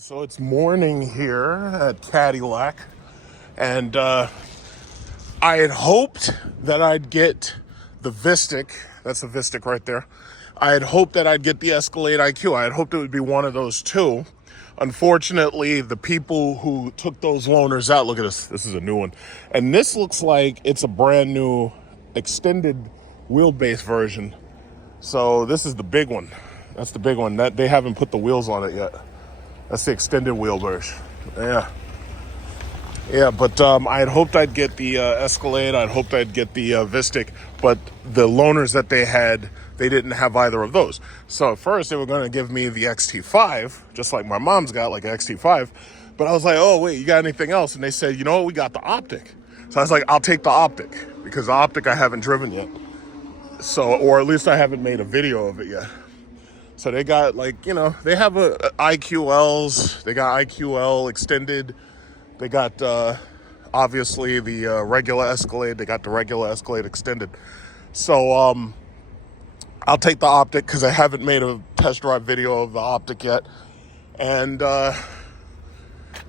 So it's morning here at Cadillac, and I had hoped that I'd get the VISTIQ. That's a VISTIQ right there. I had hoped that I'd get the Escalade IQ. I had hoped it would be one of those two. Unfortunately, the people who took those loaners out, look at this. This is a new one. And this looks like it's a brand new extended wheelbase version. So this is the big one. That's the big one. That they haven't put the wheels on it yet. That's the extended wheelbase. Yeah, but I had hoped I'd get the Escalade. I'd hoped I'd get the VISTIQ, but the loaners that they had, they didn't have either of those. So at first they were going to give me the XT5, just like my mom's got, like an XT5. But I was like, oh, wait, you got anything else? And they said, you know what, we got the Optic. So I was like, I'll take the Optic, because the Optic I haven't driven yet. So, or at least I haven't made a video of it yet. So they got, like, you know, they have IQLs. They got IQL extended. They got, obviously, the regular Escalade. They got the regular Escalade extended. So I'll take the Optic because I haven't made a test drive video of the Optic yet. And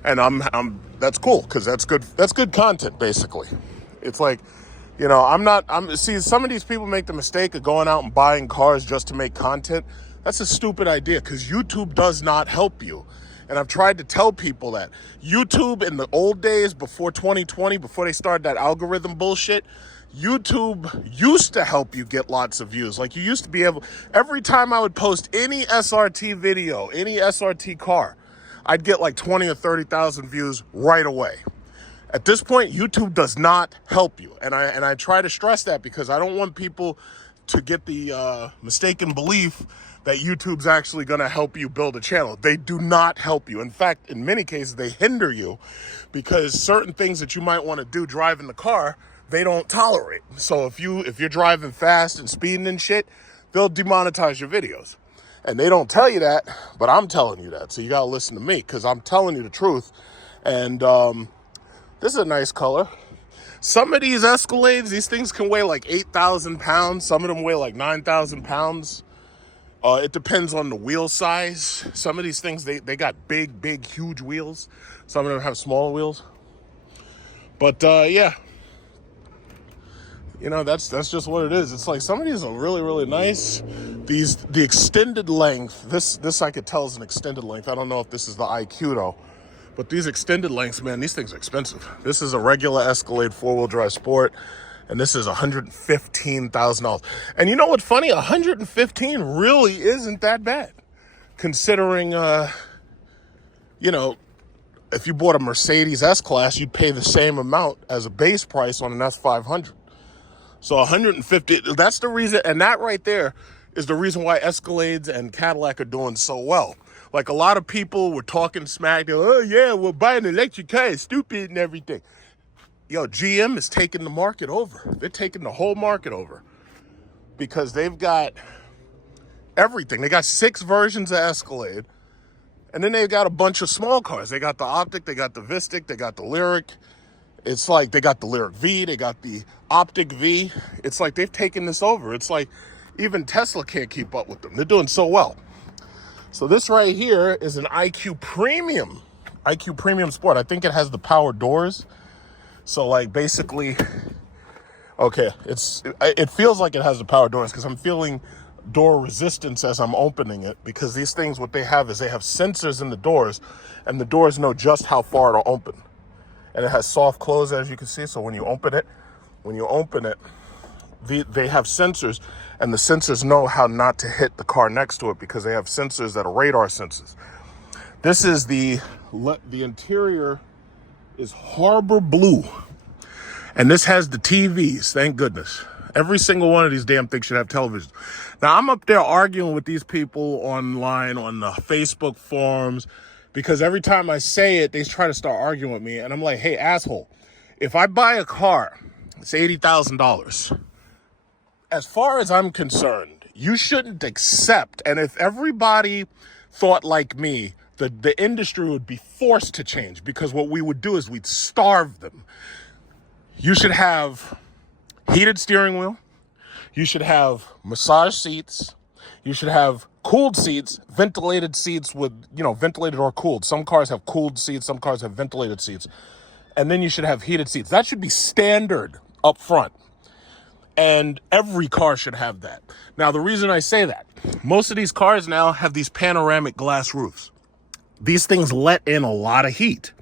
I'm that's cool because that's good content, basically. It's like, you know, see, some of these people make the mistake of going out and buying cars just to make content. That's a stupid idea because YouTube does not help you. And I've tried to tell people that. YouTube in the old days, before 2020, before they started that algorithm bullshit, YouTube used to help you get lots of views. Like, you used to be able, every time I would post any SRT video, any SRT car, I'd get like 20 or 30,000 views right away. At this point, YouTube does not help you. And I try to stress that because I don't want people to get the mistaken belief that YouTube's actually going to help you build a channel. They do not help you. In fact, in many cases, they hinder you because certain things that you might want to do driving the car, they don't tolerate. So if you're driving fast and speeding and shit, they'll demonetize your videos. And they don't tell you that, but I'm telling you that. So you got to listen to me because I'm telling you the truth. And this is a nice color. Some of these Escalades, these things can weigh like 8,000 pounds. Some of them weigh like 9,000 pounds. It depends on the wheel size. Some of these things, they got big, huge wheels. Some of them have smaller wheels. But yeah, you know, that's just what it is. It's like some of these are really nice. The extended length, this I could tell is an extended length. I don't know if this is the IQ though. But these extended lengths, man, these things are expensive. This is a regular Escalade 4-wheel drive Sport. And this is $115,000. And you know what's funny? $115,000 really isn't that bad. Considering, you know, if you bought a Mercedes S-Class, you'd pay the same amount as a base price on an S500. So $150,000, that's the reason. And that right there is the reason why Escalades and Cadillac are doing so well. Like, a lot of people were talking smack. They're, oh, yeah, we're buying an electric car. It's stupid and everything. Yo, GM is taking the market over. They're taking the whole market over because they've got everything. They got 6 versions of Escalade, and then they've got a bunch of small cars. They got the Optic, they got the VISTIQ, they got the LYRIQ. It's like they got the LYRIQ V, they got the Optic V. It's like they've taken this over. It's like even Tesla can't keep up with them. They're doing so well. So this right here is an IQ Premium Sport. I think it has the power doors. So, like, basically, okay, it feels like it has the power doors because I'm feeling door resistance as I'm opening it, because these things, what they have is they have sensors in the doors, and the doors know just how far to open. And it has soft close, as you can see. So when you open it, they have sensors, and the sensors know how not to hit the car next to it because they have sensors that are radar sensors. This is the interior is Harbor Blue, and this has the TVs. Thank goodness. Every single one of these damn things should have television. Now, I'm up there arguing with these people online on the Facebook forums because every time I say it, they try to start arguing with me, and I'm like, hey, asshole, if I buy a car, it's $80,000. As far as I'm concerned, you shouldn't accept, and if everybody thought like me, the industry would be forced to change, because what we would do is we'd starve them. You should have heated steering wheel. You should have massage seats. You should have cooled seats, ventilated seats with, ventilated or cooled. Some cars have cooled seats, some cars have ventilated seats. And then you should have heated seats. That should be standard up front. And every car should have that. Now, the reason I say that, most of these cars now have these panoramic glass roofs. These things let in a lot of heat.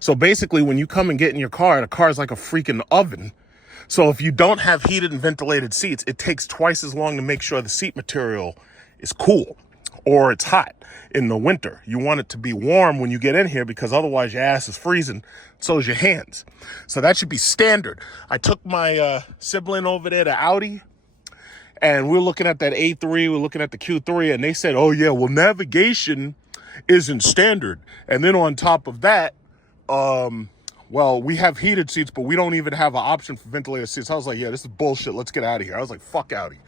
So basically, when you come and get in your car, the car is like a freaking oven. So if you don't have heated and ventilated seats, it takes twice as long to make sure the seat material is cool or it's hot in the winter. You want it to be warm when you get in here because otherwise your ass is freezing. So is your hands. So that should be standard. I took my sibling over there to Audi and we're looking at that A3, we're looking at the Q3, and they said, oh yeah, well, navigation isn't standard. And then on top of that, well, we have heated seats, but we don't even have an option for ventilated seats. I was like, yeah, this is bullshit. Let's get out of here. I was like, fuck Audi.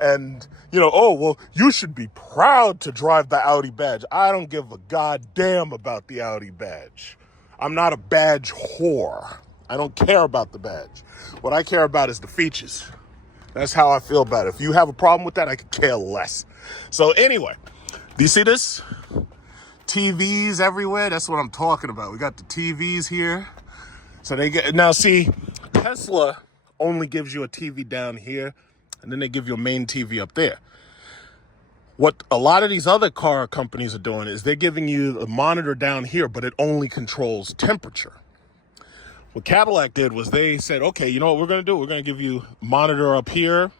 And, oh, well, you should be proud to drive the Audi badge. I don't give a goddamn about the Audi badge. I'm not a badge whore. I don't care about the badge. What I care about is the features. That's how I feel about it. If you have a problem with that, I could care less. So anyway, do you see this? TVs everywhere. That's what I'm talking about. We got the TVs here. So now see, Tesla only gives you a TV down here and then they give you a main TV up there. What a lot of these other car companies are doing is they're giving you a monitor down here, but it only controls temperature. What Cadillac did was they said, okay, you know what we're going to do? We're going to give you a monitor up here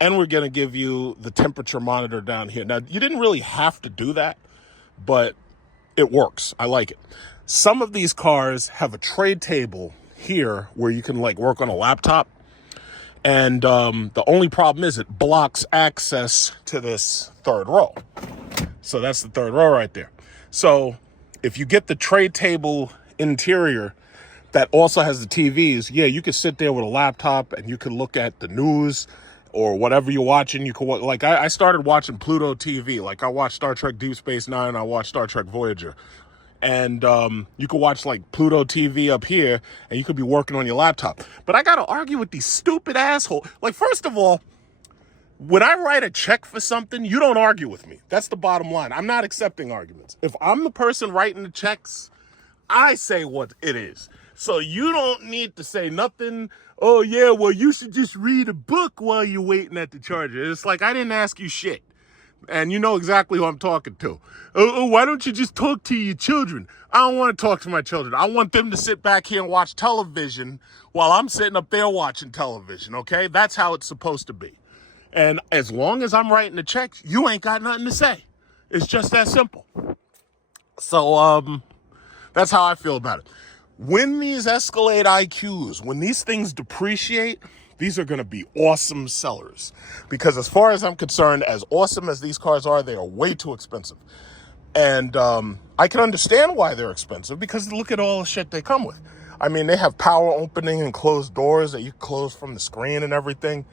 and we're going to give you the temperature monitor down here. Now, you didn't really have to do that, but it works. I like it. Some of these cars have a tray table here where you can like work on a laptop. And the only problem is it blocks access to this third row. So that's the third row right there. So if you get the tray table interior that also has the TVs, yeah, you could sit there with a laptop and you could look at the news or whatever you're watching. You could like I started watching Pluto TV. Like I watched Star Trek Deep Space Nine. I watched Star Trek Voyager. And you could watch like Pluto TV up here and you could be working on your laptop. But I got to argue with these stupid assholes. Like, first of all, when I write a check for something, you don't argue with me. That's the bottom line. I'm not accepting arguments. If I'm the person writing the checks, I say what it is. So you don't need to say nothing. Oh, yeah, well, you should just read a book while you're waiting at the charger. It's like, I didn't ask you shit. And you know exactly who I'm talking to. Oh, why don't you just talk to your children? I don't want to talk to my children. I want them to sit back here and watch television while I'm sitting up there watching television, okay? That's how it's supposed to be. And as long as I'm writing the checks, you ain't got nothing to say. It's just that simple. So, that's how I feel about it. When these Escalade IQs, when these things depreciate, these are going to be awesome sellers. Because as far as I'm concerned, as awesome as these cars are, they are way too expensive. And I can understand why they're expensive because look at all the shit they come with. I mean, they have power opening and closed doors that you close from the screen and everything.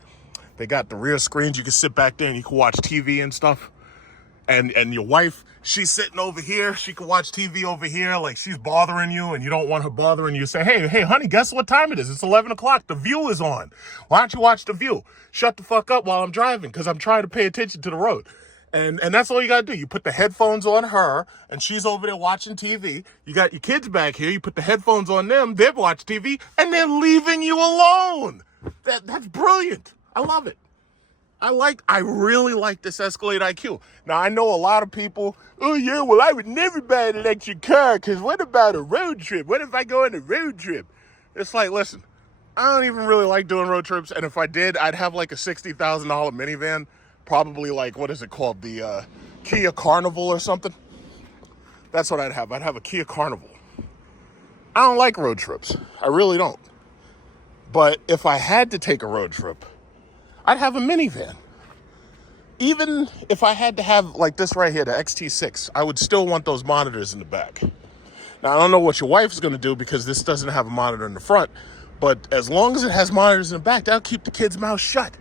They got the rear screens. You can sit back there and you can watch TV and stuff. And your wife, she's sitting over here. She can watch TV over here. Like she's bothering you and you don't want her bothering you. Say, hey, honey, guess what time it is? It's 11 o'clock. The View is on. Why don't you watch The View? Shut the fuck up while I'm driving because I'm trying to pay attention to the road. And that's all you got to do. You put the headphones on her and she's over there watching TV. You got your kids back here. You put the headphones on them. They watch TV and they're leaving you alone. That's brilliant. I love it. I really like this Escalade IQ. Now, I know a lot of people, oh, yeah, well, I would never buy an electric car because what about a road trip? What if I go on a road trip? It's like, listen, I don't even really like doing road trips. And if I did, I'd have like a $60,000 minivan, probably like, what is it called? The Kia Carnival or something. That's what I'd have. I'd have a Kia Carnival. I don't like road trips. I really don't. But if I had to take a road trip, I'd have a minivan. Even if I had to have like this right here, the XT6, I would still want those monitors in the back. Now, I don't know what your wife's going to do because this doesn't have a monitor in the front, but as long as it has monitors in the back, that'll keep the kids' mouths shut.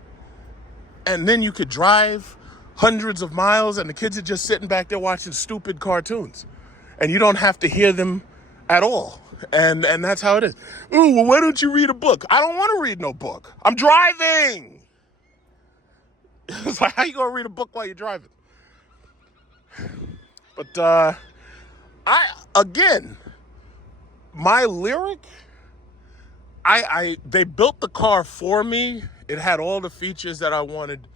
And then you could drive hundreds of miles and the kids are just sitting back there watching stupid cartoons. And you don't have to hear them at all. And that's how it is. Ooh, well, why don't you read a book? I don't want to read no book. I'm driving. It's like, how you gonna read a book while you're driving? But again, my LYRIQ, they built the car for me. It had all the features that I wanted.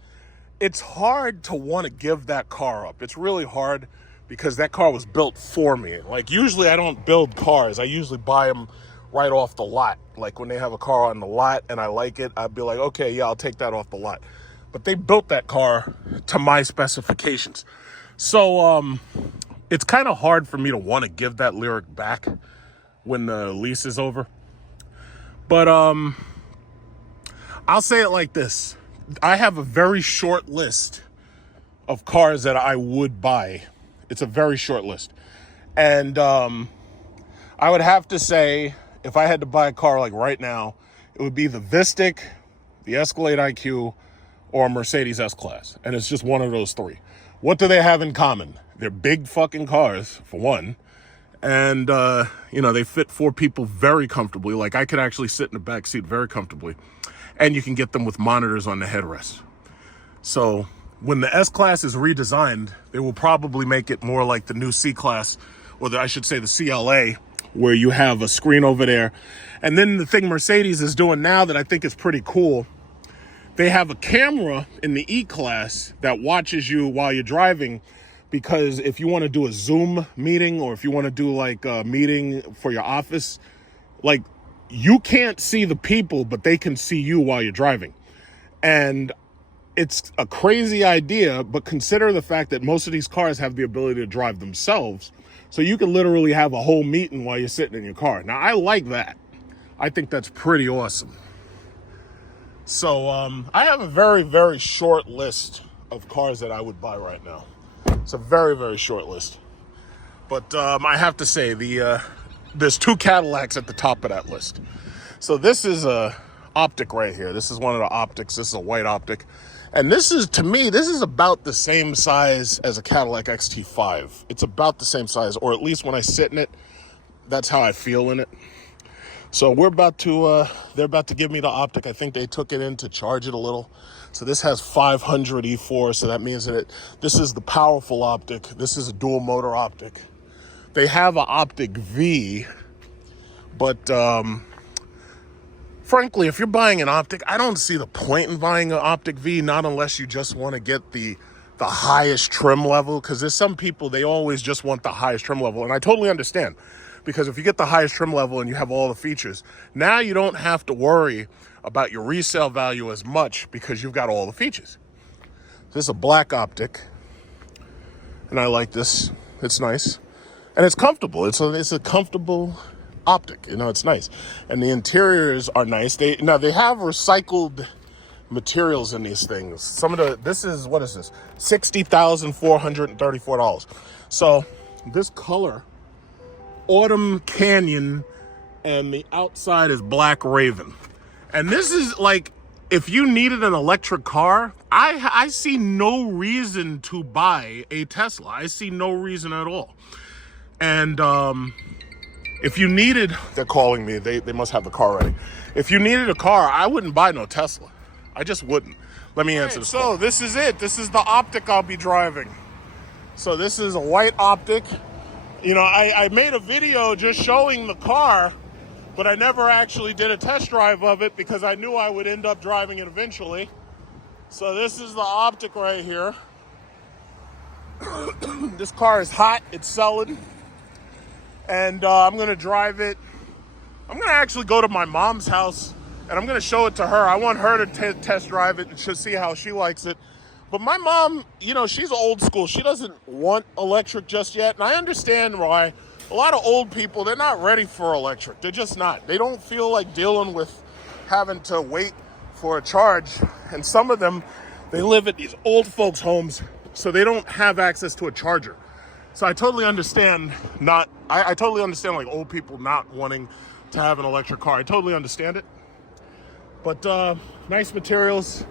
It's hard to want to give that car up. It's really hard because that car was built for me. Like, usually I don't build cars. I usually buy them right off the lot. Like, when they have a car on the lot and I like it, I'd be like, okay, yeah, I'll take that off the lot. But they built that car to my specifications. So it's kind of hard for me to want to give that LYRIQ back when the lease is over. But I'll say it like this. I have a very short list of cars that I would buy. It's a very short list. And I would have to say, if I had to buy a car like right now, it would be the Vistic, the Escalade IQ, or a Mercedes S-Class. And it's just one of those three. What do they have in common? They're big fucking cars, for one. And, they fit 4 people very comfortably. Like, I could actually sit in the back seat very comfortably. And you can get them with monitors on the headrest. So when the S-Class is redesigned, they will probably make it more like the new C-Class, or I should say the CLA, where you have a screen over there. And then the thing Mercedes is doing now that I think is pretty cool, they have a camera in the E-Class that watches you while you're driving, because if you want to do a Zoom meeting, or if you want to do like a meeting for your office, like, you can't see the people, but they can see you while you're driving. And it's a crazy idea, but consider the fact that most of these cars have the ability to drive themselves. So you can literally have a whole meeting while you're sitting in your car. Now, I like that. I think that's pretty awesome. So I have a very, very short list of cars that I would buy right now. It's a very, very short list. But I have to say, there's 2 Cadillacs at the top of that list. So this is a Optic right here. This is one of the Optics. This is a white Optic. And this is, to me, this is about the same size as a Cadillac XT5. It's about the same size, or at least when I sit in it, that's how I feel in it. So they're about to give me the Optic. I think they took it in to charge it a little. So this has 500 E4, so that means that this is the powerful Optic. This is a dual motor Optic. They have an Optic V, but frankly, if you're buying an Optic, I don't see the point in buying an Optic V, not unless you just want to get the highest trim level, because there's some people, they always just want the highest trim level, and I totally understand, because if you get the highest trim level and you have all the features, now you don't have to worry about your resale value as much because you've got all the features. This is a black Optic, and I like this. It's nice. And it's comfortable. It's a comfortable Optic. It's nice. And the interiors are nice. They have recycled materials in these things. What is this? $60,434. So this color, Autumn Canyon, and the outside is Black Raven. And this is like, if you needed an electric car, I see no reason to buy a Tesla. I see no reason at all. And if you needed, they're calling me, they must have the car ready. If you needed a car, I wouldn't buy no Tesla. I just wouldn't. Let me answer this. So this is it. This is the Optic I'll be driving. So this is a white Optic. I made a video just showing the car, but I never actually did a test drive of it because I knew I would end up driving it eventually. So this is the Optic right here. This car is hot. It's selling. And I'm going to drive it. I'm going to actually go to my mom's house and I'm going to show it to her. I want her to test drive it and she'll see how she likes it. But my mom, she's old school. She doesn't want electric just yet. And I understand why. A lot of old people, they're not ready for electric. They're just not. They don't feel like dealing with having to wait for a charge. And some of them, they live at these old folks' homes, so they don't have access to a charger. So I totally understand I totally understand like old people not wanting to have an electric car. I totally understand it. But nice materials.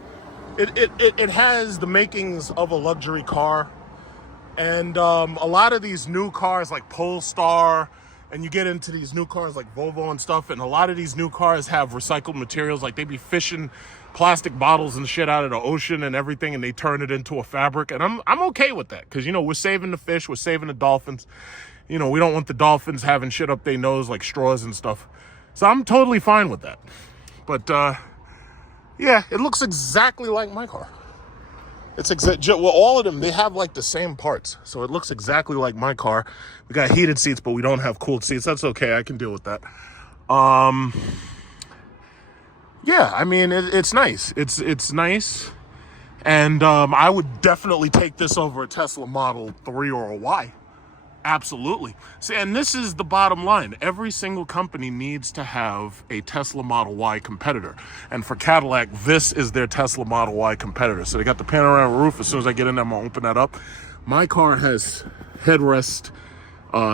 It has the makings of a luxury car. And a lot of these new cars like Polestar and you get into these new cars like Volvo and stuff, and a lot of these new cars have recycled materials. Like, they be fishing plastic bottles and shit out of the ocean and everything, and they turn it into a fabric. And I'm okay with that, because, you know, we're saving the fish, we're saving the dolphins. You know, we don't want the dolphins having shit up their nose like straws and stuff. So I'm totally fine with that. But yeah, it looks exactly like my car. It's well, all of them, they have like the same parts. So it looks exactly like my car. We got heated seats, but we don't have cooled seats. That's okay, I can deal with that. Yeah, I mean, it's nice. It's nice. And I would definitely take this over a Tesla Model 3 or a Y. Absolutely. See, and this is the bottom line. Every single company needs to have a Tesla Model Y competitor. And for Cadillac, this is their Tesla Model Y competitor. So they got the panoramic roof. As soon as I get in there, I'm going to open that up. My car has headrest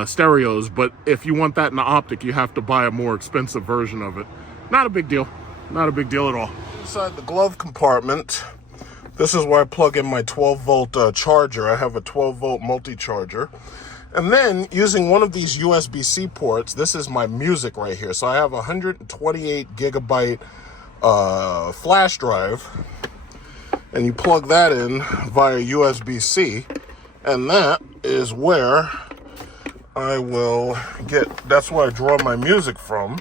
stereos, but if you want that in the Optic, you have to buy a more expensive version of it. Not a big deal. Not a big deal at all. Inside the glove compartment, this is where I plug in my 12-volt charger. I have a 12-volt multi-charger. And then, using one of these USB-C ports, this is my music right here. So I have a 128 gigabyte flash drive. And you plug that in via USB-C. And that is where I will that's where I draw my music from.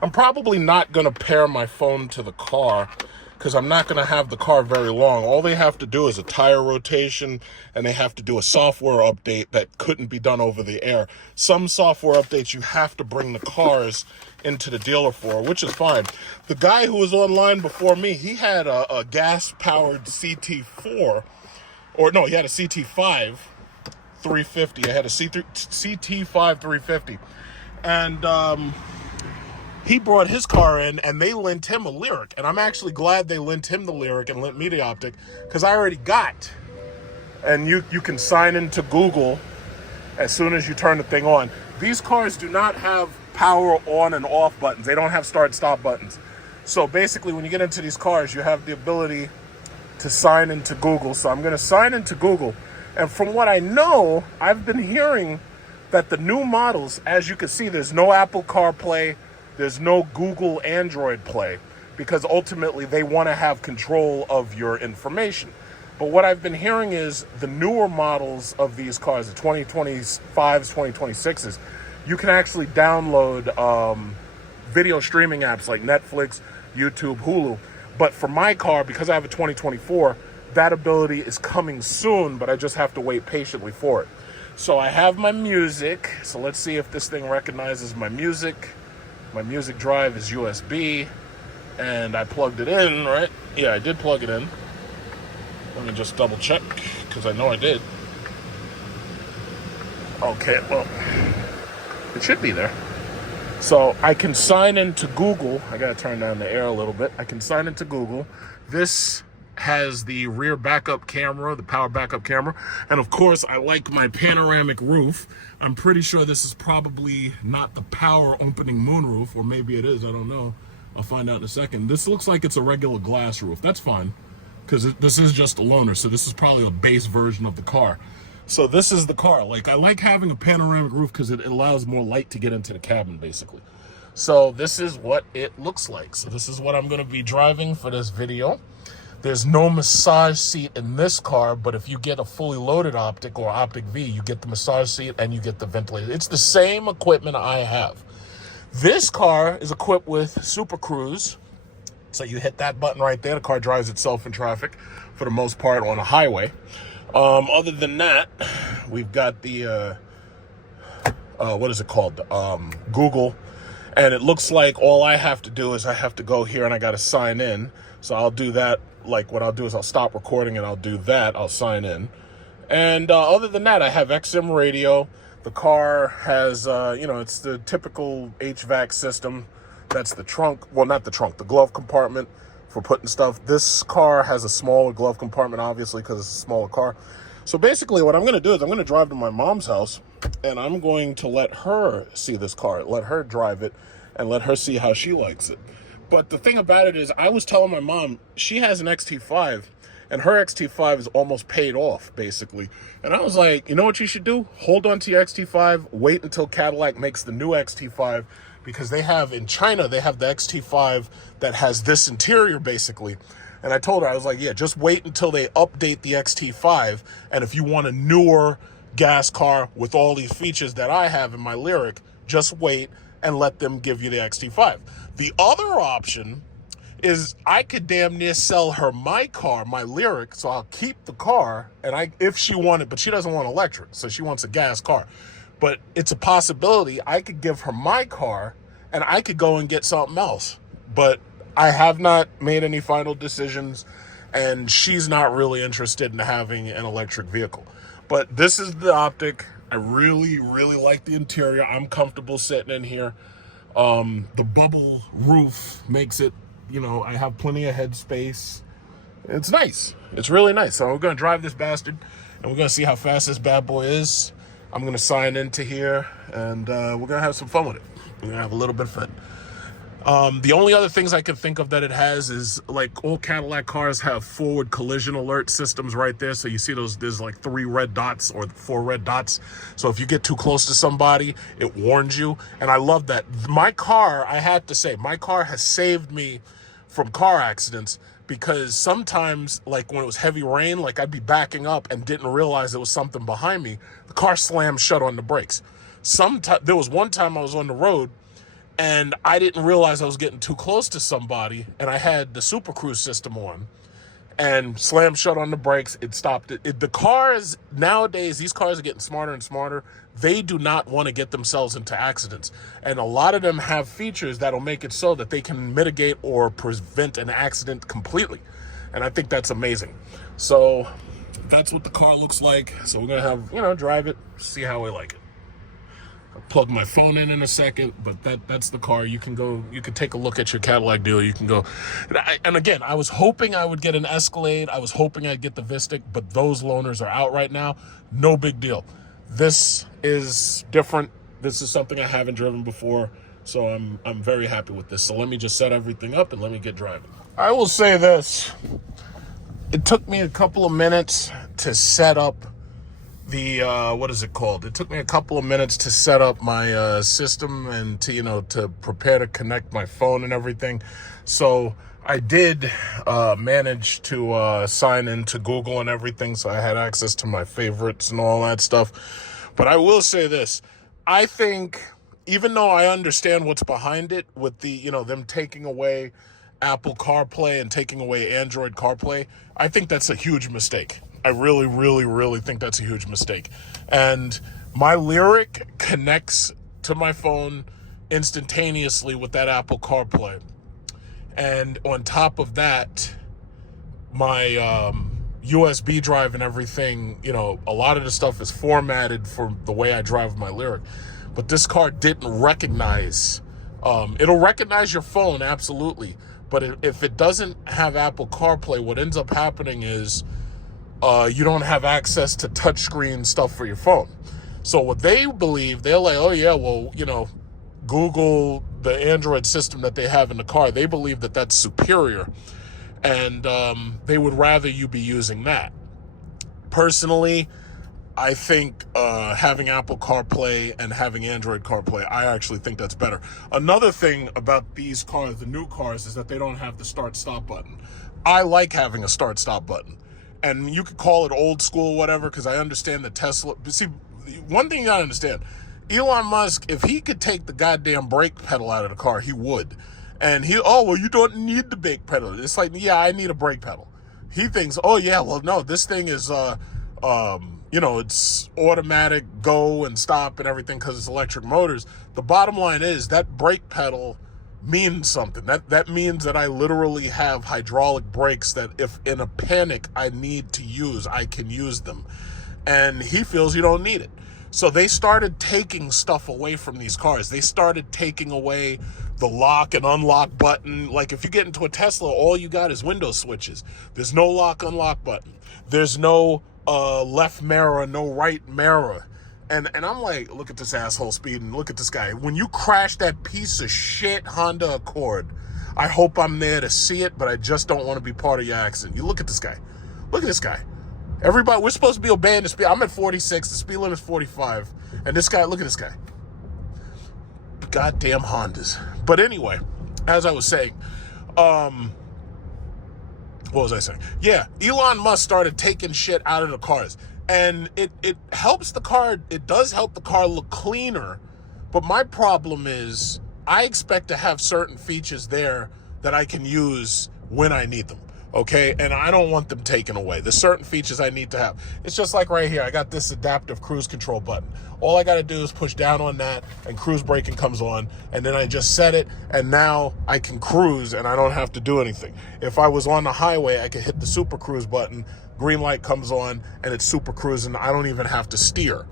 I'm probably not going to pair my phone to the car, because I'm not going to have the car very long. All they have to do is a tire rotation, and they have to do a software update that couldn't be done over the air. Some software updates you have to bring the cars into the dealer for, which is fine. The guy who was online before me, he had a gas-powered CT4, or no, he had a CT5 350. I had a CT5 350. And he brought his car in, and they lent him a LYRIQ. And I'm actually glad they lent him the LYRIQ and lent me the Optic, because I already got. And you can sign into Google as soon as you turn the thing on. These cars do not have power on and off buttons. They don't have start stop buttons. So basically, when you get into these cars, you have the ability to sign into Google. So I'm going to sign into Google. And from what I know, I've been hearing that the new models, as you can see, there's no Apple CarPlay. There's no Google Android Play, because ultimately they want to have control of your information. But what I've been hearing is the newer models of these cars, the 2025s, 2026s, you can actually download video streaming apps like Netflix, YouTube, Hulu. But for my car, because I have a 2024, that ability is coming soon, but I just have to wait patiently for it. So I have my music. So let's see if this thing recognizes my music. My music drive is USB, and I plugged it in, right? Yeah, I did plug it in. Let me just double check, because I know I did. Okay, well, it should be there. So I can sign into Google. I gotta turn down the air a little bit. I can sign into Google. This has the rear backup camera, the power backup camera. And of course, I like my panoramic roof. I'm pretty sure this is probably not the power opening moonroof, or maybe it is, I don't know. I'll find out in a second. This looks like it's a regular glass roof. That's fine, because this is just a loaner, so this is probably a base version of the car. So this is the car. Like, I like having a panoramic roof because it allows more light to get into the cabin, basically. So this is what it looks like. So this is what I'm going to be driving for this video. There's no massage seat in this car, but if you get a fully loaded Optic or Optic V, you get the massage seat and you get the ventilator. It's the same equipment I have. This car is equipped with Super Cruise. So you hit that button right there. The car drives itself in traffic for the most part on a highway. Other than that, we've got the, what is it called? Google. And it looks like all I have to do is I have to go here and I got to sign in. So I'll do that. Like, what I'll do is I'll stop recording and I'll do that. I'll sign in. And other than that, I have XM radio. The car has, you know, it's the typical HVAC system. That's the trunk. Well, not the trunk, the glove compartment for putting stuff. This car has a smaller glove compartment, obviously, because it's a smaller car. So basically what I'm going to do is I'm going to drive to my mom's house and I'm going to let her see this car, let her drive it, and let her see how she likes it. But the thing about it is, I was telling my mom, she has an XT5, and her XT5 is almost paid off, basically. And I was like, you know what you should do? Hold on to your XT5, wait until Cadillac makes the new XT5, because they have, in China, they have the XT5 that has this interior, basically. And I told her, I was like, yeah, just wait until they update the XT5, and if you want a newer gas car with all these features that I have in my LYRIQ, just wait and let them give you the XT5. The other option is I could damn near sell her my car, my LYRIQ, so I'll keep the car, and if she wanted, but she doesn't want electric, so she wants a gas car. But it's a possibility I could give her my car, and I could go and get something else. But I have not made any final decisions, and she's not really interested in having an electric vehicle. But this is the Optic. I really, really like the interior. I'm comfortable sitting in here. The bubble roof makes it, I have plenty of headspace. It's nice. It's really nice. So we're going to drive this bastard, and we're going to see how fast this bad boy is. I'm going to sign into here, and we're going to have some fun with it. We're going to have a little bit of fun. The only other things I can think of that it has is, like, all Cadillac cars have forward collision alert systems right there. So you see there's like 3 red dots or 4 red dots. So if you get too close to somebody, it warns you. And I love that. My car, I have to say, my car has saved me from car accidents, because sometimes, like when it was heavy rain, like I'd be backing up and didn't realize there was something behind me. The car slammed shut on the brakes. There was one time I was on the road, and I didn't realize I was getting too close to somebody, and I had the Super Cruise system on, and slammed shut on the brakes. It stopped it. The cars nowadays, these cars are getting smarter and smarter. They do not want to get themselves into accidents, and a lot of them have features that'll make it so that they can mitigate or prevent an accident completely, and I think that's amazing. So that's what the car looks like. So we're gonna have, drive it, see how we like it. I'll plug my phone in a second, but that's the car. You can take a look at your Cadillac dealer. You can go, and again, I was hoping I would get an Escalade. I was hoping I'd get the Vistic, but those loaners are out right now. No big deal. This is different. This is something I haven't driven before, so I'm very happy with this. So let me just set everything up and let me get driving. I will say this. It took me a couple of minutes to set up the what is it called? It took me a couple of minutes to set up my system and to prepare to connect my phone and everything. So I did manage to sign into Google and everything, so I had access to my favorites and all that stuff. But I will say this. I think, even though I understand what's behind it with the, them taking away Apple CarPlay and taking away Android CarPlay, I think that's a huge mistake. I really, really, really think that's a huge mistake. And my LYRIQ connects to my phone instantaneously with that Apple CarPlay. And on top of that, my USB drive and everything, a lot of the stuff is formatted for the way I drive my LYRIQ. But this car didn't recognize. It'll recognize your phone, absolutely. But if it doesn't have Apple CarPlay, what ends up happening is you don't have access to touchscreen stuff for your phone. So what they believe, they're like, oh yeah, well, Google, the Android system that they have in the car, they believe that that's superior, and they would rather you be using that. Personally, I think having Apple CarPlay and having Android CarPlay, I actually think that's better. Another thing about these cars, the new cars, is that they don't have the start-stop button. I like having a start-stop button. And you could call it old school, whatever, because I understand that Tesla... See, one thing you gotta understand, Elon Musk, if he could take the goddamn brake pedal out of the car, he would. And you don't need the brake pedal. It's like, yeah, I need a brake pedal. He thinks, oh yeah, well, no, this thing is, it's automatic go and stop and everything because it's electric motors. The bottom line is that brake pedal means something. That means that I literally have hydraulic brakes that if in a panic I need to use, I can use them. And he feels you don't need it. So they started taking stuff away from these cars. They started taking away the lock and unlock button. Like if you get into a Tesla, all you got is window switches. There's no lock unlock button. There's no left mirror, no right mirror. And I'm like, look at this asshole speeding. Look at this guy. When you crash that piece of shit Honda Accord, I hope I'm there to see it, but I just don't want to be part of your accident. You look at this guy. Look at this guy. Everybody, we're supposed to be obeying the speed. I'm at 46. The speed limit is 45. And this guy, look at this guy. Goddamn Hondas. But anyway, as I was saying, what was I saying? Yeah, Elon Musk started taking shit out of the cars. And it helps the car. It does help the car look cleaner. But my problem is I expect to have certain features there that I can use when I need them. Okay, and I don't want them taken away. There's certain features I need to have. It's just like right here. I got this adaptive cruise control button. All I got to do is push down on that and cruise braking comes on. And then I just set it and now I can cruise and I don't have to do anything. If I was on the highway, I could hit the super cruise button. Green light comes on and it's super cruising. I don't even have to steer.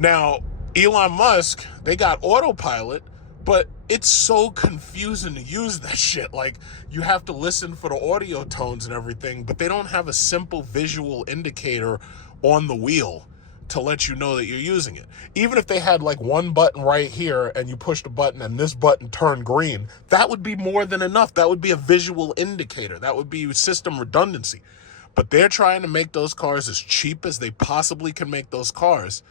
Now, Elon Musk, they got autopilot, but it's so confusing to use that shit. Like, you have to listen for the audio tones and everything, but they don't have a simple visual indicator on the wheel to let you know that you're using it. Even if they had like one button right here and you push the button and this button turned green, that would be more than enough. That would be a visual indicator. That would be system redundancy. But they're trying to make those cars as cheap as they possibly can make those cars.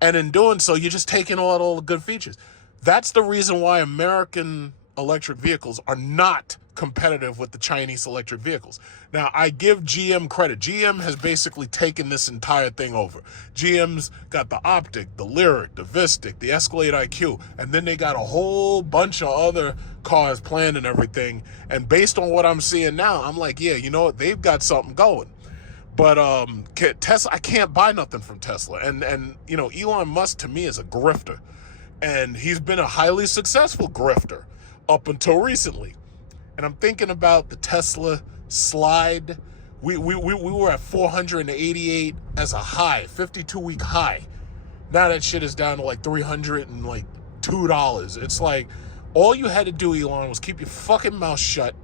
And in doing so, you're just taking all the good features. That's the reason why American electric vehicles are not competitive with the Chinese electric vehicles. Now, I give GM credit. GM has basically taken this entire thing over. GM's got the Optic, the LYRIQ, the Vistic, the Escalade IQ, and then they got a whole bunch of other cars planned and everything. And based on what I'm seeing now, I'm like, yeah, you know what? They've got something going. But Tesla, I can't buy nothing from Tesla. And you know, Elon Musk to me is a grifter. And he's been a highly successful grifter up until recently. And I'm thinking about the Tesla Slide. We were at 488 as a high, 52-week high. Now that shit is down to like $302. It's like all you had to do, Elon, was keep your fucking mouth shut.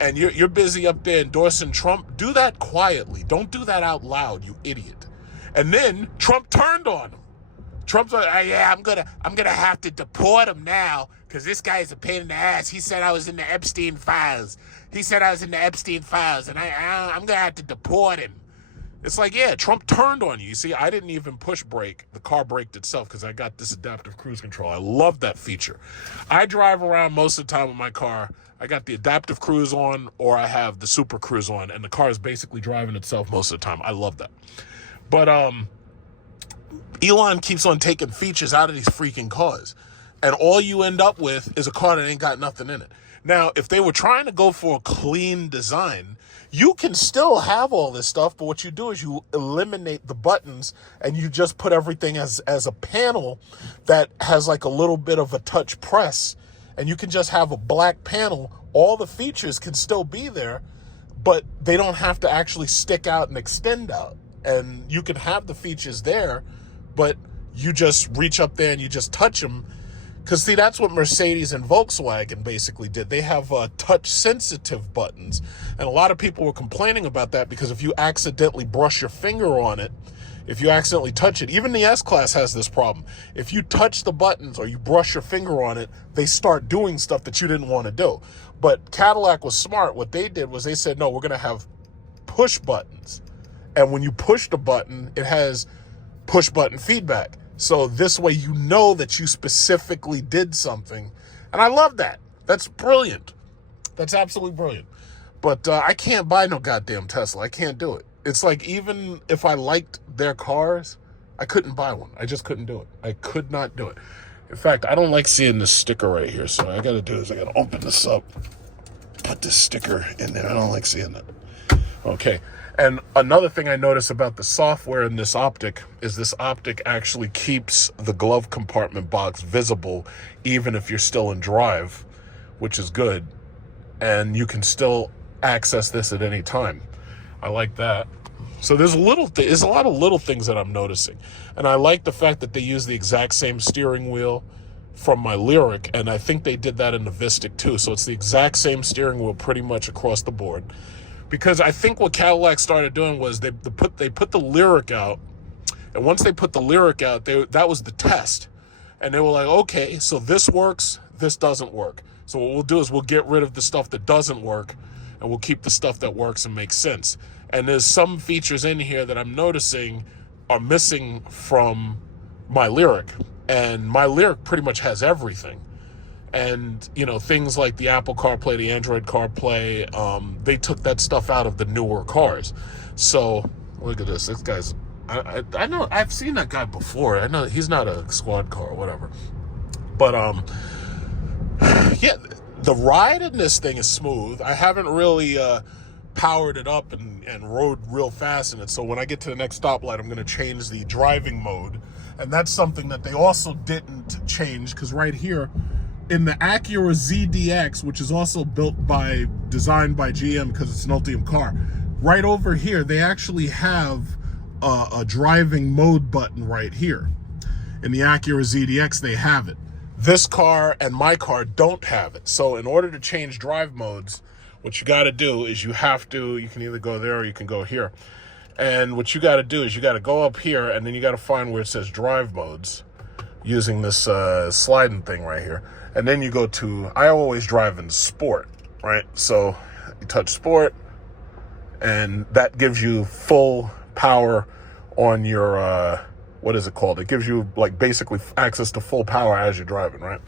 And you're busy up there endorsing Trump. Do that quietly. Don't do that out loud, you idiot. And then Trump turned on him. Trump's like, oh, yeah, I'm gonna have to deport him now because this guy is a pain in the ass. He said I was in the Epstein files. And I'm gonna have to deport him. It's like, yeah, Trump turned on you. You see, I didn't even push brake. The car braked itself because I got this adaptive cruise control. I love that feature. I drive around most of the time with my car. I got the adaptive cruise on or I have the super cruise on, and the car is basically driving itself most of the time. I love that. But Elon keeps on taking features out of these freaking cars. And all you end up with is a car that ain't got nothing in it. Now, if they were trying to go for a clean design, you can still have all this stuff, but what you do is you eliminate the buttons and you just put everything as a panel that has like a little bit of a touch press, and you can just have a black panel. All the features can still be there, but they don't have to actually stick out and extend out. And you can have the features there, but you just reach up there and you just touch them. Because, see, that's what Mercedes and Volkswagen basically did. They have touch-sensitive buttons. And a lot of people were complaining about that because if you accidentally brush your finger on it, if you accidentally touch it, even the S-Class has this problem. If you touch the buttons or you brush your finger on it, they start doing stuff that you didn't want to do. But Cadillac was smart. What they did was they said, no, we're going to have push buttons. And when you push the button, it has push button feedback. So this way you know that you specifically did something. And I love that. That's brilliant. That's absolutely brilliant. But I can't buy no goddamn Tesla. I can't do it. It's like even if I liked their cars, I couldn't buy one. I just couldn't do it. I could not do it. In fact, I don't like seeing this sticker right here. So what I got to do is I got to open this up, put this sticker in there. I don't like seeing that. Okay. And another thing I notice about the software in this Optic is this Optic actually keeps the glove compartment box visible even if you're still in drive, which is good. And you can still access this at any time. I like that. So there's a lot of little things that I'm noticing. And I like the fact that they use the exact same steering wheel from my LYRIQ, and I think they did that in the Vistic too. So it's the exact same steering wheel pretty much across the board. Because I think what Cadillac started doing was they put the LYRIQ out, and once they put the LYRIQ out, that was the test. And they were like, okay, so this works, this doesn't work. So what we'll do is we'll get rid of the stuff that doesn't work, and we'll keep the stuff that works and makes sense. And there's some features in here that I'm noticing are missing from my LYRIQ. And my LYRIQ pretty much has everything. And, you know, things like the Apple CarPlay, the Android CarPlay, they took that stuff out of the newer cars. So, look at this. This guy's, I know, I've seen that guy before. I know he's not a squad car or whatever. But, yeah, the ride in this thing is smooth. I haven't really powered it up and rode real fast in it. So when I get to the next stoplight, I'm going to change the driving mode. And that's something that they also didn't change, because right here, in the Acura ZDX, which is also designed by GM because it's an Ultium car, right over here, they actually have a driving mode button right here. In the Acura ZDX, they have it. This car and my car don't have it. So in order to change drive modes, what you got to do is you can either go there or you can go here. And what you got to do is you got to go up here, and then you got to find where it says drive modes using this sliding thing right here. And then you go to, I always drive in sport, right? So you touch sport, and that gives you full power on your, what is it called? It gives you like basically access to full power as you're driving, right?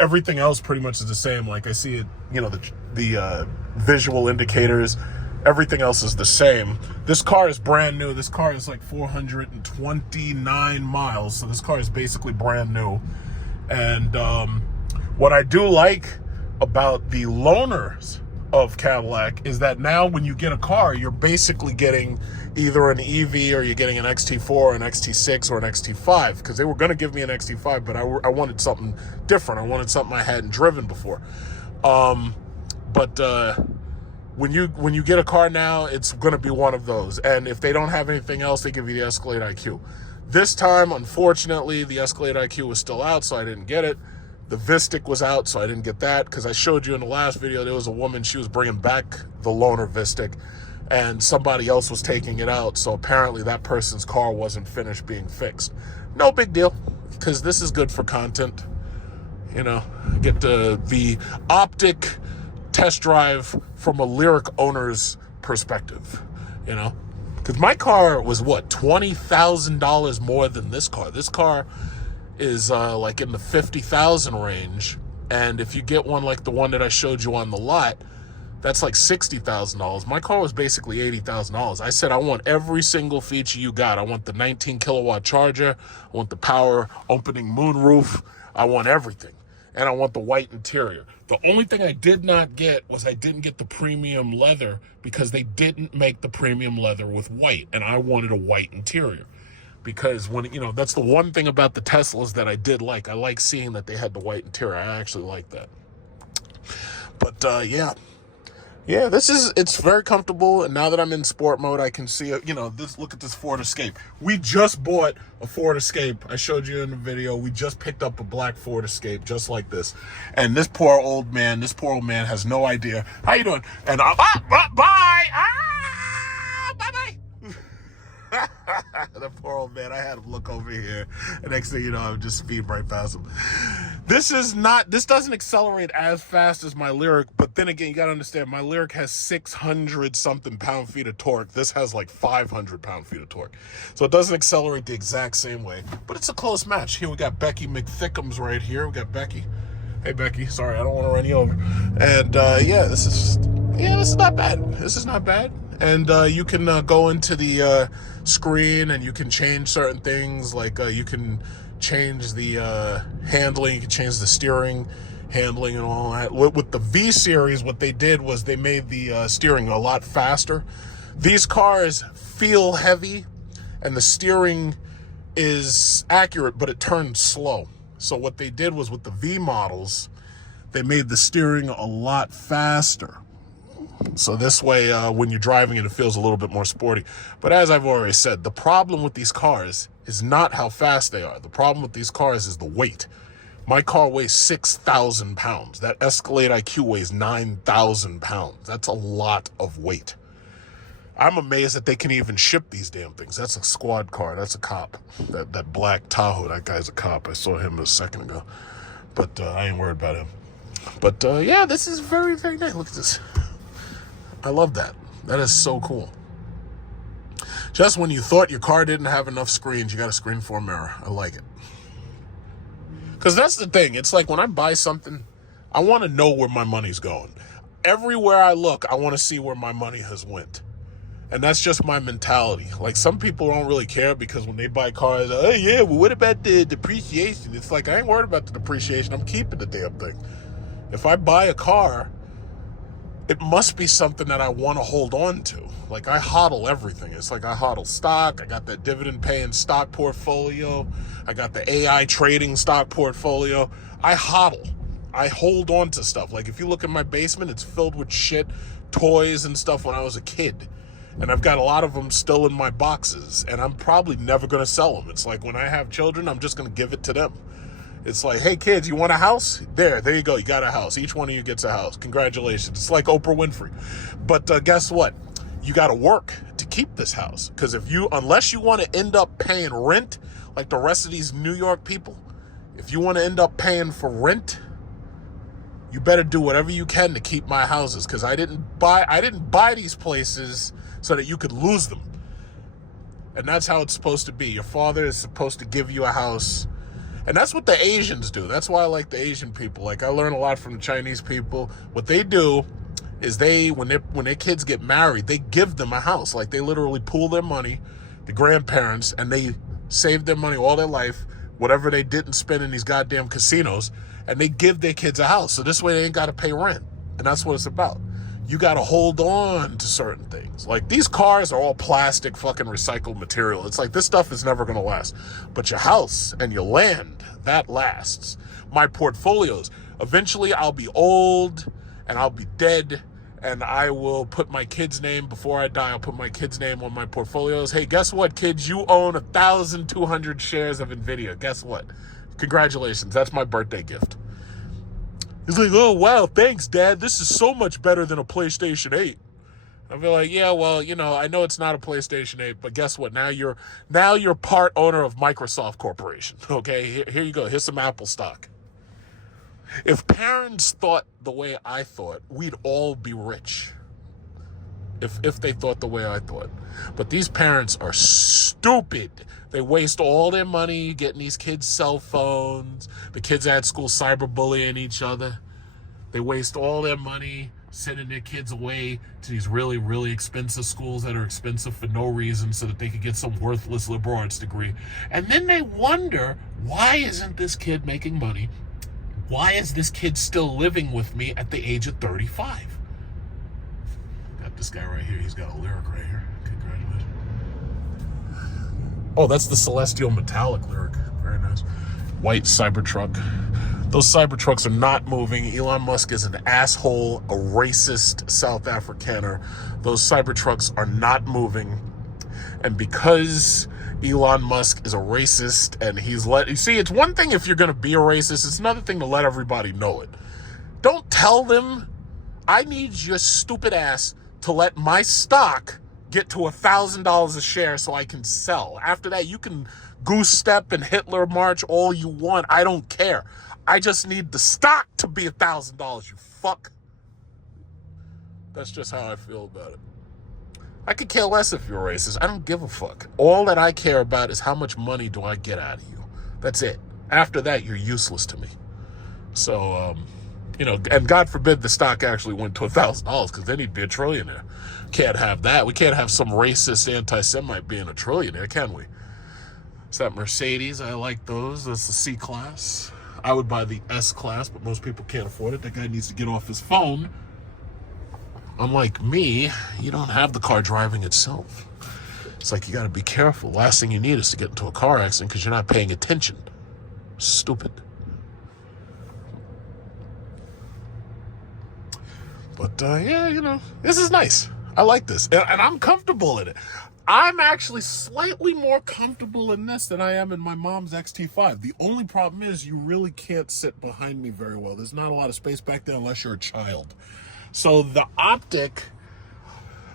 Everything else pretty much is the same. Like I see it, you know, the visual indicators, everything else is the same. This car is brand new. This car is like 429 miles. So this car is basically brand new. And what I do like about the loaners of Cadillac is that now when you get a car, you're basically getting either an EV or you're getting an XT4 or an XT6 or an XT5, because they were going to give me an XT5, but I wanted something different. I wanted something I hadn't driven before. But when you get a car now, it's going to be one of those. And if they don't have anything else, they give you the Escalade IQ. This time, unfortunately, the Escalade IQ was still out, so I didn't get it. The VSTIC was out, so I didn't get that, because I showed you in the last video, there was a woman, she was bringing back the loaner VSTIC, and somebody else was taking it out, so apparently that person's car wasn't finished being fixed. No big deal, because this is good for content. You know, get the Optic test drive from a LYRIQ owner's perspective, you know? Because my car was, what, $20,000 more than this car. This car is like in the 50,000 range, and if you get one like the one that I showed you on the lot, that's like $60,000. My car was basically $80,000. I said I want every single feature you got. I want the 19 kilowatt charger, I want the power opening moonroof, I want everything, and I want the white interior. The only thing I did not get was I didn't get the premium leather, because they didn't make the premium leather with white, and I wanted a white interior. Because when, you know, that's the one thing about the Teslas that I did like. I like seeing that they had the white interior. I actually like that. But yeah, it's very comfortable. And now that I'm in sport mode, I can see it. You know, look at this Ford Escape. We just bought a Ford Escape. I showed you in the video. We just picked up a black Ford Escape just like this. And this poor old man has no idea. How you doing? And bye. Bye. The poor old man, I had him look over here, and next thing you know, I'm just speeding right past him. This doesn't accelerate as fast as my LYRIQ, but then again, you gotta understand, my LYRIQ has 600 something pound-feet of torque. This has like 500 pound-feet of torque. So it doesn't accelerate the exact same way, but it's a close match. Here we got Becky McThickums right here. We got Becky. Hey Becky, sorry, I don't want to run you over. And this is not bad. This is not bad. And you can go into the screen and you can change certain things, like you can change the handling, you can change the steering handling and all that. With the V series, what they did was they made the steering a lot faster. These cars feel heavy and the steering is accurate, but it turns slow. So what they did was, with the V models, they made the steering a lot faster. So this way, when you're driving it, it feels a little bit more sporty. But as I've already said, the problem with these cars is not how fast they are. The problem with these cars is the weight. My car weighs 6,000 pounds. That Escalade IQ weighs 9,000 pounds. That's a lot of weight. I'm amazed that they can even ship these damn things. That's a squad car. That's a cop. That black Tahoe, that guy's a cop. I saw him a second ago. But I ain't worried about him. But yeah, this is very, very nice. Look at this. I love that. That is so cool. Just when you thought your car didn't have enough screens, you got a screen for a mirror. I like it. Because that's the thing. It's like when I buy something, I want to know where my money's going. Everywhere I look, I want to see where my money has went. And that's just my mentality. Like, some people don't really care because when they buy cars, oh yeah, well, what about the depreciation? It's like, I ain't worried about the depreciation. I'm keeping the damn thing. If I buy a car, it must be something that I want to hold on to. Like, I hodl everything. It's like I hodl stock. I got that dividend paying stock portfolio. I got the AI trading stock portfolio. I hodl. I hold on to stuff. Like, if you look in my basement, it's filled with shit, toys and stuff when I was a kid. And I've got a lot of them still in my boxes. And I'm probably never going to sell them. It's like when I have children, I'm just going to give it to them. It's like, hey, kids, you want a house? There you go. You got a house. Each one of you gets a house. Congratulations. It's like Oprah Winfrey. But guess what? You got to work to keep this house. Because unless you want to end up paying rent like the rest of these New York people, if you want to end up paying for rent, you better do whatever you can to keep my houses. Because I didn't buy these places so that you could lose them. And that's how it's supposed to be. Your father is supposed to give you a house. And that's what the Asians do. That's why I like the Asian people. Like, I learn a lot from the Chinese people. What they do is when their kids get married, they give them a house. Like, they literally pool their money, the grandparents, and they save their money all their life, whatever they didn't spend in these goddamn casinos, and they give their kids a house. So this way they ain't got to pay rent. And that's what it's about. You got to hold on to certain things. Like, these cars are all plastic fucking recycled material. It's like, this stuff is never going to last. But your house and your land, that lasts. My portfolios, eventually I'll be old and I'll be dead, and I will put my kid's name, before I die, I'll put my kid's name on my portfolios. Hey, guess what, kids? You own 1,200 shares of NVIDIA. Guess what? Congratulations. That's my birthday gift. He's like, oh, wow, thanks, Dad. This is so much better than a PlayStation 8. I'll be like, yeah, well, I know it's not a PlayStation 8, but guess what? Now you're part owner of Microsoft Corporation, okay? Here you go. Here's some Apple stock. If parents thought the way I thought, we'd all be rich. If they thought the way I thought. But these parents are stupid. They waste all their money getting these kids cell phones. The kids at school cyberbullying each other. They waste all their money sending their kids away to these really, really expensive schools that are expensive for no reason so that they could get some worthless liberal arts degree. And then they wonder, why isn't this kid making money? Why is this kid still living with me at the age of 35? Got this guy right here. He's got a LYRIQ right here. Congratulations. Oh, that's the Celestial Metallic LYRIQ. Very nice. White Cybertruck. Those Cybertrucks are not moving. Elon Musk is an asshole, a racist South Africaner. Those Cybertrucks are not moving. And because Elon Musk is a racist and you see, it's one thing if you're going to be a racist. It's another thing to let everybody know it. Don't tell them, I need your stupid ass to let my stock get to $1,000 a share so I can sell. After that, you can goose step and Hitler march all you want. I don't care. I just need the stock to be $1,000, you fuck. That's just how I feel about it. I could care less if you're racist. I don't give a fuck. All that I care about is how much money do I get out of you. That's it. After that, you're useless to me. So, and God forbid the stock actually went to $1,000, because then he'd be a trillionaire. Can't have that. We can't have some racist anti-Semite being a trillionaire, can we? It's that Mercedes. I like those. That's the C-Class. I would buy the S-Class, but most people can't afford it. That guy needs to get off his phone. Unlike me, you don't have the car driving itself. It's like you got to be careful. Last thing you need is to get into a car accident because you're not paying attention. Stupid. But, this is nice. I like this. And I'm comfortable in it. I'm actually slightly more comfortable in this than I am in my mom's XT5. The only problem is you really can't sit behind me very well. There's not a lot of space back there unless you're a child. So the Optic,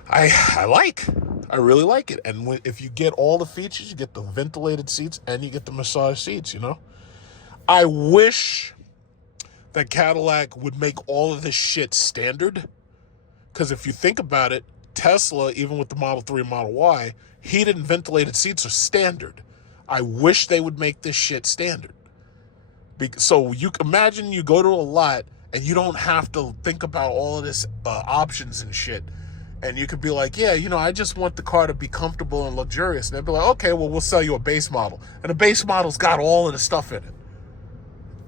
I like. I really like it. And if you get all the features, you get the ventilated seats and you get the massage seats, I wish that Cadillac would make all of this shit standard. Because if you think about it, Tesla, even with the Model 3 and Model Y, heated and ventilated seats are standard. I wish they would make this shit standard. So you imagine you go to a lot and you don't have to think about all of this options and shit. And you could be like, yeah, I just want the car to be comfortable and luxurious. And they'd be like, okay, well, we'll sell you a base model. And the base model's got all of the stuff in it.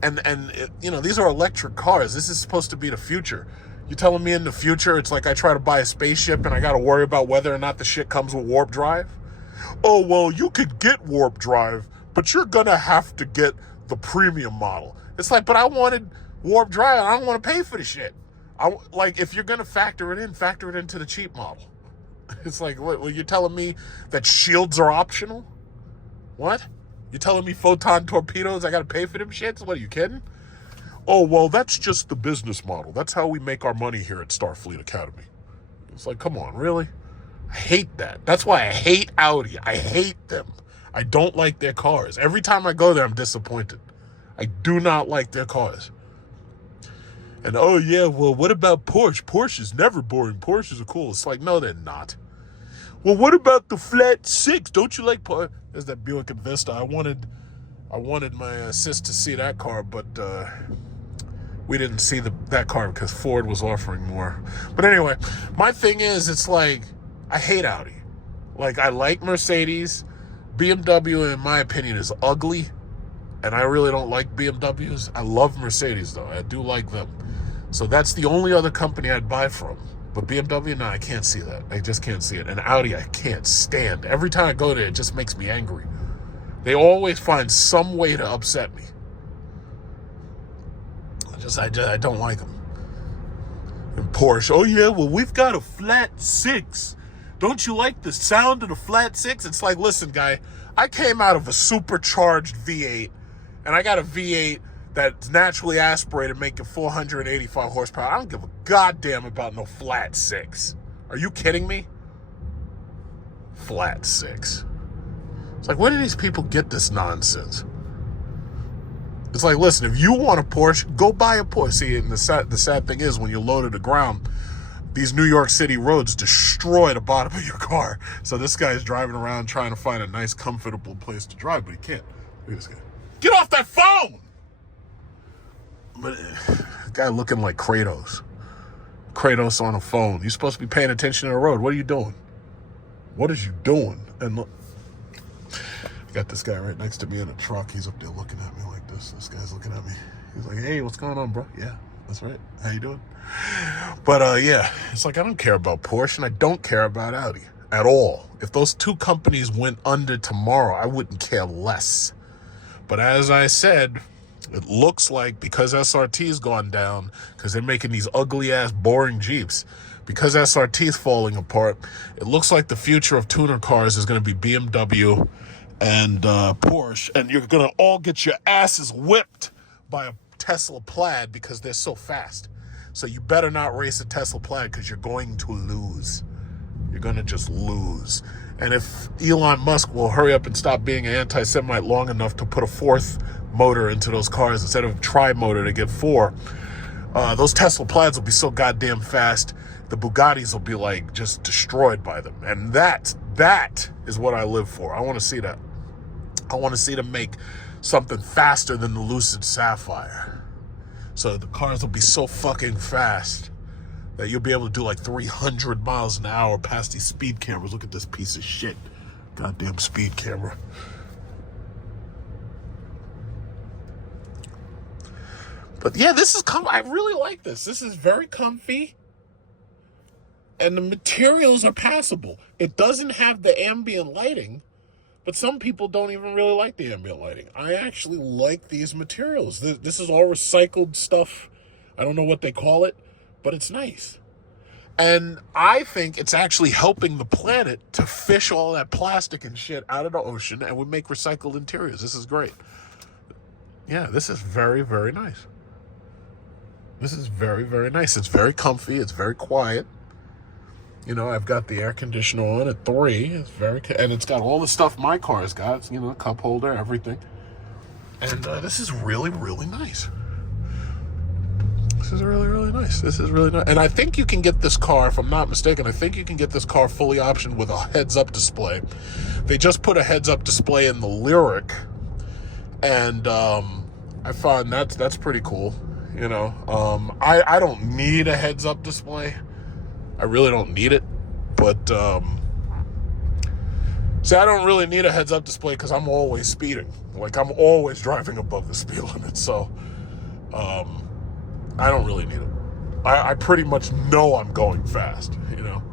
And these are electric cars. This is supposed to be the future. You telling me in the future it's like I try to buy a spaceship and I got to worry about whether or not the shit comes with warp drive? Oh, well, you could get warp drive, but you're going to have to get the premium model. It's like, but I wanted warp drive. I don't want to pay for the shit. If you're going to factor it into the cheap model. It's like, what? Well, you're telling me that shields are optional? What? You're telling me photon torpedoes, I got to pay for them shits? What, are you kidding? Oh, well, that's just the business model. That's how we make our money here at Starfleet Academy. It's like, come on, really? I hate that. That's why I hate Audi. I hate them. I don't like their cars. Every time I go there, I'm disappointed. I do not like their cars. And, oh, yeah, well, what about Porsche? Porsche is never boring. Porsches are cool. It's like, no, they're not. Well, what about the flat six? Don't you like Porsche? There's that Buick Vista. I wanted my sis to see that car, but we didn't see that car because Ford was offering more. But anyway, my thing is, it's like, I hate Audi. Like, I like Mercedes. BMW, in my opinion, is ugly. And I really don't like BMWs. I love Mercedes, though. I do like them. So that's the only other company I'd buy from. But BMW, no, I can't see that. I just can't see it. And Audi, I can't stand. Every time I go there, it just makes me angry. They always find some way to upset me. I don't like them. And Porsche, oh yeah, well, we've got a flat six. Don't you like the sound of the flat six? It's like, listen, guy, I came out of a supercharged V8, and I got a V8 that's naturally aspirated, making 485 horsepower. I don't give a goddamn about no flat six. Are you kidding me? Flat six. It's like, where do these people get this nonsense? It's like, listen, if you want a Porsche, go buy a Porsche. See, and the sad thing is, when you load it to the ground, these New York City roads destroy the bottom of your car. So this guy's driving around trying to find a nice, comfortable place to drive, but he can't. Look at this guy. Get off that phone! But guy looking like Kratos. Kratos on a phone. You're supposed to be paying attention to the road. What are you doing? What is you doing? And look, got this guy right next to me in a truck. He's up there looking at me like this. This guy's looking at me. He's like, hey, what's going on, bro? Yeah, that's right. How you doing? But yeah, it's like, I don't care about Porsche and I don't care about Audi at all. If those two companies went under tomorrow, I wouldn't care less. But as I said, it looks like because SRT's gone down, because they're making these ugly-ass, boring Jeeps, because SRT's falling apart, it looks like the future of tuner cars is going to be BMW and Porsche, and you're going to all get your asses whipped by a Tesla Plaid because they're so fast. So you better not race a Tesla Plaid because you're going to lose. You're going to just lose. And if Elon Musk will hurry up and stop being an anti-Semite long enough to put a fourth motor into those cars instead of a tri-motor to get four, those Tesla Plaids will be so goddamn fast, the Bugattis will be like just destroyed by them. And that is what I live for. I want to see that. I want to see them make something faster than the Lucid Sapphire. So the cars will be so fucking fast that you'll be able to do like 300 miles an hour past these speed cameras. Look at this piece of shit. Goddamn speed camera. But yeah, this is I really like this. This is very comfy. And the materials are passable. It doesn't have the ambient lighting, but some people don't even really like the ambient lighting. I actually like these materials. This is all recycled stuff. I don't know what they call it, but it's nice. And I think it's actually helping the planet to fish all that plastic and shit out of the ocean, and we make recycled interiors. This is great. Yeah, this is very, very nice. This is very, very nice. It's very comfy. It's very quiet. You know, I've got the air conditioner on at 3. It's and it's got all the stuff my car's got. You know, the cup holder, everything. And this is really, really nice. This is really, really nice. This is really nice. And I think you can get this car, if I'm not mistaken, I think you can get this car fully optioned with a heads-up display. They just put a heads-up display in the LYRIQ, and I find that's pretty cool. You know, I don't need a heads-up display. I really don't need it, but see, I don't really need a heads-up display because I'm always speeding. Like, I'm always driving above the speed limit, so I don't really need it. I pretty much know I'm going fast, you know.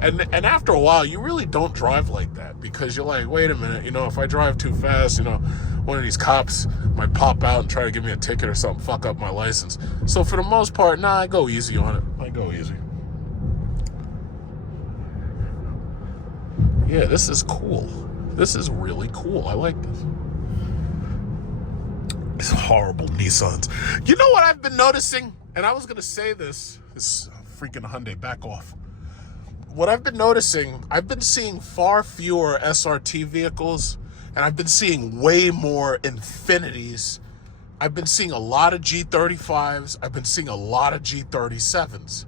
And after a while, you really don't drive like that because you're like, wait a minute, you know, if I drive too fast, you know, one of these cops might pop out and try to give me a ticket or something, fuck up my license. So for the most part, nah, I go easy on it. I go easy. Yeah, this is cool. This is really cool. I like this. These horrible Nissans. You know what I've been noticing? And I was going to say this freaking Hyundai, back off. What I've been noticing, I've been seeing far fewer SRT vehicles, and I've been seeing way more Infinities. I've been seeing a lot of G35s. I've been seeing a lot of G37s.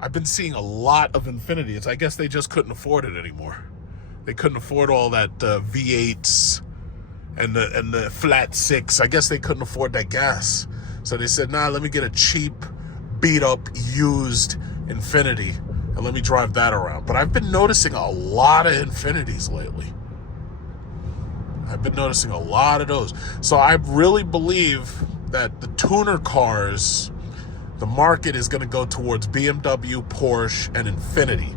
I've been seeing a lot of Infinities. I guess they just couldn't afford it anymore. They couldn't afford all that V8s and the flat six. I guess they couldn't afford that gas. So they said, nah, let me get a cheap, beat up, used Infinity and let me drive that around. But I've been noticing a lot of Infinities lately. I've been noticing a lot of those. So I really believe that the tuner cars, the market is going to go towards BMW, Porsche, and Infinity.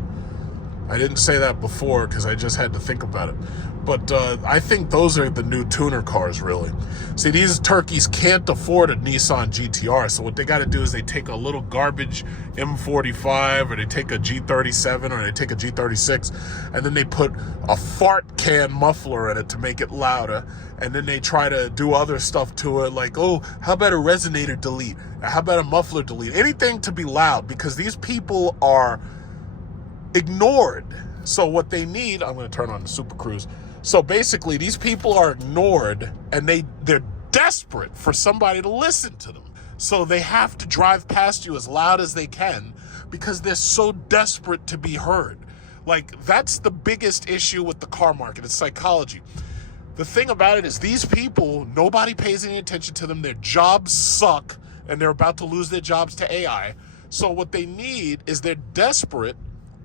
I didn't say that before because I just had to think about it. But I think those are the new tuner cars, really. See, these turkeys can't afford a Nissan GTR, so what they got to do is they take a little garbage M45, or they take a G37, or they take a G36, and then they put a fart can muffler in it to make it louder, and then they try to do other stuff to it, like, oh, how about a resonator delete? How about a muffler delete? Anything to be loud, because these people are ignored. So what they need, I'm going to turn on the Super Cruise. So basically, these people are ignored, and they're desperate for somebody to listen to them. So they have to drive past you as loud as they can because they're so desperate to be heard. Like, that's the biggest issue with the car market. It's psychology. The thing about it is these people, nobody pays any attention to them. Their jobs suck, and they're about to lose their jobs to AI. So what they need is they're desperate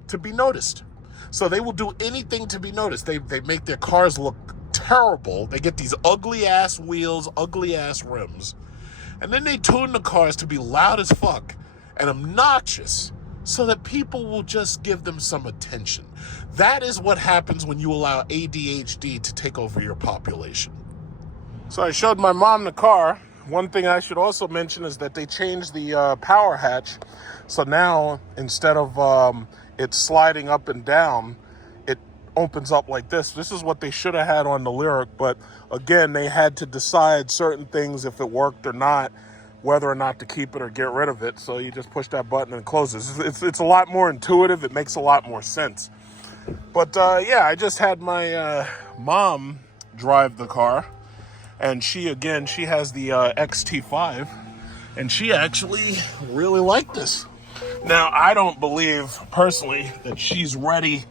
to be noticed. So they will do anything to be noticed. They make their cars look terrible. They get these ugly ass wheels, ugly ass rims. And then they tune the cars to be loud as fuck and obnoxious so that people will just give them some attention. That is what happens when you allow ADHD to take over your population. So I showed my mom the car. One thing I should also mention is that they changed the power hatch. So now, instead of it's sliding up and down, it opens up like this. This is what they should have had on the LYRIQ, but again, they had to decide certain things, if it worked or not, whether or not to keep it or get rid of it. So you just push that button and it closes. It's a lot more intuitive. It makes a lot more sense. But yeah, I just had my mom drive the car, and she has the XT5, and she actually really liked this. Now, I don't believe, personally, that she's ready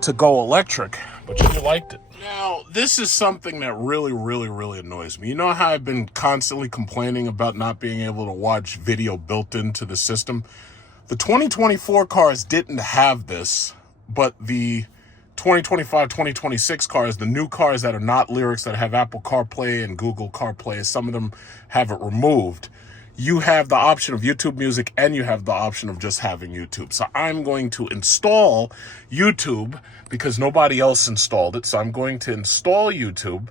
to go electric, but she liked it. Now, this is something that really, really, really annoys me. You know how I've been constantly complaining about not being able to watch video built into the system? The 2024 cars didn't have this, but the 2025, 2026 cars, the new cars that are not LYRIQs, that have Apple CarPlay and Google CarPlay, some of them have it removed. You have the option of YouTube Music, and you have the option of just having YouTube. So I'm going to install YouTube because nobody else installed it. So I'm going to install YouTube,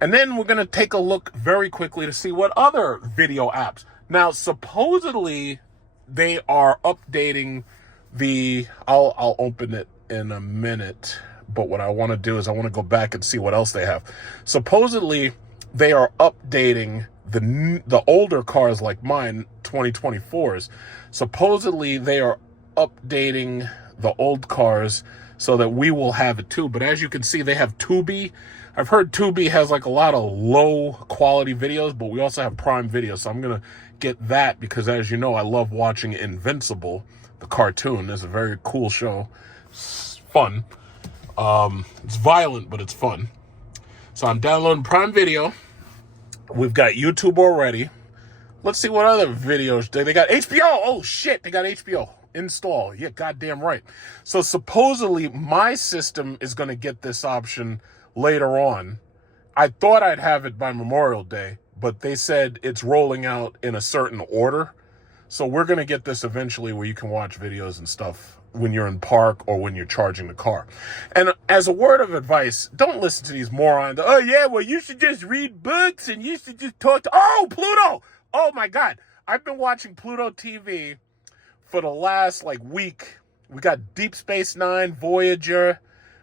and then we're going to take a look very quickly to see what other video apps. Now, supposedly they are updating the, I'll open it in a minute, but what I want to do is I want to go back and see what else they have. Supposedly they are updating the older cars like mine, 2024s. Supposedly they are updating the old cars so that we will have it too. But as you can see, they have Tubi, I've heard Tubi has like a lot of low quality videos, but we also have Prime Video. So I'm going to get that because, as you know, I love watching Invincible, the cartoon. It's a very cool show. It's fun. It's violent, but it's fun. So I'm downloading Prime Video. We've got YouTube already. Let's see what other videos they got. HBO. Oh shit, they got HBO. Install. Yeah, goddamn right. So supposedly my system is going to get this option later on. I thought I'd have it by Memorial Day, but they said it's rolling out in a certain order. So we're going to get this eventually where you can watch videos and stuff when you're in park or when you're charging the car. And as a word of advice, don't listen to these morons. Oh yeah, well you should just read books and you should just talk to, oh, Pluto. Oh my God. I've been watching Pluto TV for the last week. We got Deep Space Nine, Voyager.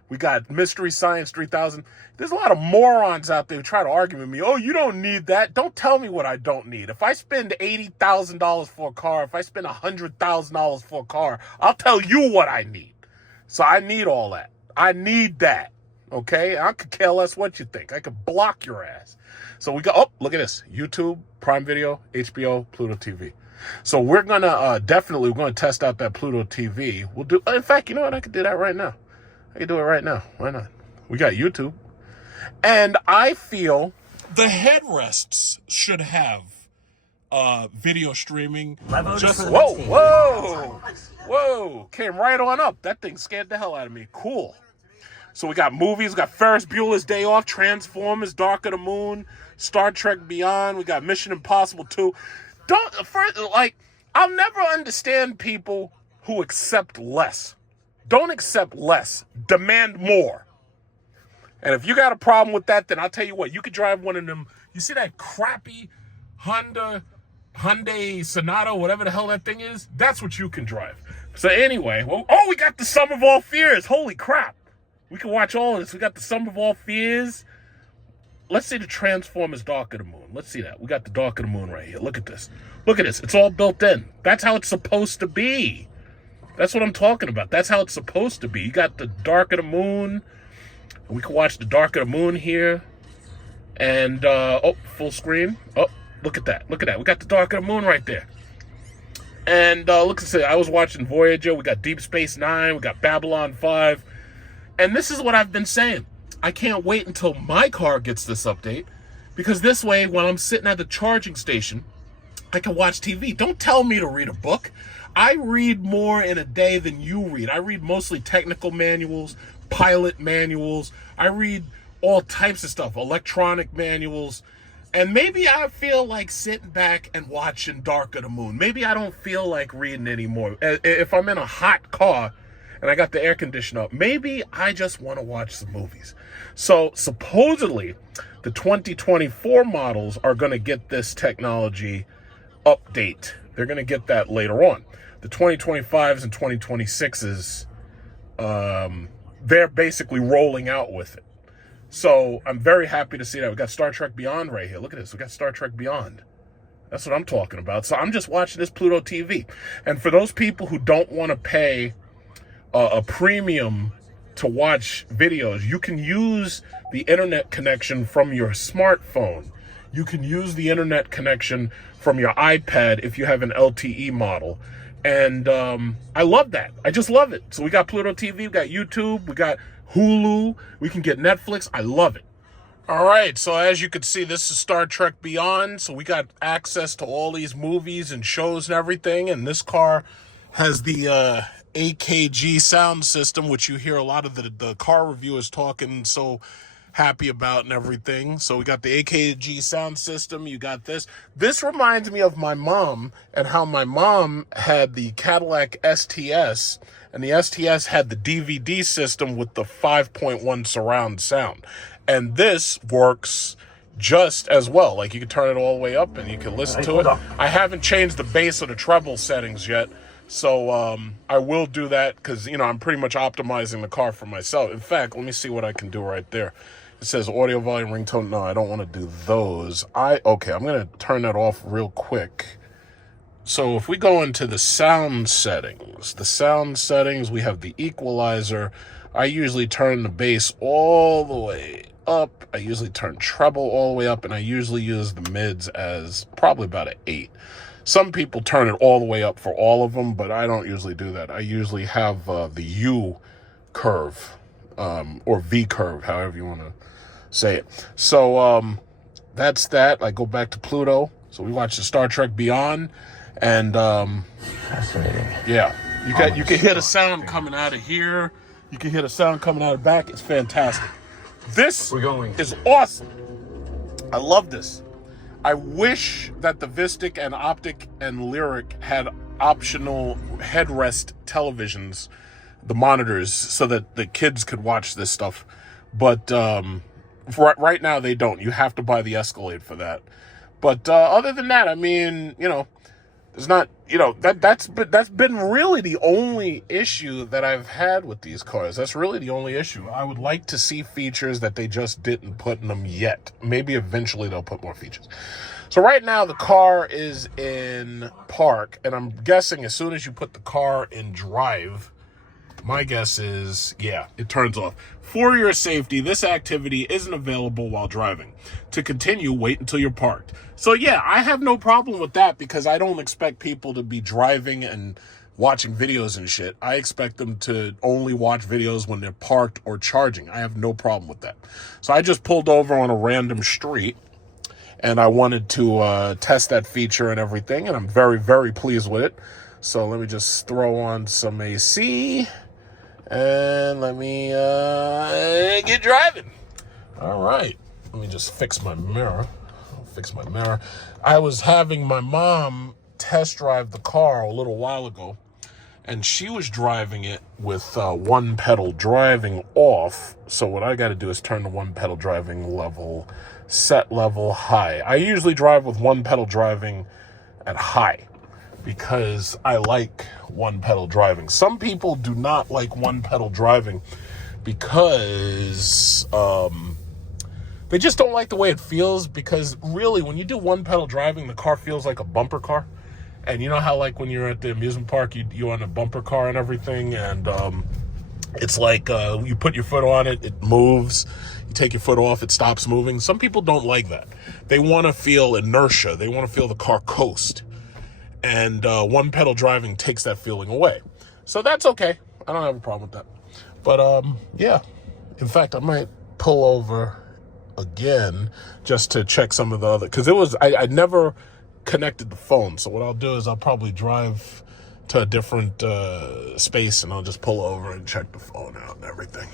We got Mystery Science 3000. There's a lot of morons out there who try to argue with me. Oh, you don't need that. Don't tell me what I don't need. If I spend $80,000 for a car, if I spend $100,000 for a car, I'll tell you what I need. So I need all that. I need that. Okay? I could care less what you think. I could block your ass. So we got, oh, look at this. YouTube, Prime Video, HBO, Pluto TV. So we're going to we're going to test out that Pluto TV. We'll do, in fact, you know what? I could do that right now. I can do it right now. Why not? We got YouTube. And I feel the headrests should have video streaming. Just whoa. Came right on up. That thing scared the hell out of me. Cool. So we got movies. We got Ferris Bueller's Day Off, Transformers, Dark of the Moon, Star Trek Beyond. We got Mission Impossible 2. I'll never understand people who accept less. Don't accept less. Demand more. And if you got a problem with that, then I'll tell you what. You could drive one of them. You see that crappy Hyundai Sonata, whatever the hell that thing is? That's what you can drive. So anyway, we got the Sum of All Fears. Holy crap. We can watch all of this. We got the Sum of All Fears. Let's see the Transformers Dark of the Moon. Let's see that. We got the Dark of the Moon right here. Look at this. Look at this. It's all built in. That's how it's supposed to be. That's what I'm talking about. That's how it's supposed to be. You got the Dark of the Moon. We can watch the Dark of the Moon here. And, full screen. Oh, look at that. Look at that. We got the Dark of the Moon right there. And, look at this. I was watching Voyager. We got Deep Space Nine. We got Babylon 5. And this is what I've been saying. I can't wait until my car gets this update. Because this way, when I'm sitting at the charging station, I can watch TV. Don't tell me to read a book. I read more in a day than you read. I read mostly technical manuals, pilot manuals. I read all types of stuff, electronic manuals. And maybe I feel like sitting back and watching Dark of the Moon. Maybe I don't feel like reading anymore. If I'm in a hot car and I got the air conditioner up, maybe I just want to watch some movies. So supposedly the 2024 models are going to get this technology update. They're going to get that later on. The 2025s and 2026s, they're basically rolling out with it. So I'm very happy to see that. We got Star Trek Beyond right here. Look at this. We got Star Trek Beyond. That's what I'm talking about. So I'm just watching this Pluto TV. And for those people who don't want to pay a premium to watch videos, you can use the internet connection from your smartphone. You can use the internet connection from your iPad if you have an LTE model. And I love that. I just love it. So we got Pluto TV, we got YouTube, we got Hulu, we can get Netflix. I love it. All right, so as you can see, this is Star Trek Beyond. So we got access to all these movies and shows and everything. And this car has the AKG sound system, which you hear a lot of the car reviewers talking so happy about and everything. So we got the AKG sound system. You got this. This reminds me of my mom and how my mom had the Cadillac STS, and the STS had the DVD system with the 5.1 surround sound. And this works just as well. Like, you can turn it all the way up and you can listen to it. I haven't changed the bass or the treble settings yet. So I will do that because, I'm pretty much optimizing the car for myself. In fact, let me see what I can do right there. It says audio volume, ringtone. No, I don't want to do those. Okay, I'm going to turn that off real quick. So if we go into the sound settings, we have the equalizer. I usually turn the bass all the way up. I usually turn treble all the way up, and I usually use the mids as probably about an 8. Some people turn it all the way up for all of them, but I don't usually do that. I usually have the U curve, or V curve, however you want to say it. So that's that. I go back to Pluto. So we watch the Star Trek Beyond, and fascinating. Yeah, you can hear the sound coming out of here. You can hear the sound coming out of the back. It's fantastic. This is awesome. I love this. I wish that the Vistic and Optic and LYRIQ had optional headrest televisions, the monitors, so that the kids could watch this stuff. But right now they don't. You have to buy the Escalade for that. But other than that, I mean, you know, there's not, you know, that's been really the only issue that I've had with these cars. That's really the only issue. I would like to see features that they just didn't put in them yet. Maybe eventually they'll put more features. So right now the car is in park, and I'm guessing as soon as you put the car in drive, my guess is, yeah, it turns off. For your safety, this activity isn't available while driving. To continue, wait until you're parked. So yeah, I have no problem with that because I don't expect people to be driving and watching videos and shit. I expect them to only watch videos when they're parked or charging. I have no problem with that. So I just pulled over on a random street, and I wanted to test that feature and everything, and I'm very, very pleased with it. So let me just throw on some AC. And let me get driving. All right. Let me just fix my mirror. I was having my mom test drive the car a little while ago, and she was driving it with one pedal driving off. So what I got to do is turn the one pedal driving level, set level high. I usually drive with one pedal driving at high, because I like one pedal driving. Some people do not like one pedal driving because they just don't like the way it feels, because really when you do one pedal driving, the car feels like a bumper car. And you know how like when you're at the amusement park, you're on a bumper car and everything, and it's like you put your foot on it, it moves. You take your foot off, it stops moving. Some people don't like that. They want to feel inertia. They want to feel the car coast. And one pedal driving takes that feeling away. So that's okay. I don't have a problem with that. But yeah, in fact, I might pull over again just to check some of the other, because I never connected the phone. So what I'll do is I'll probably drive to a different space, and I'll just pull over and check the phone out and everything.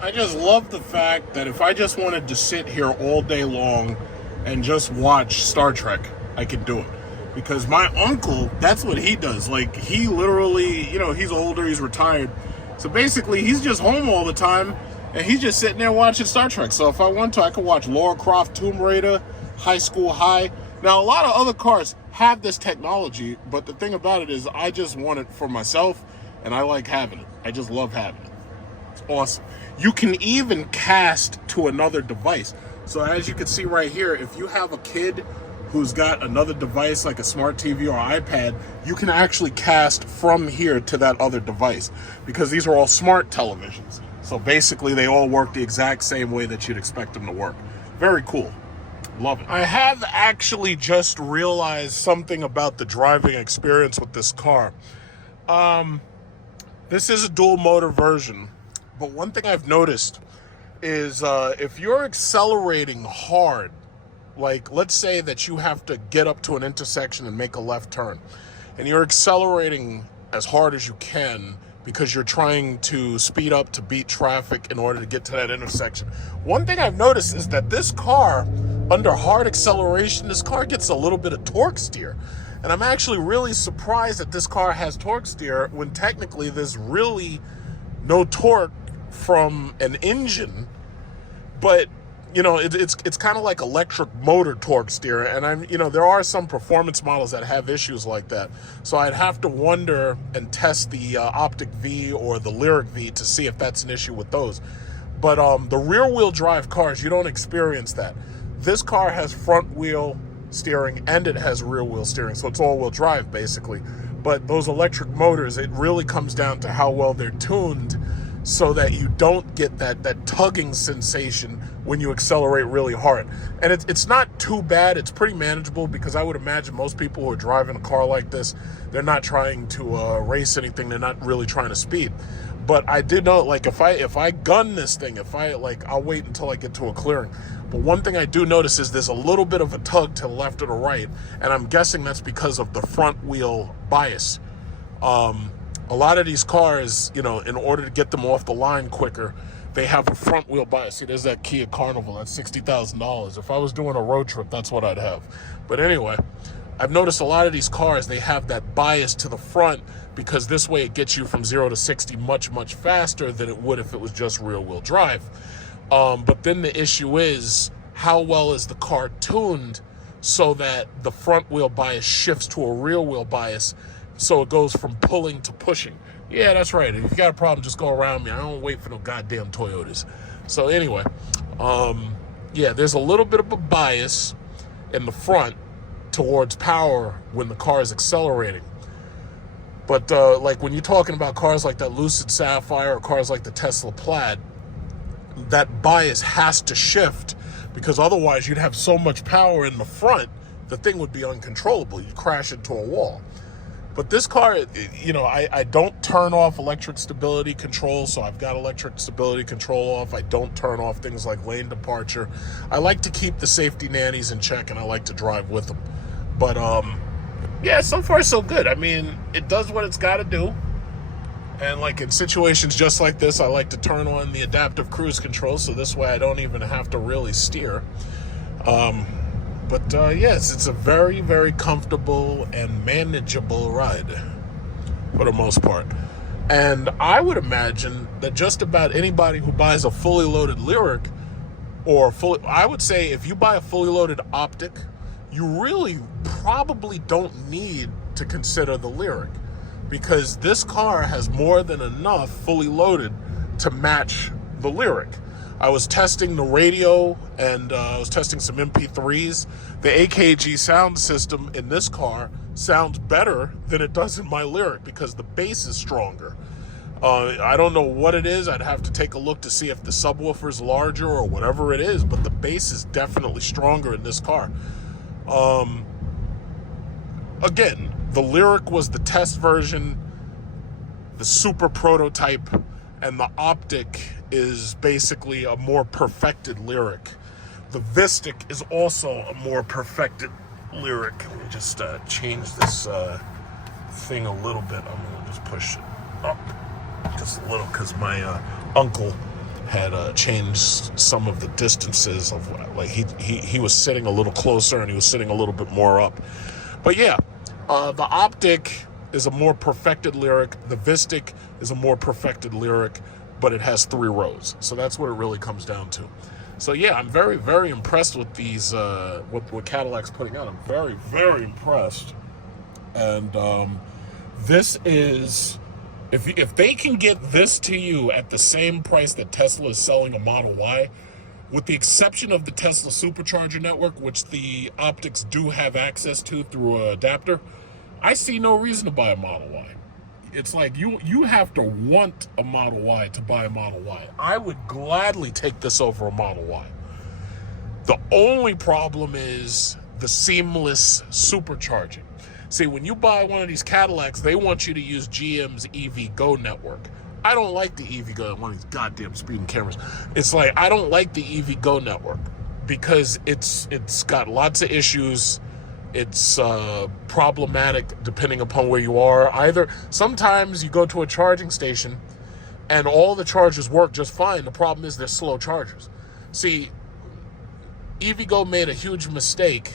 I just love the fact that if I just wanted to sit here all day long and just watch Star Trek, I could do it. Because my uncle, that's what he does. Like, he literally, you know, he's older, he's retired. So basically, he's just home all the time, and he's just sitting there watching Star Trek. So if I want to, I could watch Lara Croft, Tomb Raider, High School High. Now, a lot of other cars have this technology, but the thing about it is I just want it for myself, and I like having it. I just love having it. It's awesome. You can even cast to another device. So as you can see right here, if you have a kid who's got another device like a smart TV or iPad, you can actually cast from here to that other device, because these are all smart televisions. So basically they all work the exact same way that you'd expect them to work. Very cool. Love it. I have actually just realized something about the driving experience with this car. This is a dual motor version, but one thing I've noticed is if you're accelerating hard, like let's say that you have to get up to an intersection and make a left turn, and you're accelerating as hard as you can because you're trying to speed up to beat traffic in order to get to that intersection. One thing I've noticed is that this car, under hard acceleration, this car gets a little bit of torque steer. And I'm actually really surprised that this car has torque steer when technically there's really no torque from an engine, but you know, it's kind of like electric motor torque steer, and there are some performance models that have issues like that. So I'd have to wonder and test the Optic V or the LYRIQ V to see if that's an issue with those. But the rear wheel drive cars, you don't experience that. This car has front wheel steering and it has rear wheel steering, so it's all wheel drive basically. But those electric motors, it really comes down to how well they're tuned. so that you don't get that tugging sensation when you accelerate really hard. And it's not too bad. It's pretty manageable, because I would imagine most people who are driving a car like this, they're not trying to race anything. They're not really trying to speed. But I did know, like, if I gun this thing, I'll wait until I get to a clearing. But one thing I do notice is there's a little bit of a tug to the left or the right, and I'm guessing that's because of the front wheel bias. A lot of these cars, in order to get them off the line quicker, they have a front wheel bias. See, there's that Kia Carnival, that's $60,000. If I was doing a road trip, that's what I'd have. But anyway, I've noticed a lot of these cars, they have that bias to the front, because this way it gets you from 0 to 60 much, much faster than it would if it was just rear-wheel drive. But then the issue is, how well is the car tuned so that the front wheel bias shifts to a rear wheel bias, so it goes from pulling to pushing? Yeah, that's right. If you got a problem, just go around me. I don't wait for no goddamn Toyotas. So anyway, yeah, there's a little bit of a bias in the front towards power when the car is accelerating. But like when you're talking about cars like that Lucid Sapphire or cars like the Tesla Plaid, that bias has to shift, because otherwise you'd have so much power in the front, the thing would be uncontrollable. You'd crash into a wall. But this car, I don't turn off electric stability control, so I've got electric stability control off. I don't turn off things like lane departure. I like to keep the safety nannies in check, and I like to drive with them. But, yeah, so far so good. I mean, it does what it's got to do. And like in situations just like this, I like to turn on the adaptive cruise control, so this way I don't even have to really steer. But yes, it's a very, very comfortable and manageable ride for the most part. And I would imagine that just about anybody who buys a fully loaded LYRIQ, I would say if you buy a fully loaded Optic, you really probably don't need to consider the LYRIQ, because this car has more than enough fully loaded to match the LYRIQ. I was testing the radio, and I was testing some MP3s. The AKG sound system in this car sounds better than it does in my LYRIQ, because the bass is stronger. I don't know what it is. I'd have to take a look to see if the subwoofer's larger or whatever it is, but the bass is definitely stronger in this car. Again, the LYRIQ was the test version, the super prototype, and the Optic is basically a more perfected LYRIQ. The VISTIQ is also a more perfected LYRIQ. Let me just change this thing a little bit. I'm going to just push it up just a little, because my uncle had changed some of the distances of, like, he was sitting a little closer and he was sitting a little bit more up. But yeah, the Optic is a more perfected LYRIQ. The VISTIQ is a more perfected LYRIQ, but it has 3 rows. So that's what it really comes down to. So yeah, I'm very, very impressed with these, what Cadillac's putting out. I'm very, very impressed. And this is, if they can get this to you at the same price that Tesla is selling a Model Y, with the exception of the Tesla supercharger network, which the Optics do have access to through an adapter, I see no reason to buy a Model Y. It's like you have to want a Model Y to buy a Model Y. I would gladly take this over a Model Y. The only problem is the seamless supercharging. See, when you buy one of these Cadillacs, they want you to use GM's EVgo network. I don't like the EVgo, one of these goddamn speeding cameras. It's like, I don't like the EVgo network because it's got lots of issues. It's problematic depending upon where you are. Either sometimes you go to a charging station and all the chargers work just fine. The problem is they're slow chargers. See, EVgo made a huge mistake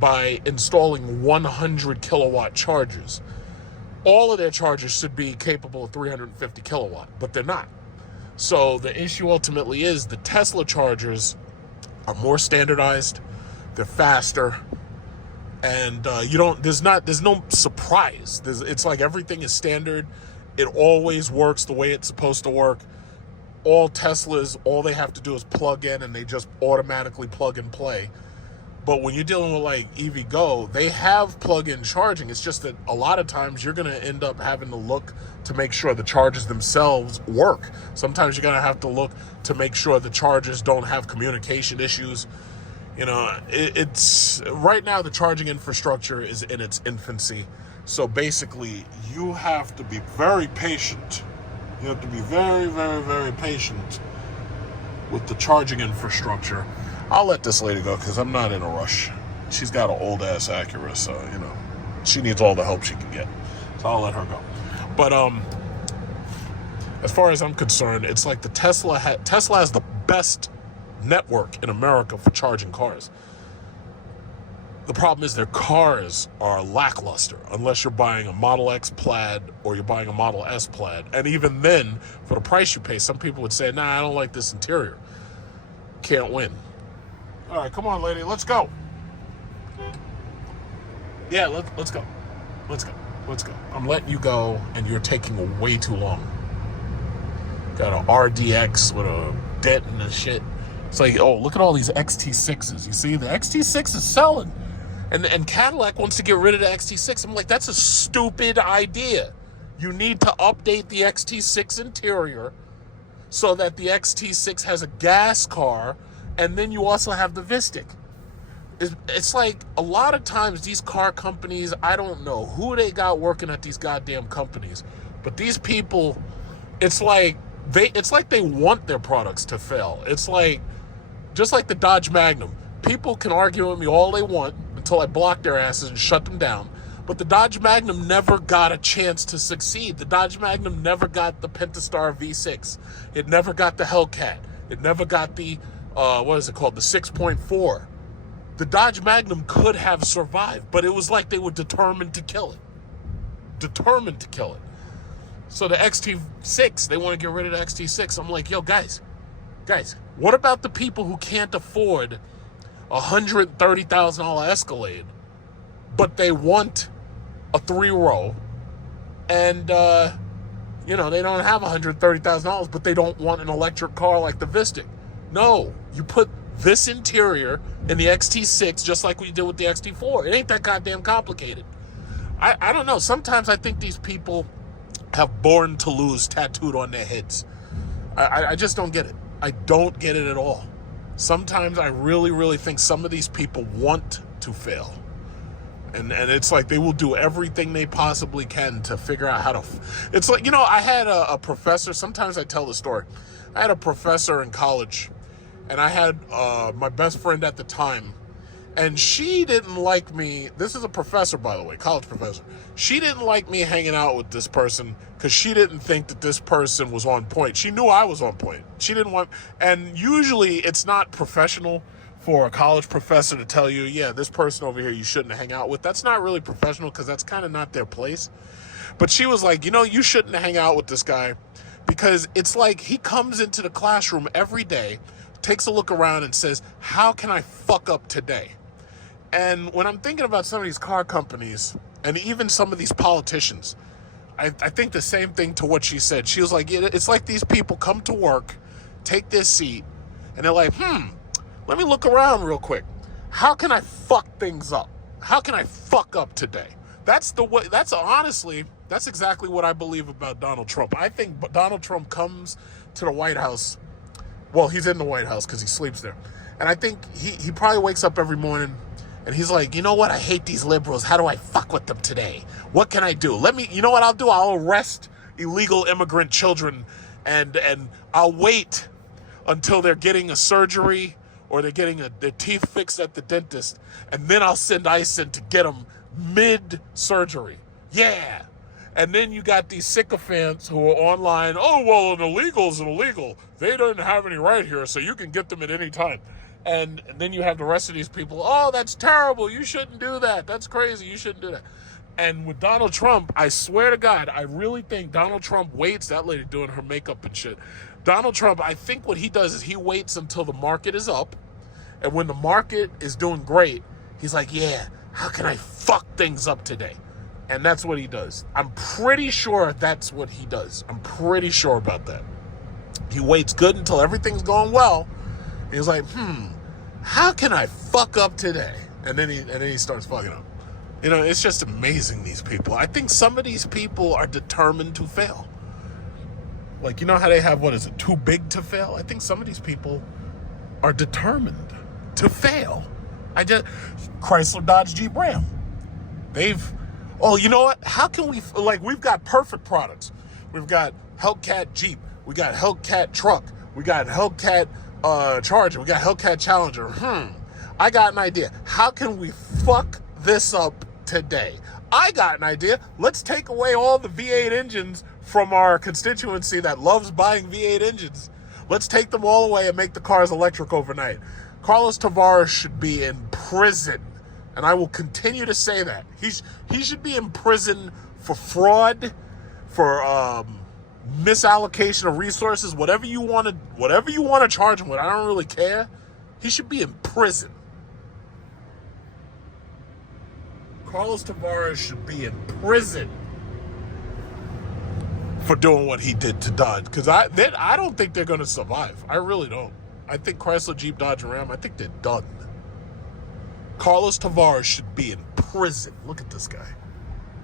by installing 100 kilowatt chargers. All of their chargers should be capable of 350 kilowatt, but they're not. So the issue ultimately is the Tesla chargers are more standardized, they're faster, and there's no surprise. It's like everything is standard. It always works the way it's supposed to work. All Teslas, all they have to do is plug in and they just automatically plug and play. But when you're dealing with like EVgo, they have plug-in charging. It's just that a lot of times you're going to end up having to look to make sure the chargers themselves work. Sometimes you're going to have to look to make sure the chargers don't have communication issues. You know, it's right now the charging infrastructure is in its infancy. So basically, you have to be very patient. You have to be very, very, very patient with the charging infrastructure. I'll let this lady go because I'm not in a rush. She's got an old ass Acura, so you know she needs all the help she can get. So I'll let her go. But as far as I'm concerned, it's like the Tesla has the best network in America for charging cars. The problem is their cars are lackluster unless you're buying a Model X Plaid or you're buying a Model S Plaid. And even then, for the price you pay, some people would say, nah, I don't like this interior. Can't win. All right, come on, lady, let's go. Yeah, let's go. Let's go. Let's go. I'm letting you go, and you're taking way too long. Got an RDX with a dent and shit. It's like, oh, look at all these XT6s. You see, the XT6 is selling. And Cadillac wants to get rid of the XT6. I'm like, that's a stupid idea. You need to update the XT6 interior so that the XT6 has a gas car, and then you also have the Vistic. It's like a lot of times these car companies, I don't know who they got working at these goddamn companies, but these people, it's like they want their products to fail. It's like, just like the Dodge Magnum. People can argue with me all they want until I block their asses and shut them down. But the Dodge Magnum never got a chance to succeed. The Dodge Magnum never got the Pentastar V6. It never got the Hellcat. It never got the, what is it called? The 6.4. The Dodge Magnum could have survived, but it was like they were determined to kill it. Determined to kill it. So the XT6, they want to get rid of the XT6. I'm like, yo, guys, what about the people who can't afford a $130,000 Escalade, but they want a 3-row, and they don't have $130,000, but they don't want an electric car like the Vistic? No, you put this interior in the XT6 just like we did with the XT4. It ain't that goddamn complicated. I don't know. Sometimes I think these people have "Born to Lose" tattooed on their heads. I just don't get it. I don't get it at all. Sometimes I really, really think some of these people want to fail. And it's like they will do everything they possibly can to figure out how to... It's like, I had a professor. Sometimes I tell the story. I had a professor in college, and I had my best friend at the time, and she didn't like me. This is a professor, by the way, college professor. She didn't like me hanging out with this person because she didn't think that this person was on point. She knew I was on point. She didn't want... And usually it's not professional for a college professor to tell you, yeah, this person over here you shouldn't hang out with. That's not really professional because that's kind of not their place. But she was like, you shouldn't hang out with this guy because it's like he comes into the classroom every day, takes a look around and says, how can I fuck up today? And when I'm thinking about some of these car companies and even some of these politicians, I think the same thing to what she said. She was like, it's like these people come to work, take their seat, and they're like, let me look around real quick. How can I fuck things up? How can I fuck up today? That's exactly what I believe about Donald Trump. I think Donald Trump comes to the White House. Well, he's in the White House because he sleeps there. And I think he probably wakes up every morning and he's like, you know what? I hate these liberals. How do I fuck with them today? What can I do? You know what I'll do? I'll arrest illegal immigrant children and I'll wait until they're getting a surgery or they're getting their teeth fixed at the dentist, and then I'll send ICE in to get them mid-surgery. Yeah. And then you got these sycophants who are online, oh, well, an illegal's an illegal. They don't have any right here, so you can get them at any time. And then you have the rest of these people, oh, that's terrible. You shouldn't do that. That's crazy. You shouldn't do that. And with Donald Trump, I swear to God, I really think Donald Trump waits, that lady doing her makeup and shit. Donald Trump, I think what he does is he waits until the market is up. And when the market is doing great, he's like, yeah, how can I fuck things up today? And that's what he does. I'm pretty sure that's what he does. I'm pretty sure about that. He waits good until everything's going well. He's like, how can I fuck up today? And then he starts fucking up. You know, it's just amazing, these people. I think some of these people are determined to fail. Like, you know how they have, what is it, too big to fail? I think some of these people are determined to fail. Chrysler, Dodge, Jeep, Ram. You know what? How can we've got perfect products. We've got Hellcat Jeep. We got Hellcat truck. We got Hellcat Charger. We got Hellcat Challenger. I got an idea. How can we fuck this up today? I got an idea. Let's take away all the V8 engines from our constituency that loves buying V8 engines. Let's take them all away and make the cars electric overnight. Carlos Tavares should be in prison, and I will continue to say that. He should be in prison for fraud, for misallocation of resources, whatever you want to charge him with. I don't really care. He should be in prison. Carlos Tavares should be in prison for doing what he did to Dodge, because I don't think they're going to survive. I really don't. I think Chrysler, Jeep, Dodge, and Ram, I think they're done. Carlos Tavares should be in prison. Look at this guy.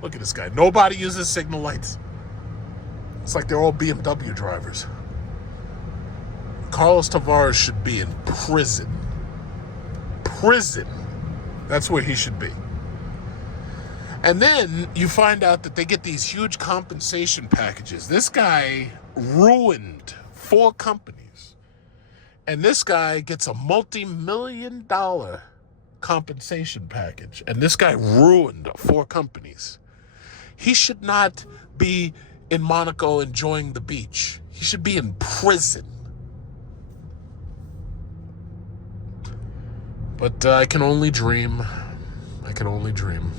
Look at this guy. Nobody uses signal lights. It's like they're all BMW drivers. Carlos Tavares should be in prison. Prison. That's where he should be. And then you find out that they get these huge compensation packages. This guy ruined 4 companies. And this guy gets a multi-million-dollar compensation package. And this guy ruined 4 companies. He should not be in Monaco enjoying the beach. He should be in prison. But I can only dream. I can only dream.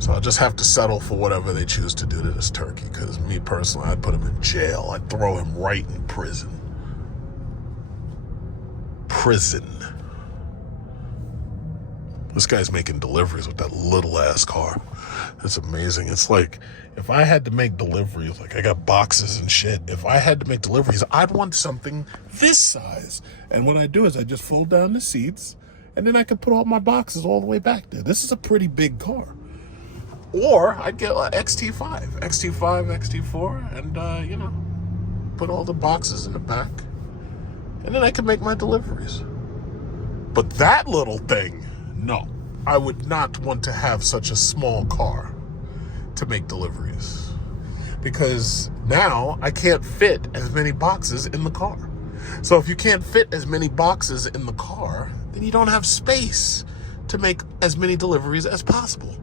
So I'll just have to settle for whatever they choose to do to this turkey, because me personally, I'd put him in jail. I'd throw him right in prison. Prison. This guy's making deliveries with that little ass car. It's amazing. It's like, if I had to make deliveries, like I got boxes and shit, if I had to make deliveries, I'd want something this size. And what I do is I just fold down the seats, and then I could put all my boxes all the way back there. This is a pretty big car. Or I'd get an XT5, XT4, and, put all the boxes in the back. And then I could make my deliveries. But that little thing, no. I would not want to have such a small car to make deliveries. Because now I can't fit as many boxes in the car. So if you can't fit as many boxes in the car, then you don't have space to make as many deliveries as possible.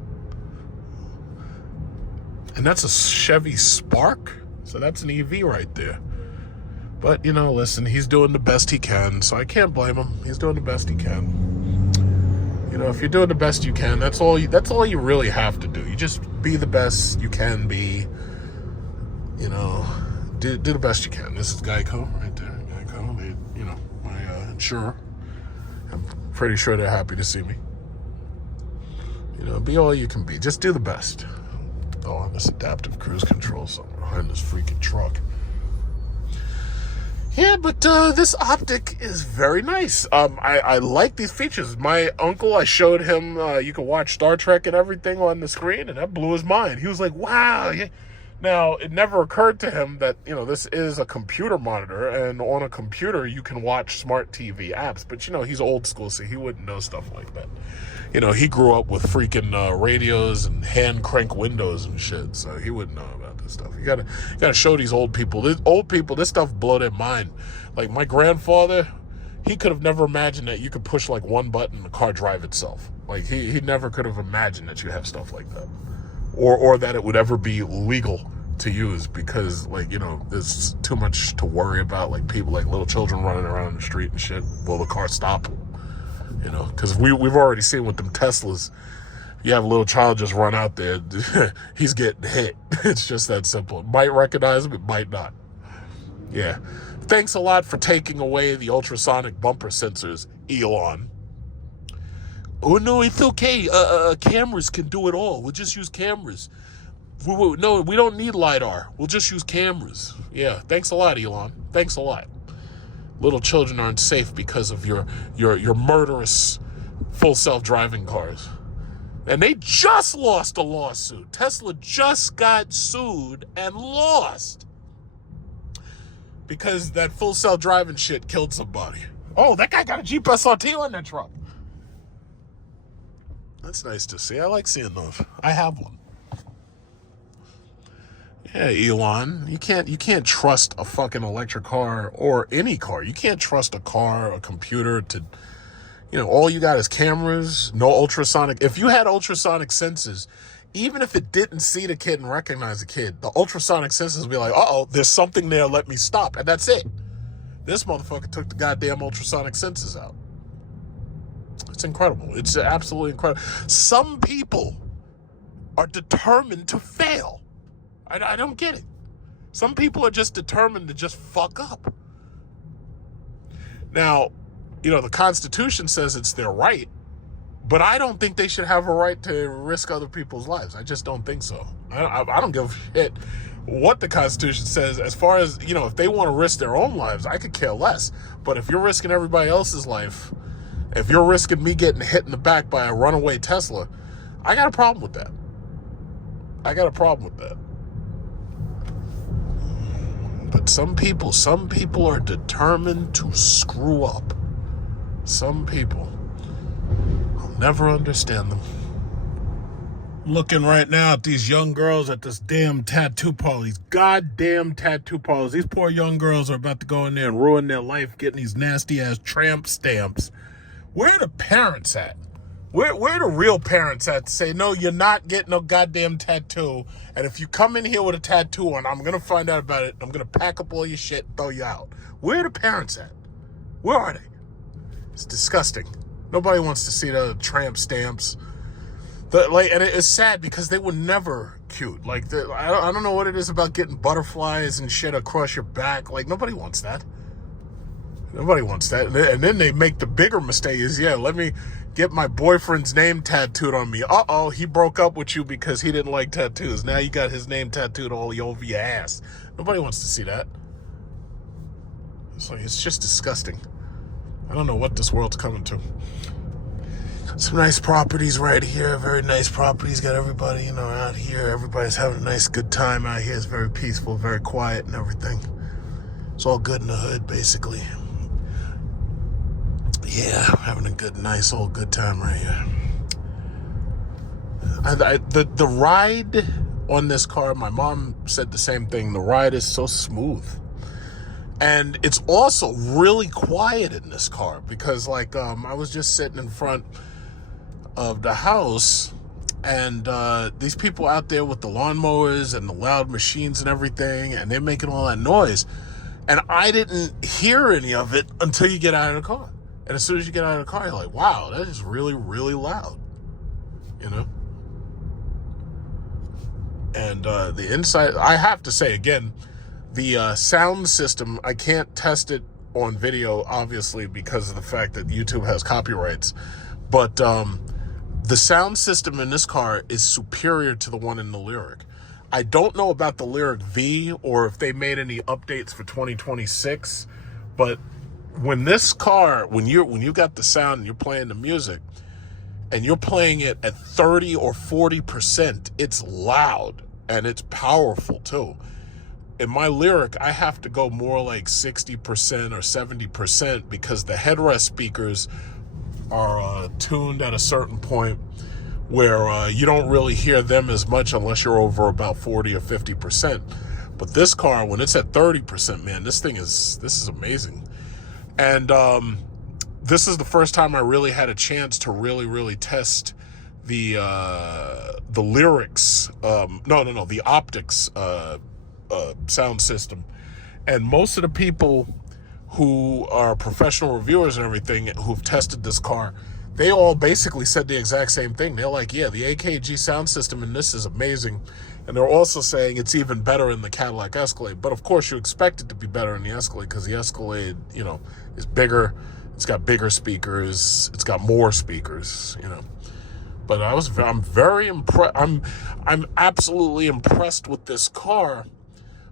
And that's a Chevy Spark. So that's an EV right there. But, listen, he's doing the best he can, so I can't blame him. He's doing the best he can. If you're doing the best you can, that's all you really have to do. You just be the best you can be. Do the best you can. This is Geico right there. Geico, my insurer. I'm pretty sure they're happy to see me. Be all you can be. Just do the best. Oh, on this adaptive cruise control somewhere behind this freaking truck. Yeah, but this Optic is very nice. I like these features. My uncle, I showed him you can watch Star Trek and everything on the screen, and that blew his mind. He was like, wow. Yeah. Now, it never occurred to him that, this is a computer monitor, and on a computer you can watch smart TV apps. But, he's old school, so he wouldn't know stuff like that. He grew up with freaking radios and hand crank windows and shit, so he wouldn't know about this stuff. You gotta show these old people. This stuff blow their mind. Like my grandfather, he could have never imagined that you could push like one button and the car drive itself. Like he never could have imagined that you have stuff like that, or that it would ever be legal to use, because there's too much to worry about. Like people, like little children running around the street and shit. Will the car stop? Because we've already seen with them Teslas, you have a little child just run out there, he's getting hit. It's just that simple. It might recognize him, it might not. Yeah. Thanks a lot for taking away the ultrasonic bumper sensors, Elon. Oh, no, it's okay. Cameras can do it all. We'll just use cameras. No, we don't need LiDAR. We'll just use cameras. Yeah, thanks a lot, Elon. Thanks a lot. Little children aren't safe because of your murderous full self-driving cars. And they just lost a lawsuit. Tesla just got sued and lost because that full self-driving shit killed somebody. Oh, that guy got a Jeep SRT on that truck. That's nice to see. I like seeing those. I have one. Yeah, Elon, you can't trust a fucking electric car or any car. You can't trust a car, a computer to, all you got is cameras, no ultrasonic. If you had ultrasonic senses, even if it didn't see the kid and recognize the kid, the ultrasonic senses would be like, uh-oh, there's something there, let me stop. And that's it. This motherfucker took the goddamn ultrasonic senses out. It's incredible. It's absolutely incredible. Some people are determined to fail. I don't get it. Some people are just determined to just fuck up. Now, the Constitution says it's their right, but I don't think they should have a right to risk other people's lives. I just don't think so. I don't give a shit what the Constitution says. As far as, if they want to risk their own lives, I could care less. But if you're risking everybody else's life, if you're risking me getting hit in the back by a runaway Tesla, I got a problem with that. But some people are determined to screw up. Some people. I'll never understand them. Looking right now at these young girls at this damn tattoo parlor. These goddamn tattoo parlors. These poor young girls are about to go in there and ruin their life getting these nasty-ass tramp stamps. Where are the parents at? Where are the real parents at to say, no, you're not getting no goddamn tattoo, and if you come in here with a tattoo on, I'm going to find out about it, I'm going to pack up all your shit and throw you out. Where are the parents at? Where are they? It's disgusting. Nobody wants to see the tramp stamps. And it's sad because they were never cute. I don't know what it is about getting butterflies and shit across your back. Nobody wants that. Nobody wants that. And then they make the bigger mistake is, let me get my boyfriend's name tattooed on me. Uh-oh, he broke up with you because he didn't like tattoos. Now you got his name tattooed all over your ass. Nobody wants to see that. It's just disgusting. I don't know what this world's coming to. Some nice properties right here. Very nice properties. Got everybody, out here. Everybody's having a nice, good time out here. It's very peaceful, very quiet and everything. It's all good in the hood, basically. Yeah, having a good, nice, old good time right here. The ride on this car, my mom said the same thing. The ride is so smooth. And it's also really quiet in this car because, I was just sitting in front of the house and these people out there with the lawnmowers and the loud machines and everything, and they're making all that noise. And I didn't hear any of it until you get out of the car. And as soon as you get out of the car, you're like, wow, that is really, really loud, And the inside, I have to say, again, the sound system, I can't test it on video, obviously, because of the fact that YouTube has copyrights. But the sound system in this car is superior to the one in the LYRIQ. I don't know about the LYRIQ V or if they made any updates for 2026, but when this car, when you got the sound and you're playing the music and you're playing it at 30 or 40%, it's loud and it's powerful too. In my LYRIQ, I have to go more like 60% or 70% because the headrest speakers are tuned at a certain point where you don't really hear them as much unless you're over about 40 or 50%. But this car, when it's at 30%, man, this is amazing. And this is the first time I really had a chance to really test the lyrics. The Optics sound system. And most of the people who are professional reviewers and everything who've tested this car, they all basically said the exact same thing. They're like, yeah, the AKG sound system in this is amazing. And they're also saying it's even better in the Cadillac Escalade. But of course, you expect it to be better in the Escalade because the Escalade, is bigger. It's got bigger speakers. It's got more speakers, But I'm very impressed. I'm absolutely impressed with this car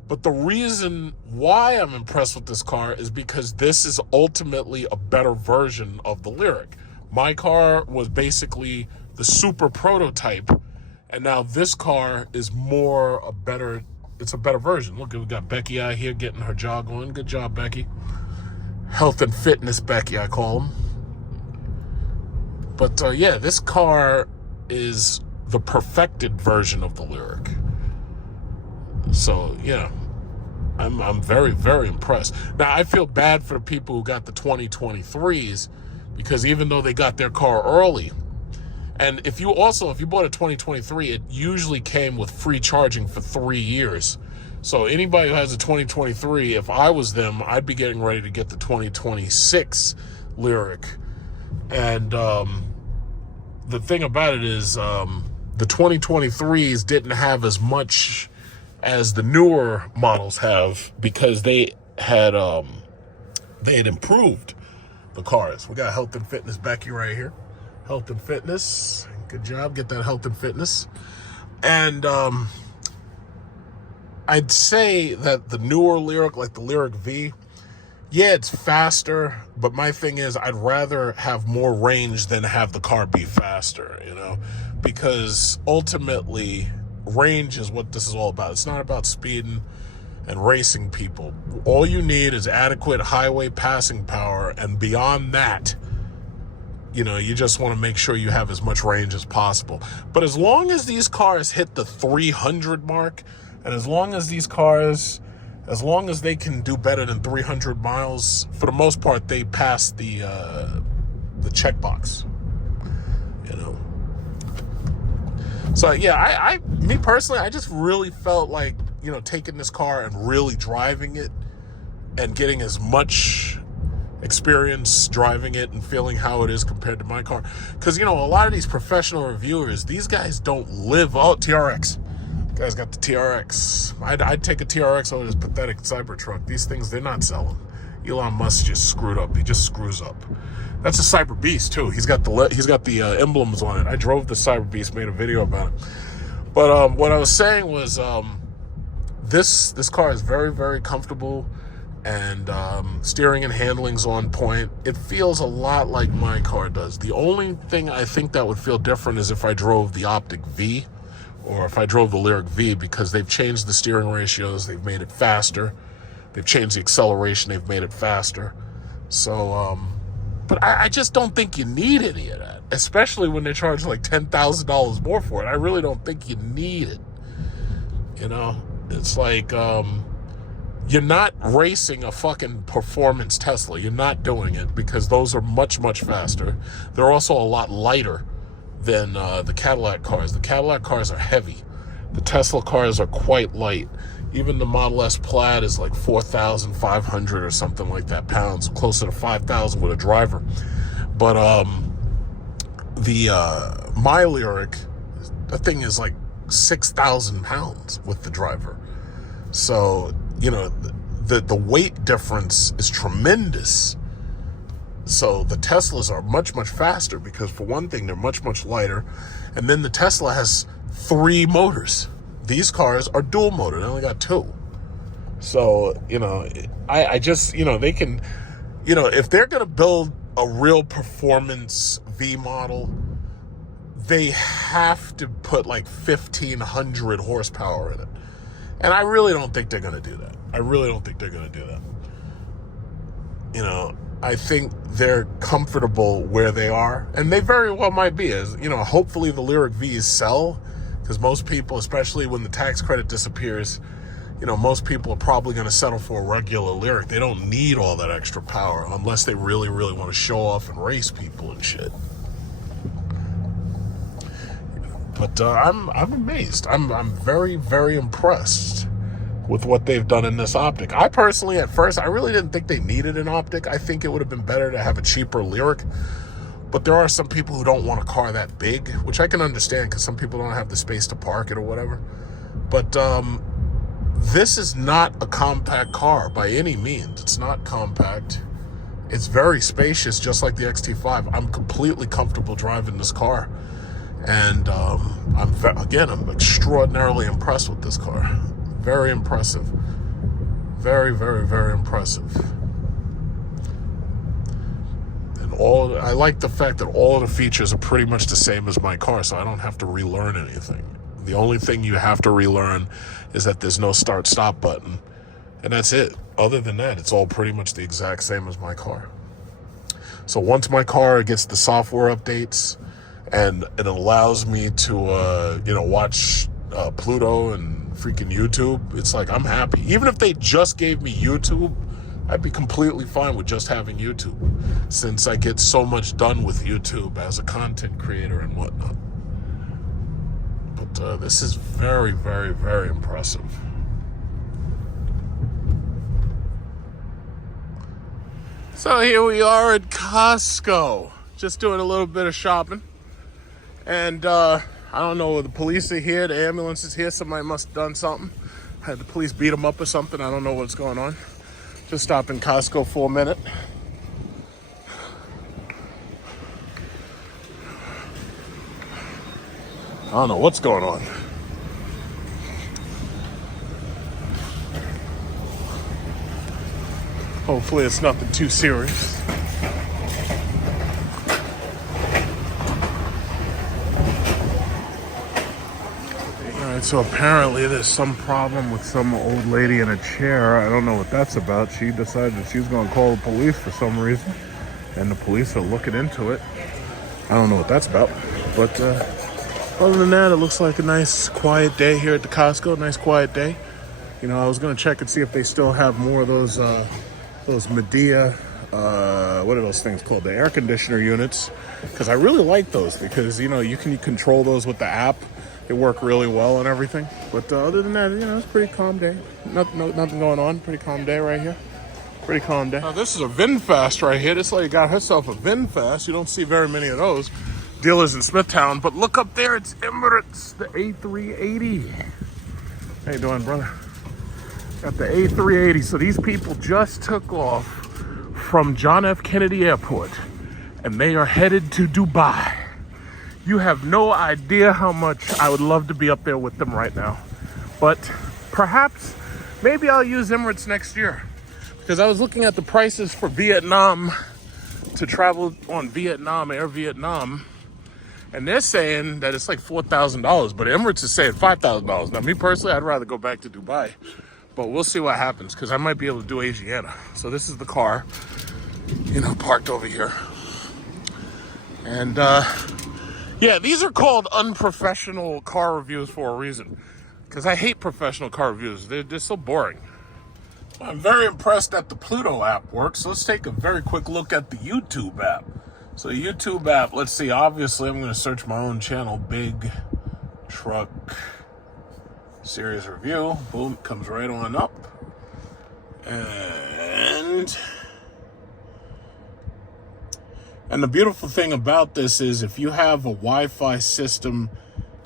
But the reason why I'm impressed with this car is because this is ultimately a better version of the LYRIQ. My car was basically the super prototype, and now this car is it's a better version. Look, we got Becky out here getting her jog on. Good job, Becky. Health and fitness Becky, I call him. But yeah, this car is the perfected version of the LYRIQ. So yeah, I'm very, very impressed. Now, I feel bad for the people who got the 2023s, because even though they got their car early, and if you bought a 2023, it usually came with free charging for 3 years. So anybody who has a 2023, if I was them, I'd be getting ready to get the 2026 LYRIQ. And the thing about it is, the 2023s didn't have as much as the newer models have, because they had improved the cars. We got health and fitness Becky right here. Health and fitness. Good job. Get that health and fitness. And I'd say that the newer LYRIQ, like the LYRIQ V, yeah, it's faster, but my thing is I'd rather have more range than have the car be faster, because ultimately range is what this is all about. It's not about speeding and racing people. All you need is adequate highway passing power, and beyond that, you just want to make sure you have as much range as possible. But as long as these cars hit the 300 mark, and as long as they can do better than 300 miles, for the most part, they pass the checkbox, So yeah, me personally, I just really felt like, taking this car and really driving it and getting as much experience driving it and feeling how it is compared to my car. Because, a lot of these professional reviewers, these guys don't live out TRX. Guys got the TRX. I'd take a TRX over this pathetic Cybertruck. These things, they're not selling. Elon Musk just screwed up. He just screws up. That's a Cyber Beast too. He's got the emblems on it. I drove the Cyber Beast, made a video about it. But what I was saying was, this car is very, very comfortable, and steering and handling's on point. It feels a lot like my car does. The only thing I think that would feel different is if I drove the Optic V, or if I drove the LYRIQ V, because they've changed the steering ratios, they've made it faster, they've changed the acceleration, they've made it faster. So, but I just don't think you need any of that, especially when they charge like $10,000 more for it. I really don't think you need it. It's like, you're not racing a fucking performance Tesla. You're not doing it, because those are much, much faster. They're also a lot lighter than the Cadillac cars. The Cadillac cars are heavy. The Tesla cars are quite light. Even the Model S Plaid is like 4,500 or something like that pounds, closer to 5,000 with a driver. But my LYRIQ, that thing is like 6,000 pounds with the driver. So, the weight difference is tremendous. So the Teslas are much, much faster, because for one thing, they're much, much lighter. And then the Tesla has 3 motors. These cars are dual motor. They only got 2. So, I just, they can, if they're going to build a real performance V model, they have to put like 1,500 horsepower in it. And I really don't think they're going to do that. I think they're comfortable where they are, and they very well might be. As hopefully the LYRIQ Vs sell, because most people, especially when the tax credit disappears, most people are probably going to settle for a regular LYRIQ. They don't need all that extra power unless they really, really want to show off and race people and shit. But I'm amazed. I'm very, very impressed with what they've done in this Optic. I personally, at first, I really didn't think they needed an Optic. I think it would have been better to have a cheaper LYRIQ. But there are some people who don't want a car that big, which I can understand, because some people don't have the space to park it or whatever. But this is not a compact car by any means. It's not compact. It's very spacious, just like the XT5. I'm completely comfortable driving this car. And I'm extraordinarily impressed with this car. Very impressive. Very, very, very impressive. And I like the fact that all of the features are pretty much the same as my car, so I don't have to relearn anything. The only thing you have to relearn is that there's no start-stop button, and that's it. Other than that, it's all pretty much the exact same as my car. So once my car gets the software updates and it allows me to, watch Pluto and freaking YouTube, it's like I'm happy. Even if they just gave me YouTube, I'd be completely fine with just having YouTube, since I get so much done with YouTube as a content creator and whatnot. But this is very, very, very impressive. So here we are at Costco, just doing a little bit of shopping. And I don't know, the police are here, the ambulance is here, somebody must have done something. Had the police beat them up or something, I don't know what's going on. Just stopping Costco for a minute. I don't know what's going on. Hopefully it's nothing too serious. Alright, so apparently there's some problem with some old lady in a chair. I don't know what that's about. She decided that she was going to call the police for some reason, and the police are looking into it. I don't know what that's about. But other than that, it looks like a nice quiet day here at the Costco. Nice quiet day. You know, I was going to check and see if they still have more of those Medea, what are those things called? The air conditioner units. Because I really like those, because, you can control those with the app. They work really well and everything. But other than that, it's a pretty calm day. Nothing going on. Pretty calm day right here. Pretty calm day. Now, this is a VinFast right here. This lady got herself a VinFast. You don't see very many of those dealers in Smithtown. But look up there. It's Emirates, the A380. How you doing, brother? Got the A380. So these people just took off from John F. Kennedy Airport, and they are headed to Dubai. You have no idea how much I would love to be up there with them right now. But perhaps, maybe I'll use Emirates next year. Because I was looking at the prices for Vietnam, to travel on Vietnam, Air Vietnam, and they're saying that it's like $4,000, but Emirates is saying $5,000. Now, me personally, I'd rather go back to Dubai. But we'll see what happens, because I might be able to do Asiana. So this is the car, parked over here. And, yeah, these are called unprofessional car reviews for a reason. Because I hate professional car reviews. They're so boring. I'm very impressed that the Pluto app works. So let's take a very quick look at the YouTube app. So the YouTube app, let's see. Obviously, I'm going to search my own channel, Big Truck Series Review. Boom, it comes right on up. And the beautiful thing about this is, if you have a Wi-Fi system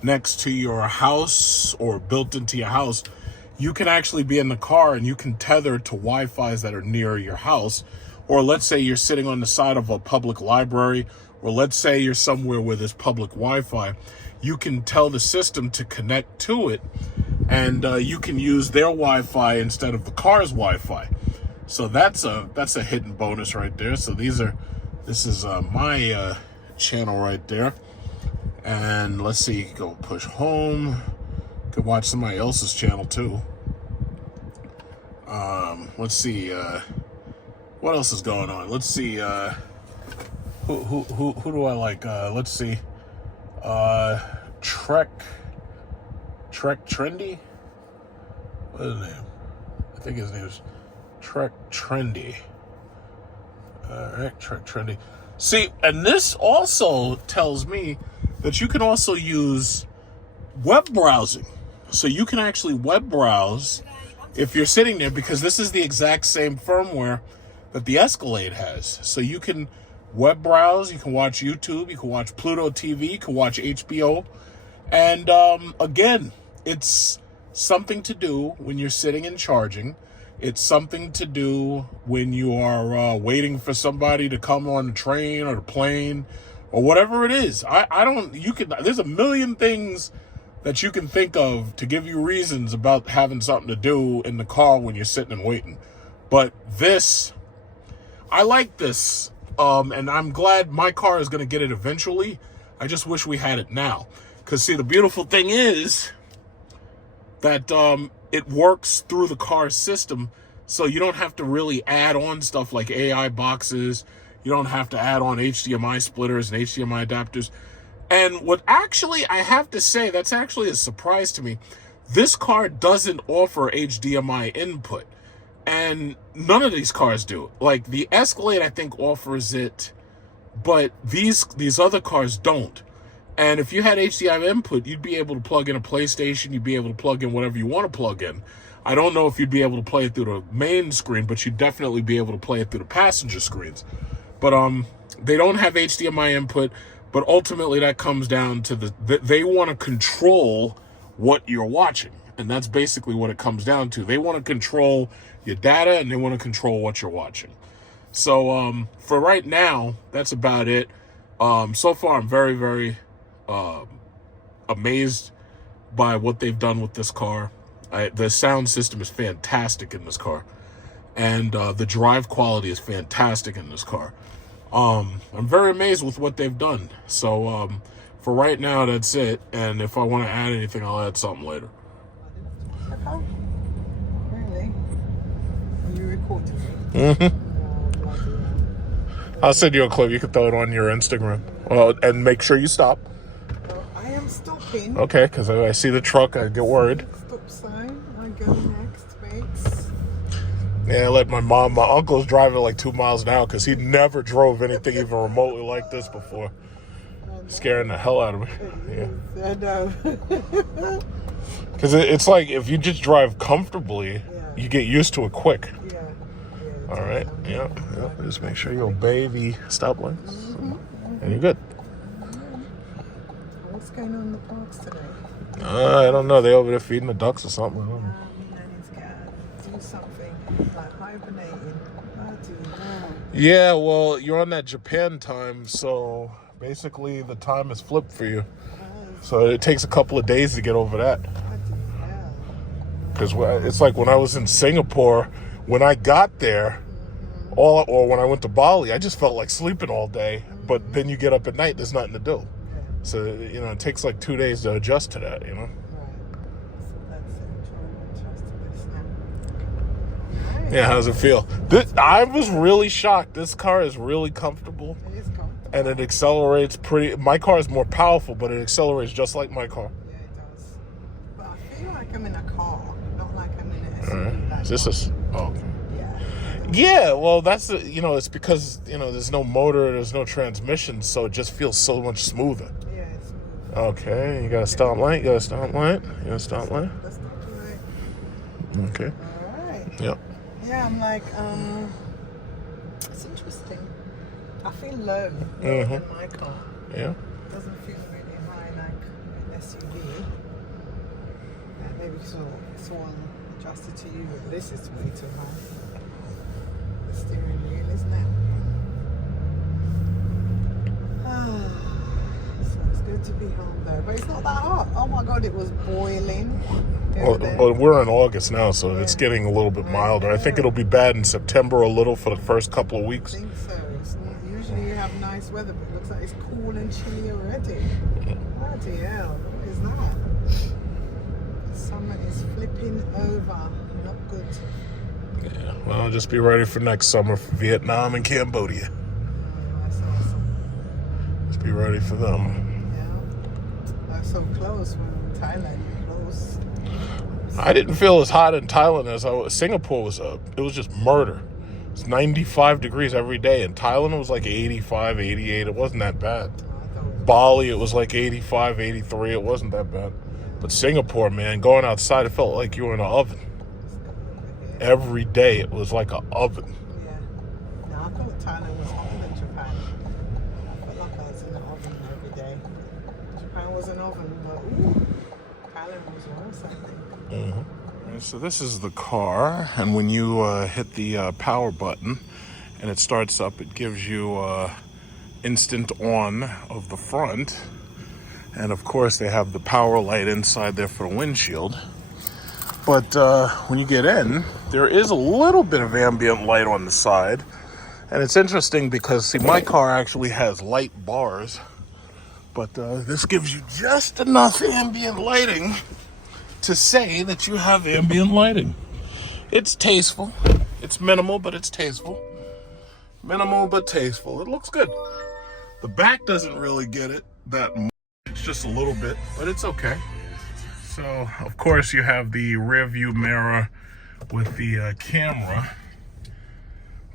next to your house or built into your house, you can actually be in the car and you can tether to Wi-Fis that are near your house. Or let's say you're sitting on the side of a public library, or let's say you're somewhere where there's public Wi-Fi. You can tell the system to connect to it, and you can use their Wi-Fi instead of the car's Wi-Fi. So that's a hidden bonus right there. So this is my channel right there. And let's see, you can go push home. You can watch somebody else's channel too. Let's see, what else is going on? Let's see, who do I like? Let's see, Trek Trendy? What is his name? I think his name is Trek Trendy. Trek Trendy. See, and this also tells me that you can also use web browsing. So you can actually web browse if you're sitting there, because this is the exact same firmware that the Escalade has. So you can web browse, you can watch YouTube, you can watch Pluto TV, you can watch HBO. And again, it's something to do when you're sitting and charging. It's something to do when you are waiting for somebody to come on the train or the plane or whatever it is. There's a million things that you can think of to give you reasons about having something to do in the car when you're sitting and waiting. But this, I like this, and I'm glad my car is going to get it eventually. I just wish we had it now. Because, see, the beautiful thing is that it works through the car system, so you don't have to really add on stuff like AI boxes. You don't have to add on HDMI splitters and HDMI adapters. And what actually, I have to say, that's actually a surprise to me. This car doesn't offer HDMI input. And none of these cars do. Like, the Escalade, I think, offers it, but these other cars don't. And if you had HDMI input, you'd be able to plug in a PlayStation. You'd be able to plug in whatever you want to plug in. I don't know if you'd be able to play it through the main screen, but you'd definitely be able to play it through the passenger screens. But they don't have HDMI input. But ultimately, that comes down to they want to control what you're watching. And that's basically what it comes down to. They want to control your data, and they want to control what you're watching. So for right now, that's about it. So far, I'm very, very amazed by what they've done with this car. The sound system is fantastic in this car. And the drive quality is fantastic in this car. I'm very amazed with what they've done. So for right now, that's it. And if I want to add anything, I'll add something later. Okay. Really? Are you recording me? Mm-hmm. I'll send you a clip. You can throw it on your Instagram. Well, and make sure you stop. Well, I am stopping. Okay, because I see the truck, I get worried. Stop sign. I go next, mates. Yeah, I let my uncle's driving like 2 miles an hour because he never drove anything even remotely like this before. Scaring the hell out of me. Yeah. I know. Because it's like if you just drive comfortably, you get used to it quick. Yeah. All right. Yeah. Just make sure you obey the stop lights. And you're good. What's going on in the parks today? I don't know. They over there feeding the ducks or something. I don't know. Nanny's got to do something like hibernating. Yeah, well, you're on that Japan time, so basically the time is flipped for you. So it takes a couple of days to get over that. Because it's like when I was in Singapore, when I got there, or when I went to Bali, I just felt like sleeping all day. But then you get up at night, there's nothing to do. So, it takes like 2 days to adjust to that, Yeah, how does it feel? I was really shocked. This car is really comfortable. It is comfortable. And it accelerates my car is more powerful, but it accelerates just like my car. Yeah, it does. But I feel like I'm in a car, not like I'm in an SUV. Right. This is okay. Yeah. Yeah, well, that's it's because there's no motor, there's no transmission, so it just feels so much smoother. Yeah, it's smooth. Okay, you got a stop light. That's not right. Okay. All right. Yep. Yeah, I'm like, it's interesting. I feel low Mm-hmm. in my car. Yeah. It doesn't feel really high like an SUV. Maybe because it's all adjusted to you, but this is way too high. The steering wheel, isn't it? So it's good to be home though, but it's not that hot. Oh my God, it was boiling. Well, we're in August now, so it's getting a little bit milder. I think it'll be bad in September a little for the first couple of weeks. I think so. Usually you have nice weather, but it looks like it's cool and chilly already. Bloody hell, what is that? The summer is flipping over. Not good. Yeah, well, just be ready for next summer for Vietnam and Cambodia. That's awesome. Just be ready for them. Yeah. That's so close from Thailand. You're close. I didn't feel as hot in Thailand as I was. Singapore was it was just murder. It's 95 degrees every day. In Thailand, it was like 85, 88. It wasn't that bad. Bali, it was like 85, 83. It wasn't that bad. But Singapore, man, going outside, it felt like you were in an oven. Every day, it was like an oven. Yeah. No, I thought Thailand was hotter than Japan. I felt like I was in an oven every day. Japan was an oven, but Thailand was worse, I think. So this is the car, and when you hit the power button and it starts up, it gives you instant on of the front. And of course, they have the power light inside there for the windshield. But when you get in, there is a little bit of ambient light on the side. And it's interesting because, see, my car actually has light bars. But this gives you just enough ambient lighting to say that you have ambient lighting. It's tasteful. It's minimal, but it's tasteful. Minimal, but tasteful. It looks good. The back doesn't really get it that much. It's just a little bit, but it's okay. So, of course, you have the rear view mirror with the camera.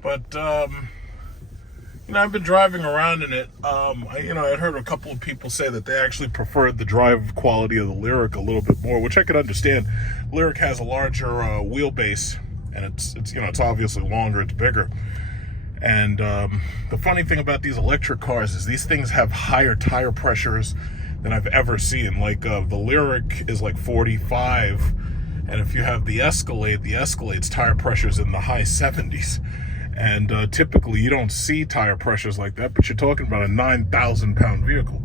But, you know, I've been driving around in it. I'd heard a couple of people say that they actually preferred the drive quality of the LYRIQ a little bit more, which I could understand. LYRIQ has a larger wheelbase, and it's obviously longer, it's bigger. And the funny thing about these electric cars is these things have higher tire pressures than I've ever seen. Like the LYRIQ is like 45, and if you have the Escalade's tire pressure's in the high 70s. And typically you don't see tire pressures like that, but you're talking about a 9,000 pound vehicle.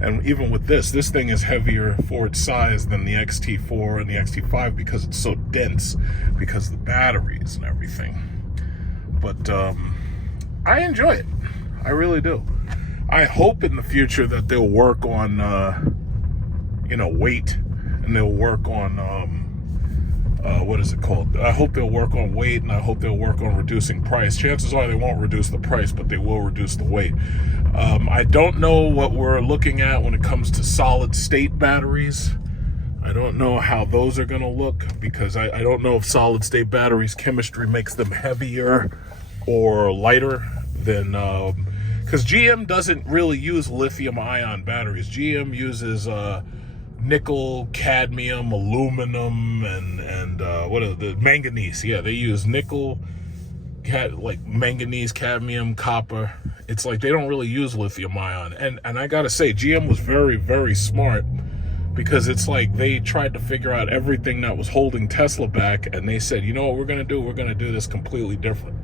And even with this thing is heavier for its size than the XT4 and the XT5 because it's so dense, because of the batteries and everything. But I enjoy it. I really do. I hope in the future that they'll work on, weight, and they'll work on, what is it called? I hope they'll work on weight, and I hope they'll work on reducing price. Chances are they won't reduce the price, but they will reduce the weight. I don't know what we're looking at when it comes to solid state batteries. I don't know how those are going to look, because I don't know if solid state batteries chemistry makes them heavier or lighter than, because GM doesn't really use lithium ion batteries. GM uses nickel, cadmium, aluminum, and what are the manganese? Yeah, they use nickel, like manganese, cadmium, copper. It's like they don't really use lithium ion. And I gotta say, GM was very, very smart, because it's like they tried to figure out everything that was holding Tesla back, and they said, you know what we're gonna do? We're gonna do this completely different.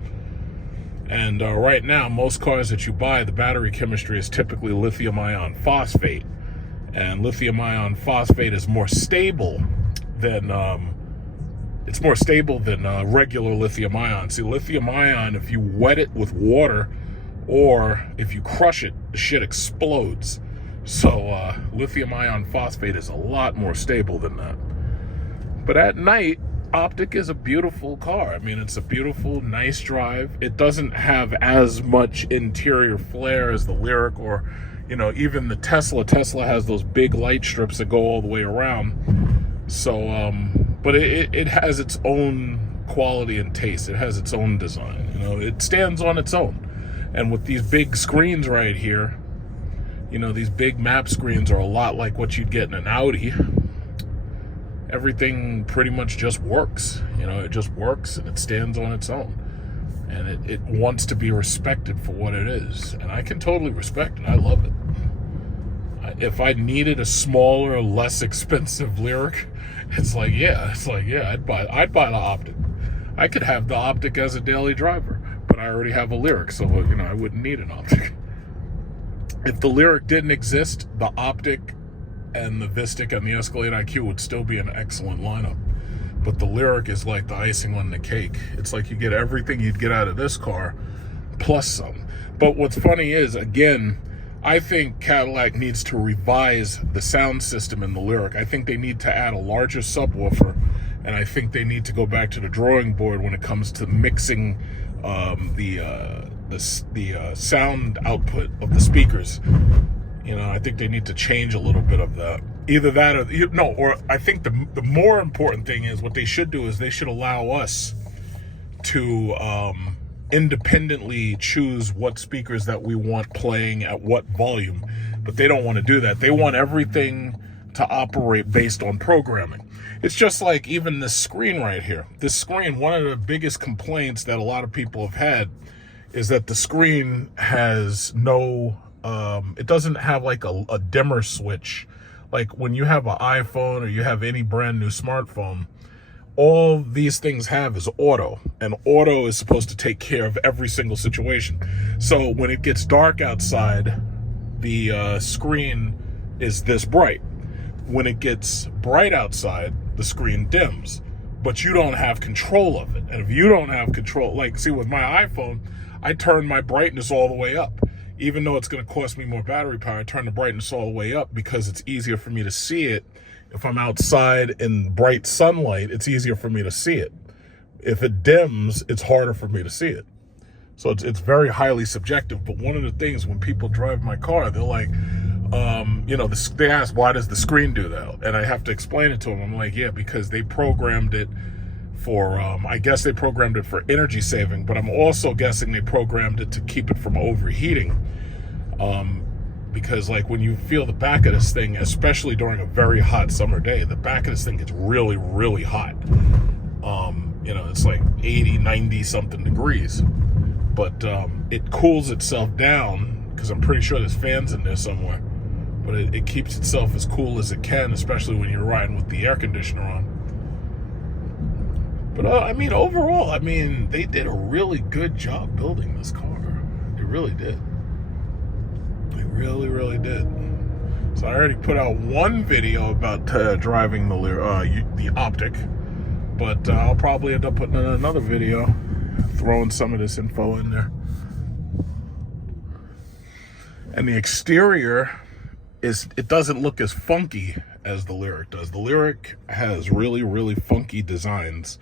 And right now, most cars that you buy, the battery chemistry is typically lithium ion phosphate. And lithium ion phosphate is more stable than regular lithium ion. See, lithium ion, if you wet it with water or if you crush it, the shit explodes. So lithium ion phosphate is a lot more stable than that. But at night, Optic is a beautiful car. I mean, it's a beautiful, nice drive. It doesn't have as much interior flair as the LYRIQ or, even the Tesla. Tesla has those big light strips that go all the way around. So, but it has its own quality and taste. It has its own design. It stands on its own. And with these big screens right here, these big map screens are a lot like what you'd get in an Audi. Everything pretty much just works. It just works, and it stands on its own. And it wants to be respected for what it is. And I can totally respect it. I love it. If I needed a smaller, less expensive LYRIQ, I'd buy the Optic. I could have the Optic as a daily driver, but I already have a LYRIQ, so I wouldn't need an Optic. If the LYRIQ didn't exist, the Optic and the Vistic and the Escalade IQ would still be an excellent lineup. But the LYRIQ is like the icing on the cake. It's like you get everything you'd get out of this car, plus some. But what's funny is, again, I think Cadillac needs to revise the sound system in the LYRIQ. I think they need to add a larger subwoofer, and I think they need to go back to the drawing board when it comes to mixing the sound output of the speakers. I think they need to change a little bit of that. Either that or I think the more important thing is what they should do is they should allow us to independently choose what speakers that we want playing at what volume. But they don't want to do that. They want everything to operate based on programming. It's just like even this screen right here. This screen, one of the biggest complaints that a lot of people have had is that the screen has no, it doesn't have like a dimmer switch. Like when you have an iPhone or you have any brand new smartphone, all these things have is auto, and auto is supposed to take care of every single situation. So when it gets dark outside, the screen is this bright. When it gets bright outside, the screen dims, but you don't have control of it. And if you don't have control, like, see, with my iPhone, I turn my brightness all the way up. Even though it's going to cost me more battery power, I turn the brightness all the way up because it's easier for me to see it. If I'm outside in bright sunlight, it's easier for me to see it. If it dims, it's harder for me to see it. So it's very highly subjective. But one of the things when people drive my car, they're like, they ask, why does the screen do that? And I have to explain it to them. I'm like, yeah, because they programmed it for, I guess they programmed it for energy saving, but I'm also guessing they programmed it to keep it from overheating. Because like when you feel the back of this thing, especially during a very hot summer day, the back of this thing gets really, really hot. It's like 80, 90 something degrees, but it cools itself down because I'm pretty sure there's fans in there somewhere, but it keeps itself as cool as it can, especially when you're riding with the air conditioner on. But overall, they did a really good job building this car. They really did. They really, really did. So I already put out one video about driving the Optic, but I'll probably end up putting in another video, throwing some of this info in there. And the exterior it doesn't look as funky as the LYRIQ does. The LYRIQ has really, really funky designs.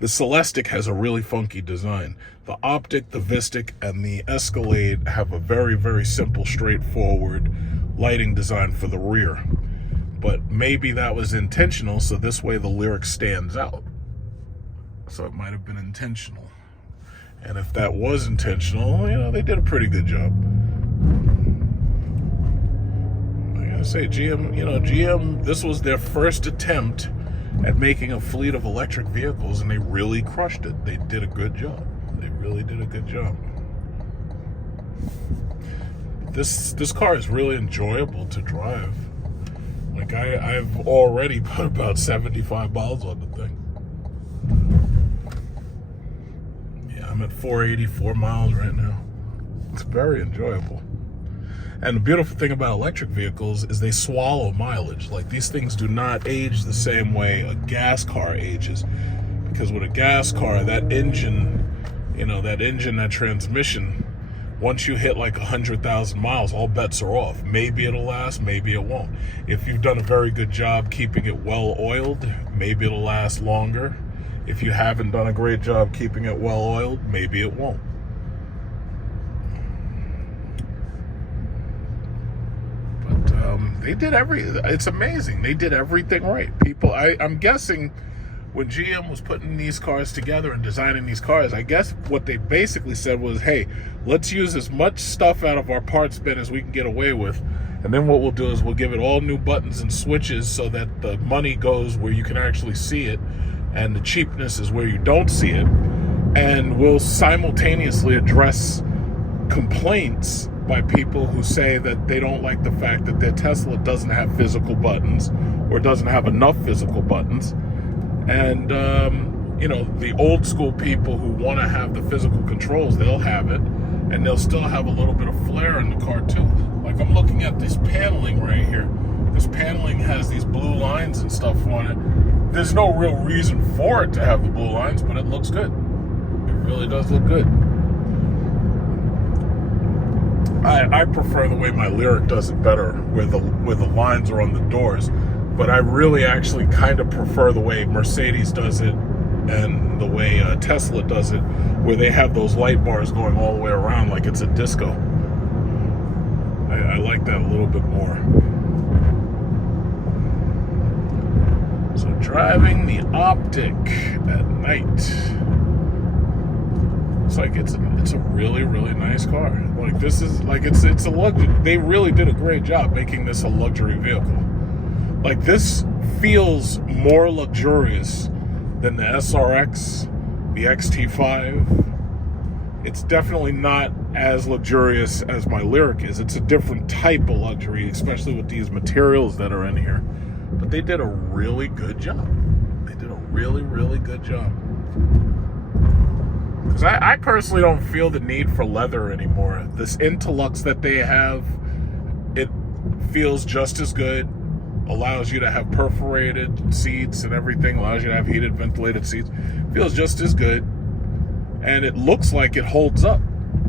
The Celestiq has a really funky design. The Optic, the Vistic, and the Escalade have a very, very simple, straightforward lighting design for the rear. But maybe that was intentional, so this way the LYRIQ stands out. So it might have been intentional. And if that was intentional, they did a pretty good job. Like I say, GM, this was their first attempt at making a fleet of electric vehicles, and they really crushed it. They did a good job. They really did a good job. This car is really enjoyable to drive. Like I've already put about 75 miles on the thing. Yeah, I'm at 484 miles right now. It's very enjoyable. And the beautiful thing about electric vehicles is they swallow mileage. Like, these things do not age the same way a gas car ages. Because with a gas car, that engine, that transmission, once you hit like 100,000 miles, all bets are off. Maybe it'll last, maybe it won't. If you've done a very good job keeping it well oiled, maybe it'll last longer. If you haven't done a great job keeping it well oiled, maybe it won't. They did it's amazing. They did everything right. I'm guessing when GM was putting these cars together and designing these cars, I guess what they basically said was, hey, let's use as much stuff out of our parts bin as we can get away with. And then what we'll do is we'll give it all new buttons and switches so that the money goes where you can actually see it and the cheapness is where you don't see it. And we'll simultaneously address complaints by people who say that they don't like the fact that their Tesla doesn't have physical buttons or doesn't have enough physical buttons. And, the old school people who want to have the physical controls, they'll have it, and they'll still have a little bit of flair in the car too. Like, I'm looking at this paneling right here. This paneling has these blue lines and stuff on it. There's no real reason for it to have the blue lines, but it looks good. It really does look good. I prefer the way my LYRIQ does it better, where the lines are on the doors. But I really actually kind of prefer the way Mercedes does it and the way Tesla does it, where they have those light bars going all the way around like it's a disco. I like that a little bit more. So driving the Optic at night. It's like it's a really, really nice car. Like, this is like it's a luxury. They really did a great job making this a luxury vehicle. Like, this feels more luxurious than the SRX, the XT5. It's definitely not as luxurious as my LYRIQ is. It's a different type of luxury, especially with these materials that are in here. But they did a really good job. They did a really, really good job. Because I personally don't feel the need for leather anymore. This Intellux that they have, feels just as good, allows you to have perforated seats and everything, allows you to have heated, ventilated seats, feels just as good, and it looks like it holds up.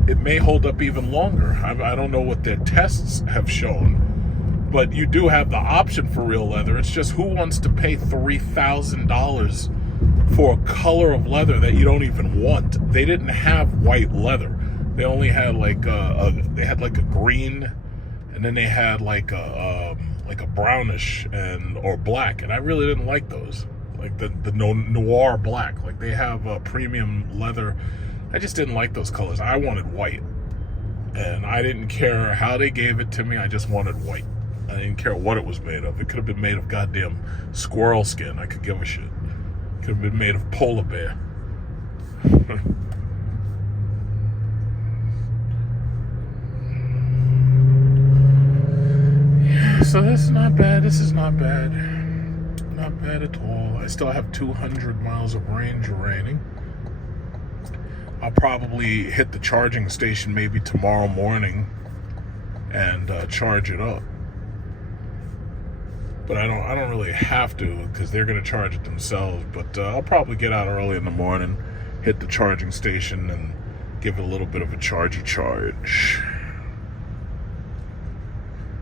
It may hold up even longer. I don't know what their tests have shown, but you do have the option for real leather. It's just, who wants to pay $3,000 for a color of leather that you don't even want? They didn't have white leather. They only had like they had like a green, and then they had like a brownish or black, and I really didn't like those. Like the noir black. Like they have premium leather. I just didn't like those colors. I wanted white, and I didn't care how they gave it to me. I just wanted white. I didn't care what it was made of. It could have been made of goddamn squirrel skin. I could give a shit. It could have been made of polar bear. So this is not bad. This is not bad. Not bad at all. I still have 200 miles of range remaining. I'll probably hit the charging station maybe tomorrow morning and charge it up. But I don't really have to, because they're going to charge it themselves. But I'll probably get out early in the morning, hit the charging station, and give it a little bit of a charge.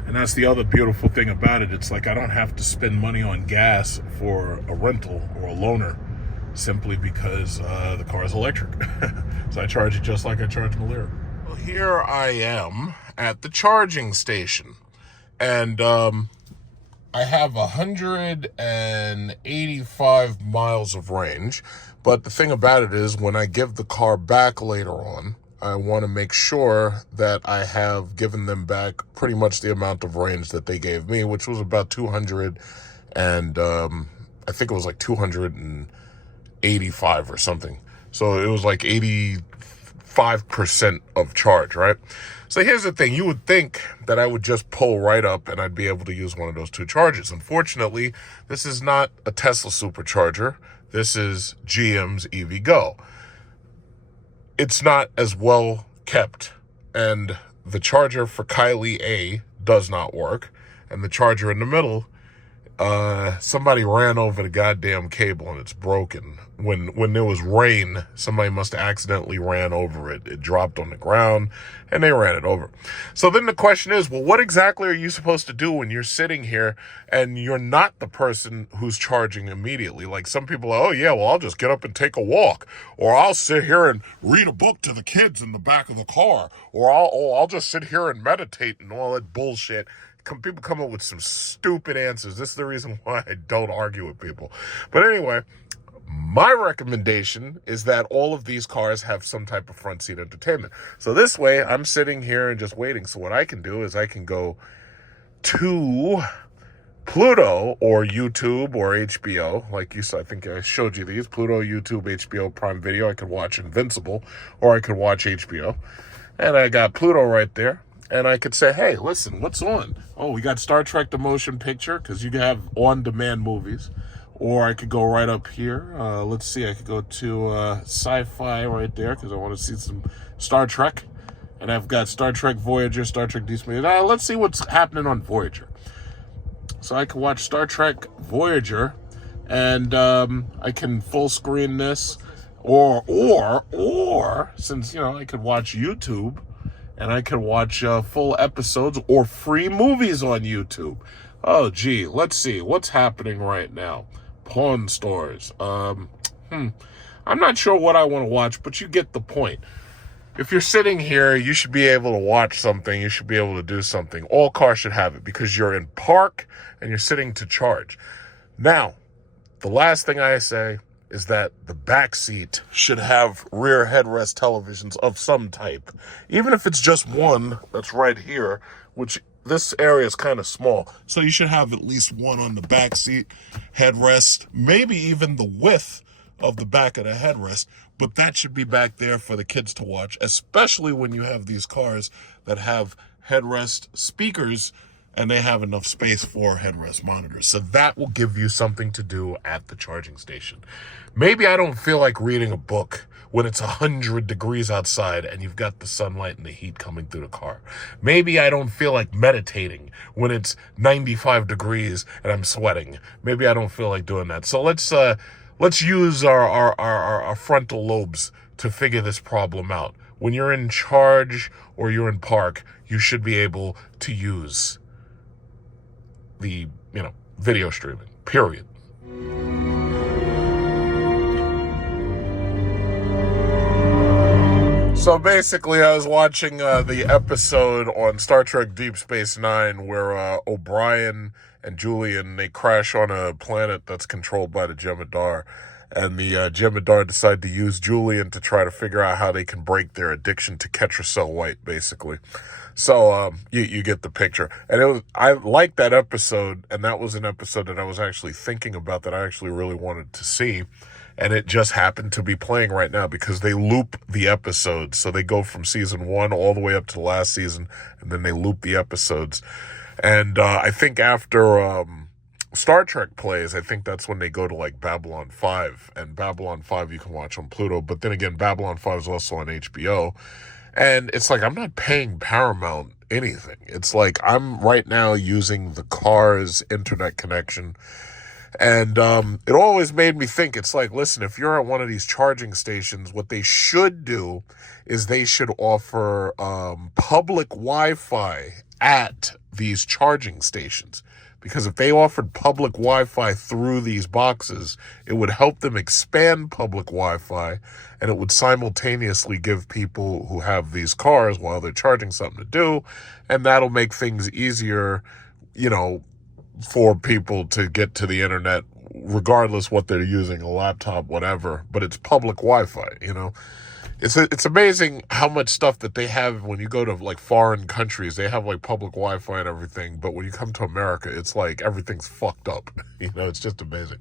And that's the other beautiful thing about it. It's like I don't have to spend money on gas for a rental or a loaner, simply because the car is electric. So I charge it just like I charge my LYRIQ. Well, here I am at the charging station, and I have 185 miles of range. But the thing about it is, when I give the car back later on, I want to make sure that I have given them back pretty much the amount of range that they gave me, which was about 200, and I think it was like 285 or something. So it was like 85% of charge, right? So here's the thing. You would think that I would just pull right up and I'd be able to use one of those two chargers. Unfortunately, this is not a Tesla supercharger. This is GM's EVgo. It's not as well kept, and the charger for Kylie A does not work, and the charger in the middle, somebody ran over the goddamn cable and it's broken. When there was rain, somebody must have accidentally ran over it. It dropped on the ground and they ran it over. So then the question is, well, what exactly are you supposed to do when you're sitting here and you're not the person who's charging immediately? Like some people are, oh yeah, well, I'll just get up and take a walk, or I'll sit here and read a book to the kids in the back of the car, or I'll just sit here and meditate and all that bullshit. People come up with some stupid answers. This is the reason why I don't argue with people. But anyway, my recommendation is that all of these cars have some type of front seat entertainment. So this way, I'm sitting here and just waiting. So what I can do is I can go to Pluto or YouTube or HBO. Like you saw, I think I showed you these. Pluto, YouTube, HBO, Prime Video. I could watch Invincible, or I could watch HBO. And I got Pluto right there. And I could say, hey, listen, what's on? Oh, we got Star Trek The Motion Picture, because you have on-demand movies. Or I could go right up here. Let's see, I could go to Sci-Fi right there, because I want to see some Star Trek. And I've got Star Trek Voyager, Star Trek Deep Space. Let's see what's happening on Voyager. So I can watch Star Trek Voyager, and I can full screen this. Or since, I could watch YouTube, and I can watch full episodes or free movies on YouTube. Oh, gee, let's see. What's happening right now? Pawn stores. I'm not sure what I want to watch, but you get the point. If you're sitting here, you should be able to watch something. You should be able to do something. All cars should have it, because you're in park and you're sitting to charge. Now, the last thing I say is that the back seat should have rear headrest televisions of some type. Even if it's just one that's right here, which this area is kind of small. So you should have at least one on the back seat, headrest, maybe even the width of the back of the headrest. But that should be back there for the kids to watch, especially when you have these cars that have headrest speakers and they have enough space for headrest monitors. So that will give you something to do at the charging station. Maybe I don't feel like reading a book when it's 100 degrees outside and you've got the sunlight and the heat coming through the car. Maybe I don't feel like meditating when it's 95 degrees and I'm sweating. Maybe I don't feel like doing that. So let's use our frontal lobes to figure this problem out. When you're in charge or you're in park, you should be able to use the, video streaming, period. So basically, I was watching the episode on Star Trek Deep Space Nine where O'Brien and Julian, they crash on a planet that's controlled by the Jem'Hadar. And the Jem'Hadar decide to use Julian to try to figure out how they can break their addiction to Ketracel White, basically. So you get the picture. And I liked that episode, and that was an episode that I was actually thinking about that I actually really wanted to see. And it just happened to be playing right now because they loop the episodes. So they go from season 1 all the way up to the last season, and then they loop the episodes. And I think after Star Trek plays, I think that's when they go to like Babylon 5. And Babylon 5 you can watch on Pluto. But then again, Babylon 5 is also on HBO. And it's like I'm not paying Paramount anything. It's like I'm right now using the car's internet connection. And it always made me think, it's like, listen, if you're at one of these charging stations, what they should do is they should offer public Wi-Fi at these charging stations. Because if they offered public Wi-Fi through these boxes, it would help them expand public Wi-Fi, and it would simultaneously give people who have these cars while they're charging something to do, and that'll make things easier, for people to get to the internet, regardless what they're using, a laptop, whatever, but it's public Wi-Fi, It's amazing how much stuff that they have when you go to like foreign countries. They have like public Wi-Fi and everything, but when you come to America, it's like everything's fucked up. It's just amazing.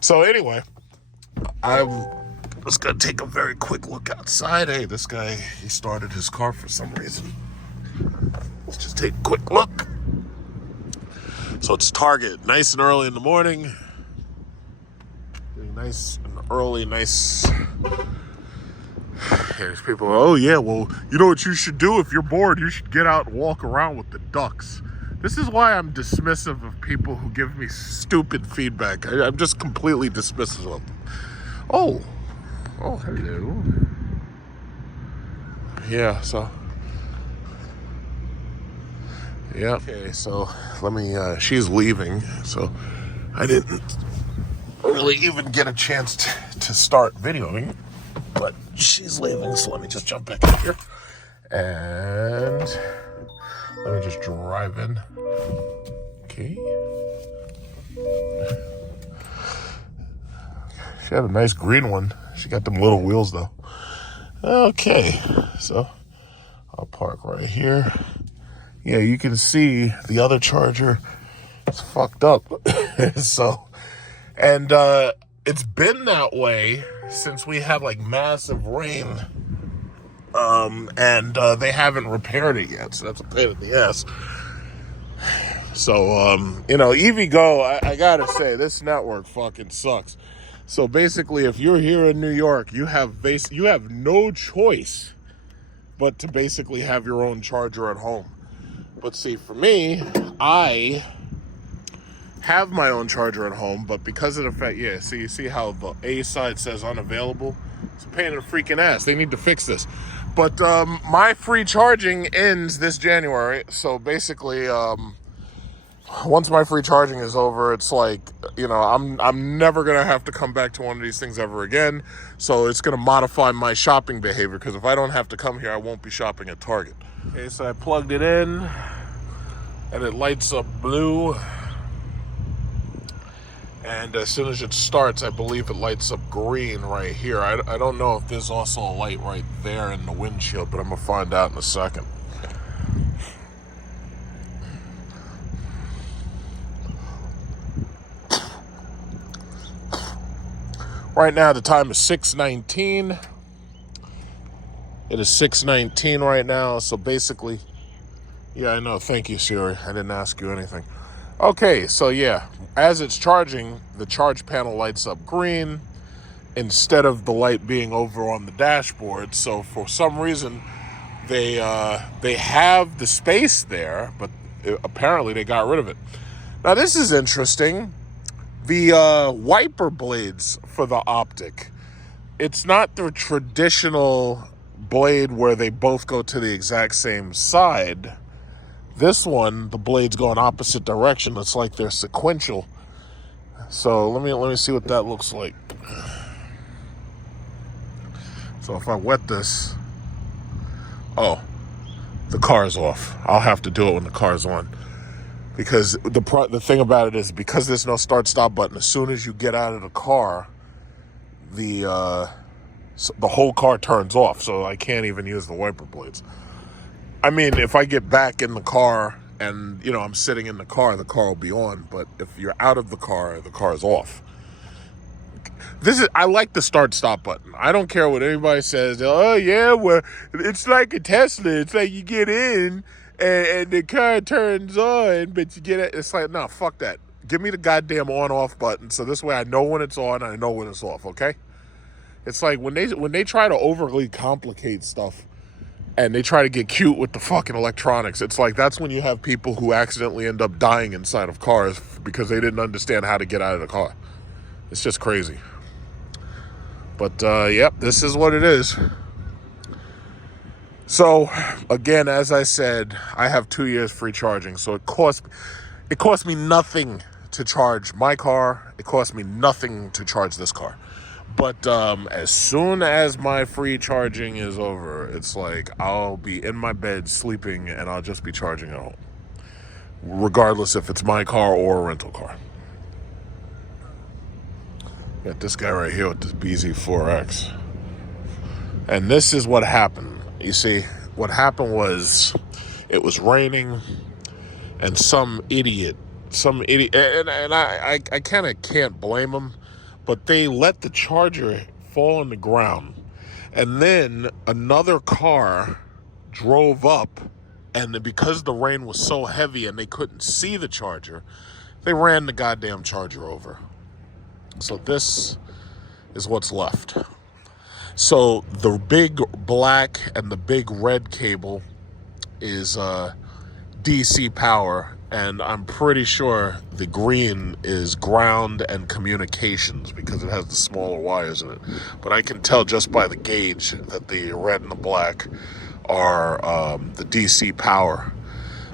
So anyway, I'm just gonna take a very quick look outside. Hey, this guy, he started his car for some reason. Let's just take a quick look. So it's Target, nice and early in the morning. Nice and early, nice. There's people, oh yeah, well, you know what you should do if you're bored? You should get out and walk around with the ducks. This is why I'm dismissive of people who give me stupid feedback. I'm just completely dismissive of them. Oh, hello. Yeah, so. Yeah. Okay, so let me, she's leaving, so I didn't really even get a chance to start videoing, but she's leaving, so let me just jump back in here. And let me just drive in. Okay. She had a nice green one. She got them little wheels, though. Okay, so I'll park right here. Yeah, you can see the other charger is fucked up. So, and it's been that way since we had like massive rain. And they haven't repaired it yet, so that's a pain in the ass. So, EVgo, I gotta say, this network fucking sucks. So basically, if you're here in New York, you have no choice but to basically have your own charger at home. But see, for me, I have my own charger at home, but because of the fact, yeah, so you see how the A side says unavailable? It's a pain in the freaking ass. They need to fix this. But my free charging ends this January, so basically, once my free charging is over, it's like, I'm never gonna have to come back to one of these things ever again. So it's gonna modify my shopping behavior, because if I don't have to come here, I won't be shopping at Target. Okay, so I plugged it in, and it lights up blue. And as soon as it starts, I believe it lights up green right here. I don't know if there's also a light right there in the windshield, but I'm gonna find out in a second. Right now, the time is 6:19. It is 6:19 right now, so basically, Yeah, I know. Thank you, Siri. I didn't ask you anything. Okay, so yeah, as it's charging, the charge panel lights up green instead of the light being over on the dashboard. So for some reason, they have the space there, but apparently they got rid of it. Now this is interesting. The wiper blades for the Optic. It's not the traditional blade where they both go to the exact same side. This one, the blades go in opposite direction. It's like they're sequential. So let me see what that looks like. So if I wet this, oh, the car's off. I'll have to do it when the car's on. Because the thing about it is, because there's no start-stop button, as soon as you get out of the car, the whole car turns off, so I can't even use the wiper blades. I mean, if I get back in the car and, you know, I'm sitting in the car will be on, but if you're out of the car is off. I like the start-stop button. I don't care what anybody says. Oh, yeah, well, it's like a Tesla. It's like you get in and the car turns on, but you get it. It's like, no, fuck that. Give me the goddamn on-off button, so this way I know when it's on and I know when it's off, okay? It's like when they try to overly complicate stuff and they try to get cute with the fucking electronics, it's like that's when you have people who accidentally end up dying inside of cars because they didn't understand how to get out of the car. It's just crazy. But, yep, this is what it is. So, again, as I said, I have 2 years free charging, so it cost me nothing to charge my car. It cost me nothing to charge this car. But as soon as my free charging is over, it's like I'll be in my bed sleeping and I'll just be charging at home, regardless if it's my car or a rental car. Got this guy right here with this BZ4X. And this is what happened. You see, what happened was it was raining and some idiot, and I kind of can't blame him, but they let the charger fall on the ground. And then another car drove up, and because the rain was so heavy and they couldn't see the charger, they ran the goddamn charger over. So this is what's left. So the big black and the big red cable is DC power, and I'm pretty sure the green is ground and communications because it has the smaller wires in it. But I can tell just by the gauge that the red and the black are the DC power.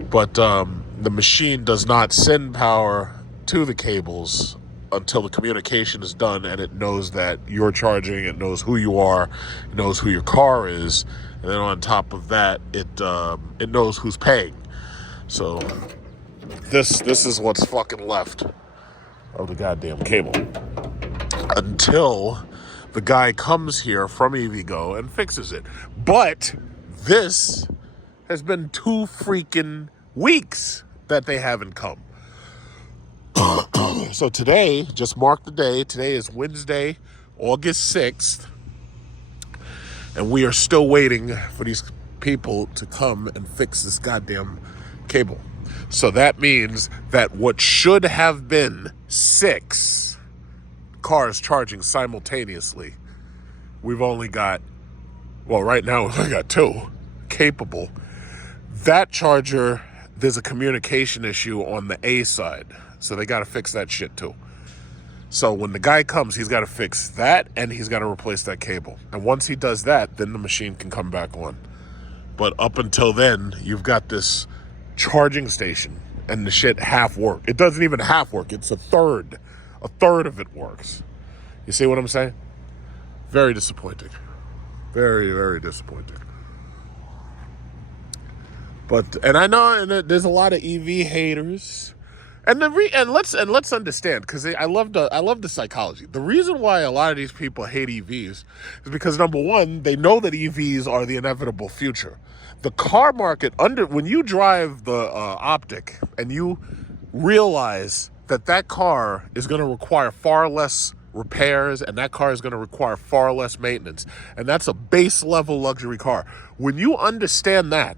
But the machine does not send power to the cables until the communication is done and it knows that you're charging, it knows who you are, it knows who your car is, and then on top of that, it knows who's paying. So this is what's fucking left of the goddamn cable until the guy comes here from EVgo and fixes it. But this has been 2 freaking weeks that they haven't come. So today, just mark the day. Today is Wednesday, August 6th. And we are still waiting for these people to come and fix this goddamn cable. So that means that what should have been 6 cars charging simultaneously, we've only got, well, right now we've only got 2 capable. That charger, there's a communication issue on the A side. So they got to fix that shit too. So when the guy comes, he's got to fix that and he's got to replace that cable. And once he does that, then the machine can come back on. But up until then, you've got this charging station and the shit half work. It doesn't even half work. It's a third. A third of it works. You see what I'm saying? Very disappointing. Very, very disappointing. But, and I know and there's a lot of EV haters. And let's understand, because I love the psychology. The reason why a lot of these people hate EVs is because, number one, they know that EVs are the inevitable future. The car market, when you drive the Optic and you realize that car is going to require far less repairs and that car is going to require far less maintenance, and that's a base level luxury car. When you understand that,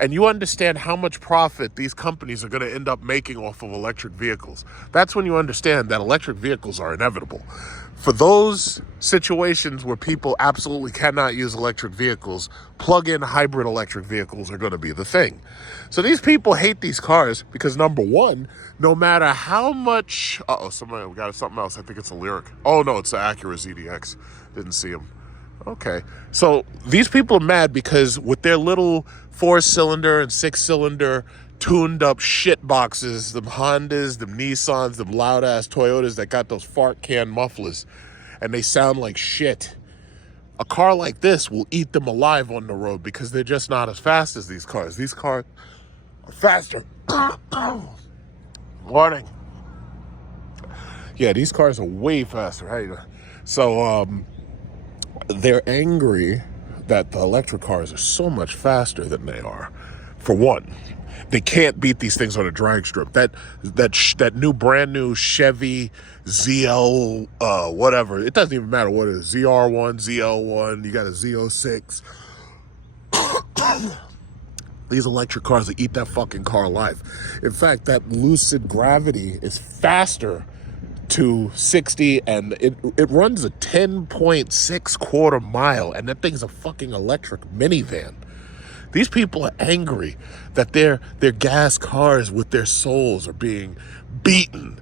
and you understand how much profit these companies are going to end up making off of electric vehicles, that's when you understand that electric vehicles are inevitable. For those situations where people absolutely cannot use electric vehicles, plug-in hybrid electric vehicles are going to be the thing. So these people hate these cars because, number one, no matter how much... somebody we got something else. I think it's a LYRIQ. Oh, no, it's the Acura ZDX. Didn't see him. Okay. So these people are mad because with their little 4-cylinder and 6-cylinder tuned up shit boxes, them Hondas, them Nissans, them loud ass Toyotas that got those fart can mufflers, and they sound like shit. A car like this will eat them alive on the road because they're just not as fast as these cars. These cars are faster. Warning. Yeah, these cars are way faster. How you doing? So, they're angry that the electric cars are so much faster than they are. For one, they can't beat these things on a drag strip. That new brand new Chevy ZL whatever, it doesn't even matter what it is, ZR1, ZL1, you got a Z06. These electric cars will eat that fucking car alive. In fact, that Lucid Gravity is faster to 60, and it runs a 10.6 quarter mile, and that thing's a fucking electric minivan. These people are angry that their gas cars with their souls are being beaten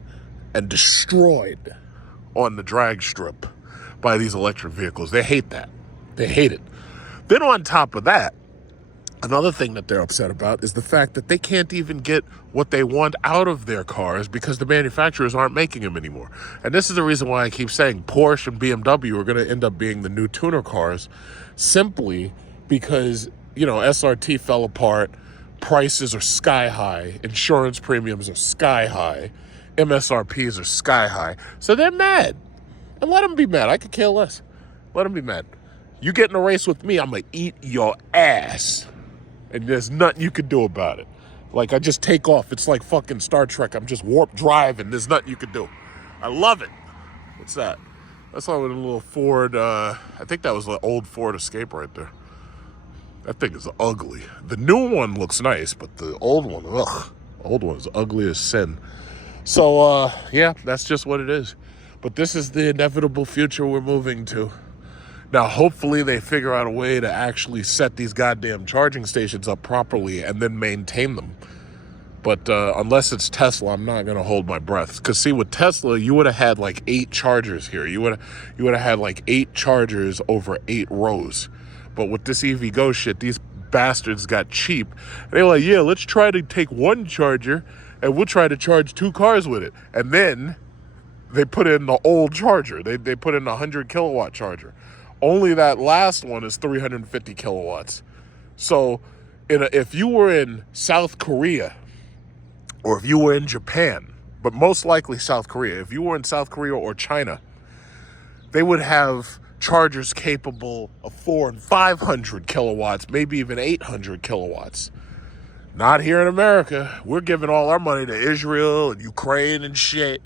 and destroyed on the drag strip by these electric vehicles. They hate that. They hate it. Then on top of that, another thing that they're upset about is the fact that they can't even get what they want out of their cars because the manufacturers aren't making them anymore. And this is the reason why I keep saying Porsche and BMW are going to end up being the new tuner cars, simply because, you know, SRT fell apart, prices are sky high, insurance premiums are sky high, MSRPs are sky high. So they're mad. And let them be mad. I could care less. Let them be mad. You get in a race with me, I'm going to eat your ass. And there's nothing you can do about it. Like, I just take off. It's like fucking Star Trek. I'm just warp driving. There's nothing you can do. I love it. What's that? That's like a little Ford. I think that was the old Ford Escape right there. That thing is ugly. The new one looks nice, but the old one, ugh. Old one is ugly as sin. So, yeah, that's just what it is. But this is the inevitable future we're moving to. Now, hopefully they figure out a way to actually set these goddamn charging stations up properly and then maintain them. But unless it's Tesla, I'm not going to hold my breath. Because, see, with Tesla, you would have had like 8 chargers here. You would have had like 8 chargers over 8 rows. But with this EVgo shit, these bastards got cheap. And they were like, yeah, let's try to take 1 charger and we'll try to charge 2 cars with it. And then they put in the old charger. They put in a 100 kilowatt charger. Only that last one is 350 kilowatts. So if you were in South Korea, or if you were in Japan, but most likely South Korea, if you were in South Korea or China, they would have chargers capable of 400 and 500 kilowatts, maybe even 800 kilowatts. Not here in America. We're giving all our money to Israel and Ukraine and shit.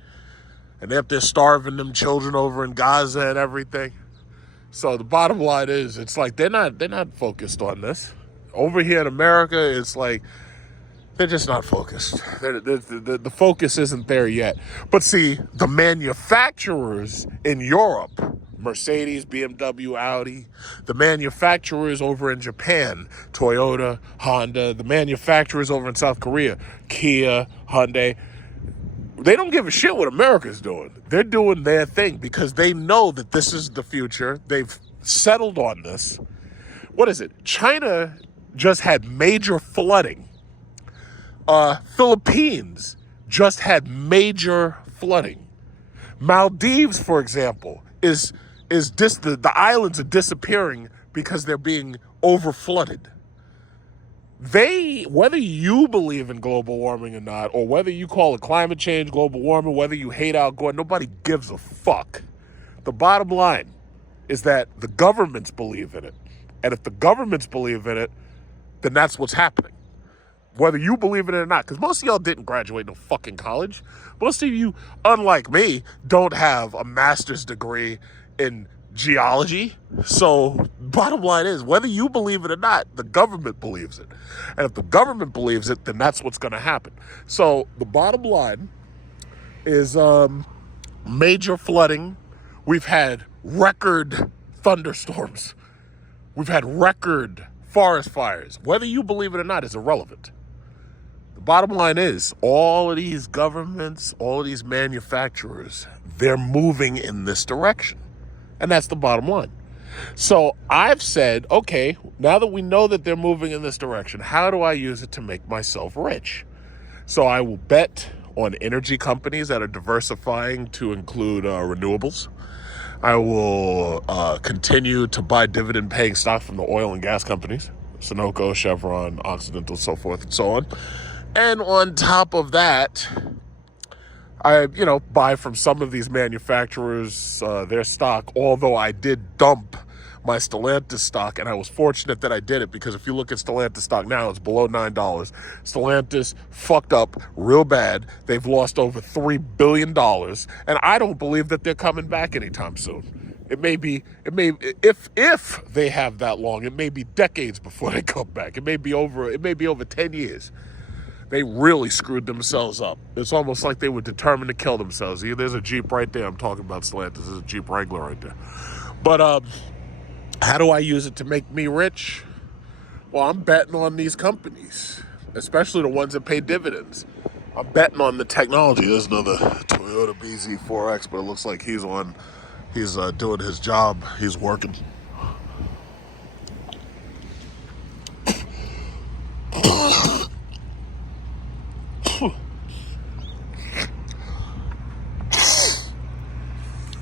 And they're up there starving them children over in Gaza and everything. So the bottom line is, it's like they're not focused on this. Over here in America, it's like they're just not focused. The focus isn't there yet. But see, the manufacturers in Europe, Mercedes, BMW, Audi, the manufacturers over in Japan, Toyota, Honda, the manufacturers over in South Korea, Kia, Hyundai, they don't give a shit what America's doing. They're doing their thing because they know that this is the future. They've settled on this. What is it? China just had major flooding. Philippines just had major flooding. Maldives, for example, the islands are disappearing because they're being over flooded. Whether you believe in global warming or not, or whether you call it climate change, global warming, whether you hate Al Gore, nobody gives a fuck. The bottom line is that the governments believe in it. And if the governments believe in it, then that's what's happening. Whether you believe in it or not. Because most of y'all didn't graduate no fucking college. Most of you, unlike me, don't have a master's degree in geology. So bottom line is, whether you believe it or not, the government believes it. And if the government believes it, then that's what's going to happen. So the bottom line is major flooding. We've had record thunderstorms. We've had record forest fires. Whether you believe it or not is irrelevant. The bottom line is, all of these governments, all of these manufacturers, they're moving in this direction. And that's the bottom line. So I've said, okay, now that we know that they're moving in this direction, how do I use it to make myself rich? So I will bet on energy companies that are diversifying to include renewables. I will continue to buy dividend-paying stock from the oil and gas companies, Sunoco, Chevron, Occidental, so forth and so on. And on top of that, I, buy from some of these manufacturers, their stock, although I did dump my Stellantis stock, and I was fortunate that I did it, because if you look at Stellantis stock now, it's below $9. Stellantis fucked up real bad. They've lost over $3 billion, and I don't believe that they're coming back anytime soon. If they have that long, it may be decades before they come back. It may be over 10 years. They really screwed themselves up. It's almost like they were determined to kill themselves. There's a Jeep right there. I'm talking about Stellantis. There's a Jeep Wrangler right there. But how do I use it to make me rich? Well, I'm betting on these companies, especially the ones that pay dividends. I'm betting on the technology. There's another Toyota BZ4X, but it looks like he's doing his job. He's working.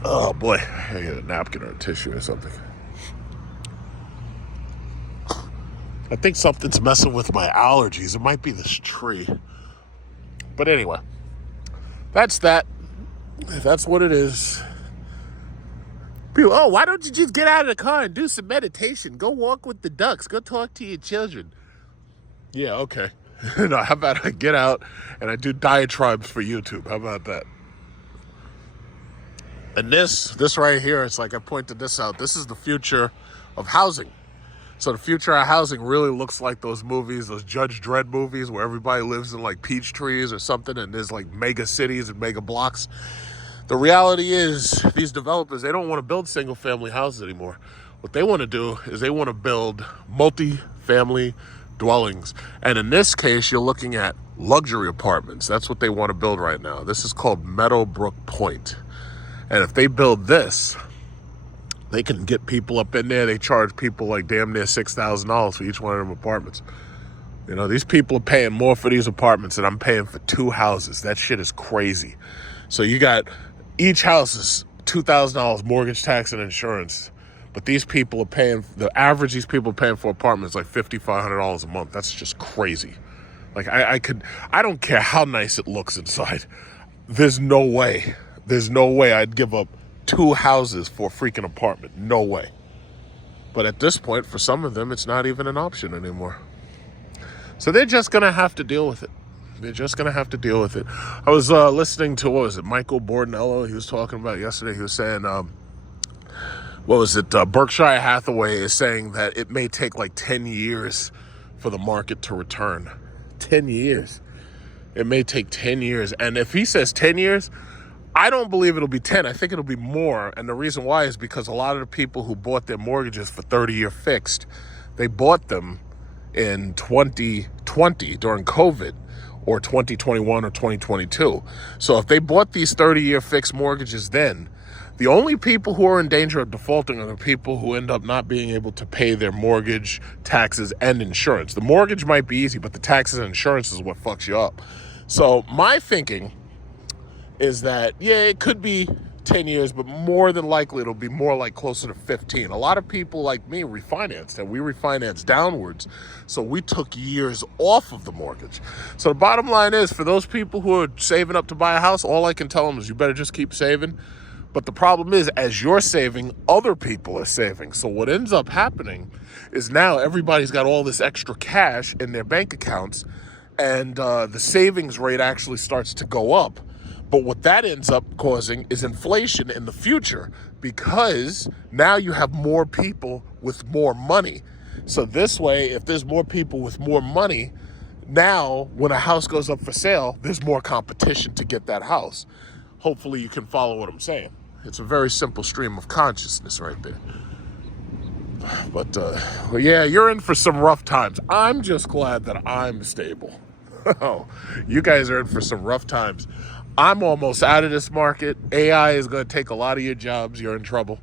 Oh boy, I get a napkin or a tissue or something. I think something's messing with my allergies. It might be this tree. But anyway, that's that. That's what it is. People, why don't you just get out of the car and do some meditation? Go walk with the ducks. Go talk to your children. Yeah, okay. No, how about I get out and I do diatribes for YouTube? How about that? And this right here, it's like I pointed this out. This is the future of housing. So the future of housing really looks like those movies, those Judge Dredd movies where everybody lives in like peach trees or something, and there's like mega cities and mega blocks. The reality is, these developers, they don't want to build single family houses anymore. What they want to do is they want to build multi-family dwellings. And in this case, you're looking at luxury apartments. That's what they want to build right now. This is called Meadowbrook Point. And if they build this, they can get people up in there. They charge people like damn near $6,000 for each one of them apartments. These people are paying more for these apartments than I'm paying for 2 houses. That shit is crazy. So you got, each house is $2,000 mortgage, tax, and insurance. But these people are paying, the average these people are paying for apartments like $5,500 a month. That's just crazy. Like I don't care how nice it looks inside. There's no way I'd give up 2 houses for a freaking apartment. No way. But at this point, for some of them, it's not even an option anymore. So they're just going to have to deal with it. I was listening to, Michael Bordenello. He was talking about yesterday. He was saying, Berkshire Hathaway is saying that it may take like 10 years for the market to return. 10 years. It may take 10 years. And if he says 10 years, I don't believe it'll be 10. I think it'll be more. And the reason why is because a lot of the people who bought their mortgages for 30-year fixed, they bought them in 2020 during COVID, or 2021 or 2022. So if they bought these 30-year fixed mortgages then, the only people who are in danger of defaulting are the people who end up not being able to pay their mortgage, taxes, and insurance. The mortgage might be easy, but the taxes and insurance is what fucks you up. So my thinking is that, it could be 10 years, but more than likely it'll be more like closer to 15. A lot of people like me refinanced, and we refinanced downwards. So we took years off of the mortgage. So the bottom line is, for those people who are saving up to buy a house, all I can tell them is you better just keep saving. But the problem is, as you're saving, other people are saving. So what ends up happening is now everybody's got all this extra cash in their bank accounts, and the savings rate actually starts to go up. But what that ends up causing is inflation in the future, because now you have more people with more money. So this way, if there's more people with more money, now when a house goes up for sale, there's more competition to get that house. Hopefully you can follow what I'm saying. It's a very simple stream of consciousness right there. But well, yeah, you're in for some rough times. I'm just glad that I'm stable. Oh, you guys are in for some rough times. I'm almost out of this market. AI is going to take a lot of your jobs. You're in trouble.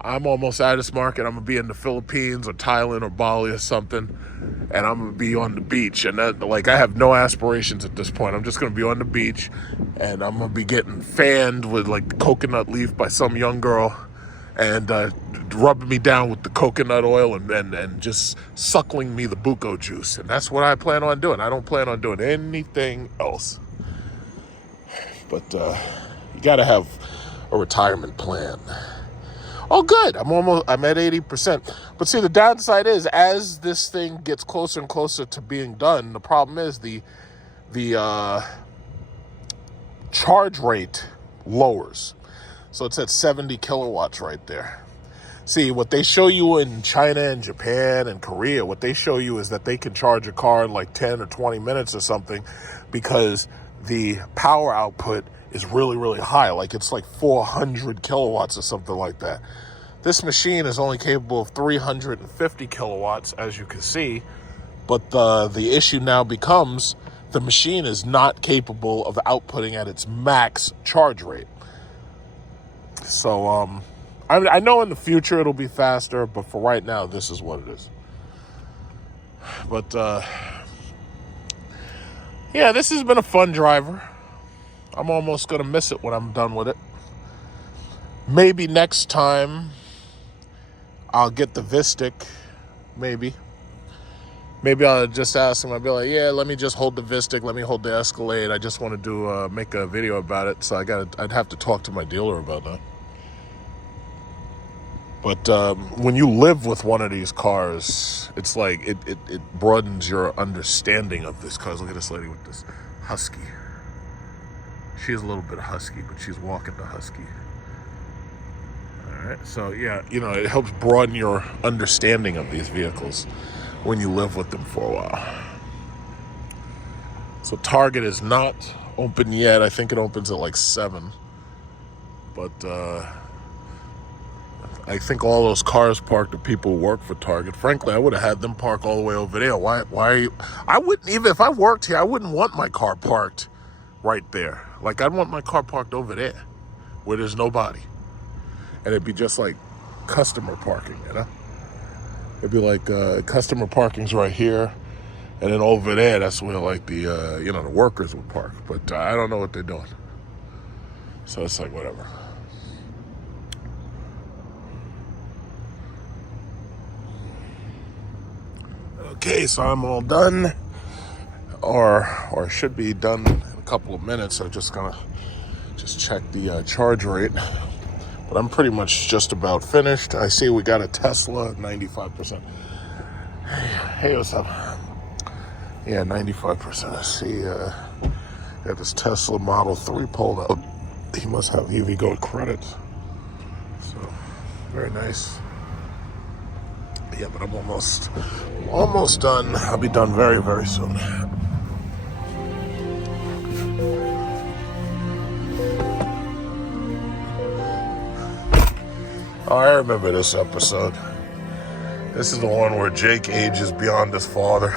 I'm almost out of this market. I'm going to be in the Philippines or Thailand or Bali or something, and I'm going to be on the beach. And that, like, I have no aspirations at this point. I'm just going to be on the beach, and I'm going to be getting fanned with, like, coconut leaf by some young girl, and rubbing me down with the coconut oil and just suckling me the buko juice. And that's what I plan on doing. I don't plan on doing anything else. But you got to have a retirement plan. Oh, good. I'm at 80%. But see, the downside is, as this thing gets closer and closer to being done, the problem is the charge rate lowers. So it's at 70 kilowatts right there. See, what they show you in China and Japan and Korea, what they show you is that they can charge a car in like 10 or 20 minutes or something, because the power output is really, really high. Like it's like 400 kilowatts or something like that. This machine is only capable of 350 kilowatts, as you can see. But the issue now becomes the machine is not capable of outputting at its max charge rate. So I know in the future it'll be faster, but for right now, this is what it is. But yeah, this has been a fun driver. I'm almost going to miss it when I'm done with it. Maybe next time I'll get the VSTIC, maybe. Maybe I'll just ask him, I'll be like, yeah, let me just hold the VSTIC, let me hold the Escalade. I just want to do make a video about it, so I'd have to talk to my dealer about that. But when you live with one of these cars, it's like it broadens your understanding of this car. Look at this lady with this husky. She is a little bit husky, but she's walking the husky. All right, so yeah, you know, it helps broaden your understanding of these vehicles when you live with them for a while. So Target is not open yet. I think it opens at like 7. But I think all those cars parked, the people who work for Target, frankly, I would have had them park all the way over there. Why are you? I wouldn't, even if I worked here, I wouldn't want my car parked right there. Like, I'd want my car parked over there where there's nobody. And it'd be just like customer parking, you know? It'd be like customer parking's right here. And then over there, that's where like the, you know, the workers would park. But I don't know what they're doing. So it's like, whatever. Okay, so I'm all done, or should be done in a couple of minutes. I'm just gonna check the charge rate, but I'm pretty much just about finished. I see we got a Tesla, 95%. Hey, what's up? Yeah, 95%. I see got this Tesla Model 3 pulled out. He must have EVgo credit, so very nice. Yeah, but I'm almost done. I'll be done very, very soon. Oh, I remember this episode. This is the one where Jake ages beyond his father.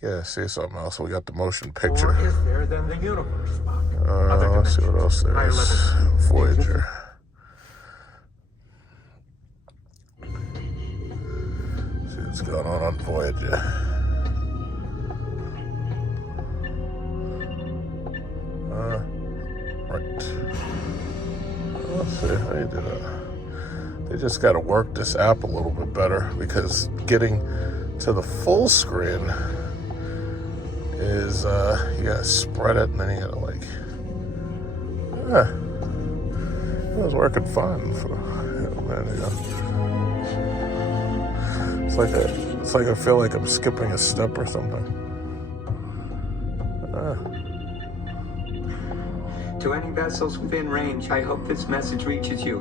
Yeah, see something else. We got the motion picture. More is there than the universe, Spock? Let's see what else there is. Voyager. What's going on Voyager? Right. Let's see how you do that. They just got to work this app a little bit better, because getting to the full screen is you got to spread it, and then you got to like, it was working fine for a minute ago. It's like I feel like I'm skipping a step or something. To any vessels within range, I hope this message reaches you.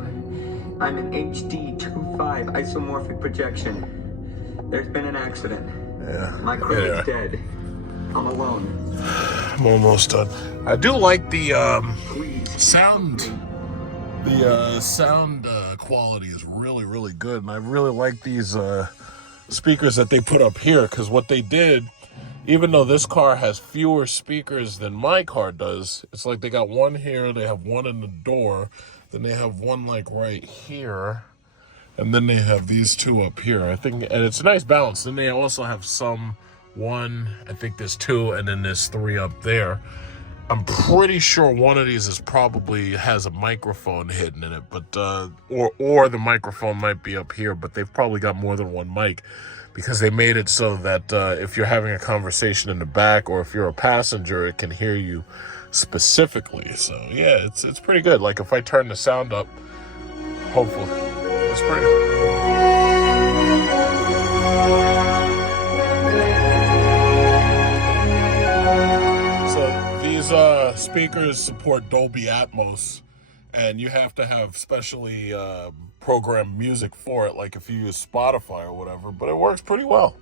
I'm an HD 2.5 isomorphic projection. There's been an accident. Yeah. My crew is dead. I'm alone. I'm almost done. I do like the sound. The sound quality is really, really good, and I really like these speakers that they put up here, because what they did, even though this car has fewer speakers than my car does, it's like they got one here, they have one in the door, then they have one like right here, and then they have these two up here. I think, and it's a nice balance. Then they also have one, I think there's two, and then there's three up there. I'm pretty sure one of these is probably has a microphone hidden in it, but or the microphone might be up here, but they've probably got more than one mic, because they made it so that if you're having a conversation in the back, or if you're a passenger, it can hear you specifically. So yeah, it's pretty good. Like if I turn the sound up, hopefully, it's pretty good. Speakers support Dolby Atmos, and you have to have specially programmed music for it, like if you use Spotify or whatever, but it works pretty well.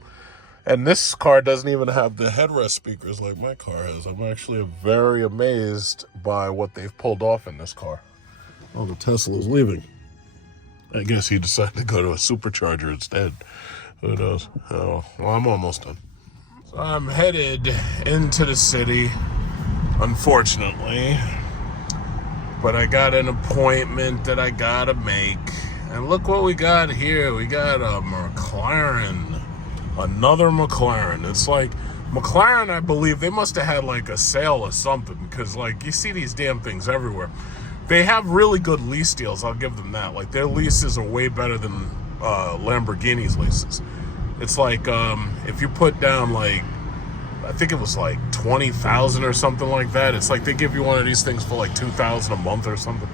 And this car doesn't even have the headrest speakers like my car has. I'm actually very amazed by what they've pulled off in this car. Oh, the Tesla's leaving. I guess he decided to go to a supercharger instead. Who knows? Oh, well, I'm almost done. So I'm headed into the city, unfortunately, but I got an appointment that I gotta make. And look what we got here. We got a McLaren, another McLaren. It's like McLaren, I believe they must have had like a sale or something, because like you see these damn things everywhere. They have really good lease deals, I'll give them that. Like their leases are way better than Lamborghini's leases. It's like if you put down like, I think it was like 20,000 or something like that. It's like they give you one of these things for like 2,000 a month or something.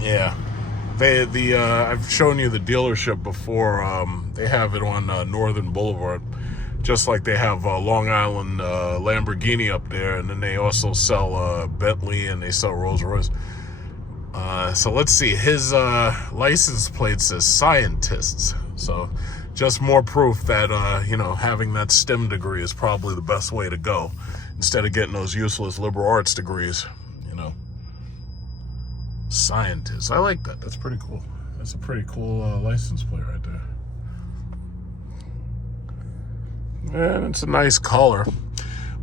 Yeah, I've shown you the dealership before. They have it on Northern Boulevard, just like they have Long Island Lamborghini up there, and then they also sell Bentley, and they sell Rolls Royce. So let's see. His license plate says scientists. So just more proof that, having that STEM degree is probably the best way to go, instead of getting those useless liberal arts degrees, Scientists. I like that. That's pretty cool. That's a pretty cool license plate right there. And it's a nice color.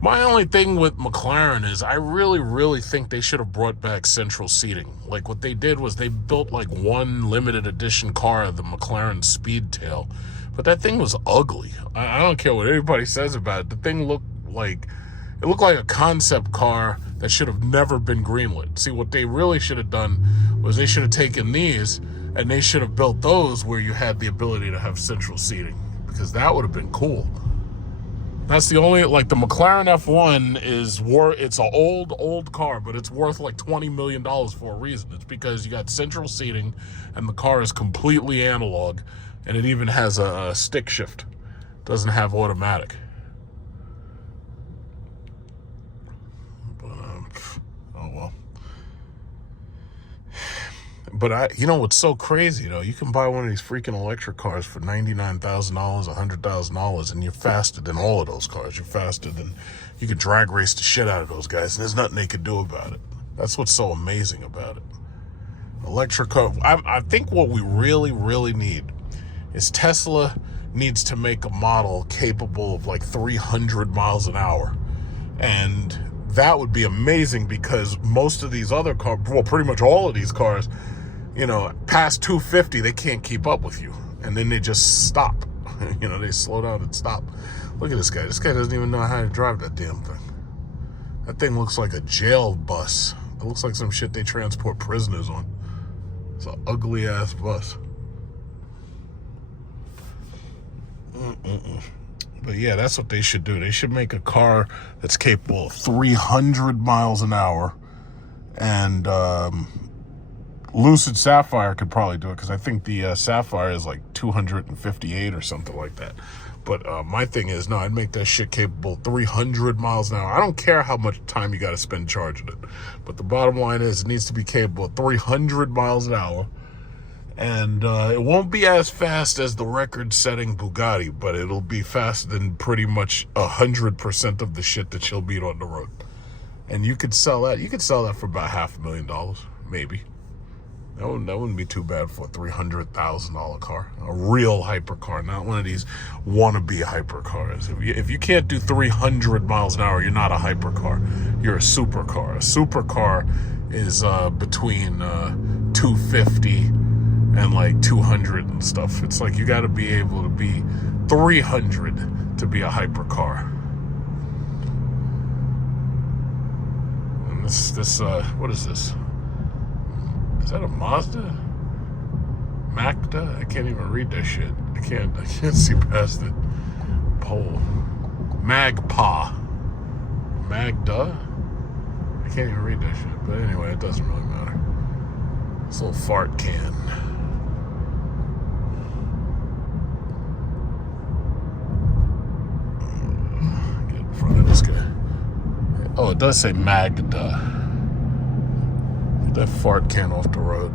My only thing with McLaren is I really, really think they should have brought back central seating. Like what they did was they built like one limited edition car, the McLaren Speedtail, but that thing was ugly. I don't care what anybody says about it. The thing looked like a concept car that should have never been greenlit. See, what they really should have done was they should have taken these and they should have built those where you had the ability to have central seating, because that would have been cool. That's the only, like the McLaren F1 it's an old car, but it's worth like $20 million for a reason. It's because you got central seating and the car is completely analog, and it even has a stick shift. It doesn't have automatic. Oh well. But what's so crazy though? You can buy one of these freaking electric cars for $99,000, $100,000, and you're faster than all of those cars. You're faster than, you could drag race the shit out of those guys, and there's nothing they could do about it. That's what's so amazing about it. Electric car. I think what we really, really need is Tesla needs to make a model capable of like 300 miles an hour, and that would be amazing, because most of these other cars, well, pretty much all of these cars, past 250, they can't keep up with you. And then they just stop. They slow down and stop. Look at this guy. This guy doesn't even know how to drive that damn thing. That thing looks like a jail bus. It looks like some shit they transport prisoners on. It's an ugly ass bus. But yeah, that's what they should do. They should make a car that's capable of 300 miles an hour. And Lucid Sapphire could probably do it, because I think the Sapphire is like 258 or something like that. But my thing is, no, I'd make that shit capable of 300 miles an hour. I don't care how much time you got to spend charging it. But the bottom line is it needs to be capable of 300 miles an hour. And it won't be as fast as the record-setting Bugatti, but it'll be faster than pretty much 100% of the shit that you'll beat on the road. And you could sell that. You could sell that for about $500,000, maybe. That wouldn't be too bad for a $300,000 car. A real hypercar, not one of these wannabe hypercars. If you can't do 300 miles an hour, you're not a hypercar. You're a supercar. A supercar is between 250 and like 200 and stuff. It's like you got to be able to be 300 to be a hypercar. And this what is this? Is that a Mazda? Magda? I can't even read that shit. I can't see past it. Pole. Magpa. Magda? I can't even read that shit. But anyway, it doesn't really matter. This little fart can. Get in front of this guy. Oh, it does say Magda. Get that fart can off the road.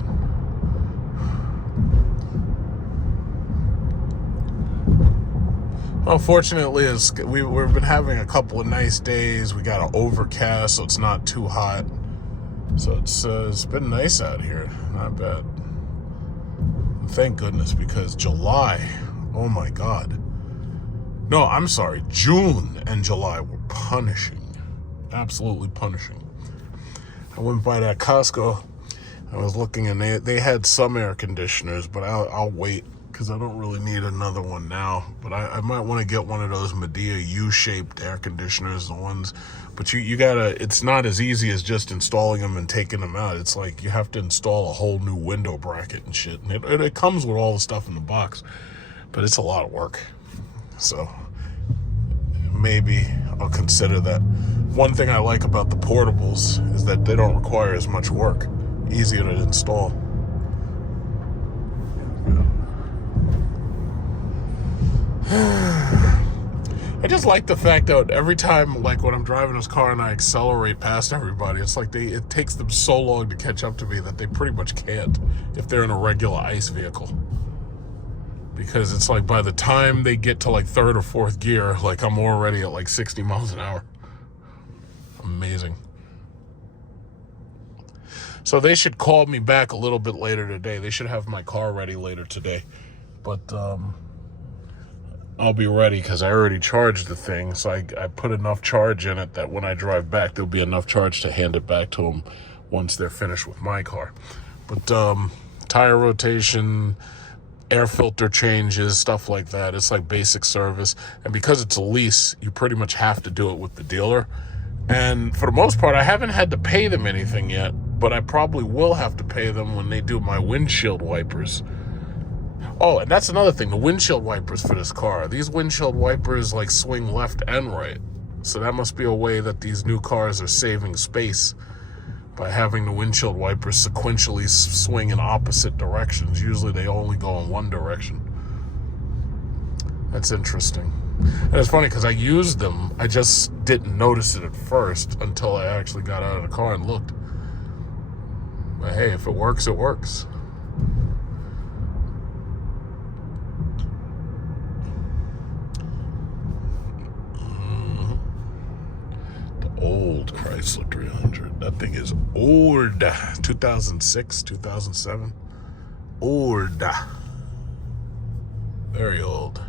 Unfortunately, we've been having a couple of nice days. We got an overcast, so it's not too hot. So it's been nice out here. Not bad. Thank goodness, because July, oh my God. No, I'm sorry. June and July were punishing. Absolutely punishing. I went by that Costco. I was looking, and they had some air conditioners, but I'll wait because I don't really need another one now. But I might want to get one of those Medea U-shaped air conditioners, the ones. But you gotta, it's not as easy as just installing them and taking them out. It's like you have to install a whole new window bracket and shit. And it comes with all the stuff in the box, but it's a lot of work. So maybe I'll consider that. One thing I like about the portables is that they don't require as much work. Easier to install. I just like the fact that every time, like when I'm driving this car and I accelerate past everybody, it's like it takes them so long to catch up to me that they pretty much can't if they're in a regular ICE vehicle. Because it's like by the time they get to like third or fourth gear, like I'm already at like 60 miles an hour. Amazing. So they should call me back a little bit later today. They should have my car ready later today. But I'll be ready because I already charged the thing. So I put enough charge in it that when I drive back, there'll be enough charge to hand it back to them once they're finished with my car. But tire rotation, air filter changes, stuff like that. It's like basic service. And because it's a lease, you pretty much have to do it with the dealer. And for the most part, I haven't had to pay them anything yet, but I probably will have to pay them when they do my windshield wipers. Oh, and that's another thing, the windshield wipers for this car. These windshield wipers like swing left and right. So that must be a way that these new cars are saving space by having the windshield wipers sequentially swing in opposite directions. Usually they only go in one direction. That's interesting. And it's funny because I used them, I just didn't notice it at first until I actually got out of the car and looked. But hey, if it works, it works. The old Chrysler 300. That thing is old. 2006, 2007. Old. Very old.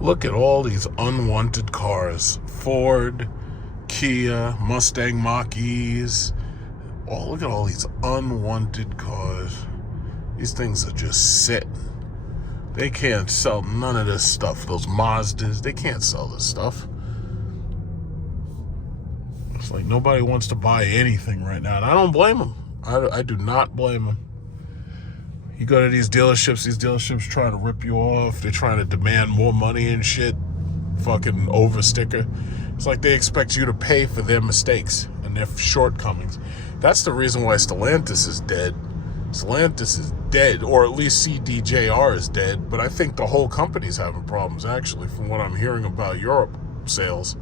Look at all these unwanted cars. Ford, Kia, Mustang Mach-E's. Oh, look at all these unwanted cars. These things are just sitting. They can't sell none of this stuff. Those Mazdas, they can't sell this stuff. It's like nobody wants to buy anything right now. And I don't blame them. I do not blame them. You go to these dealerships trying to rip you off. They're trying to demand more money and shit. Fucking over sticker. It's like they expect you to pay for their mistakes and their shortcomings. That's the reason why Stellantis is dead. Stellantis is dead, or at least CDJR is dead, but I think the whole company's having problems, actually, from what I'm hearing about Europe sales.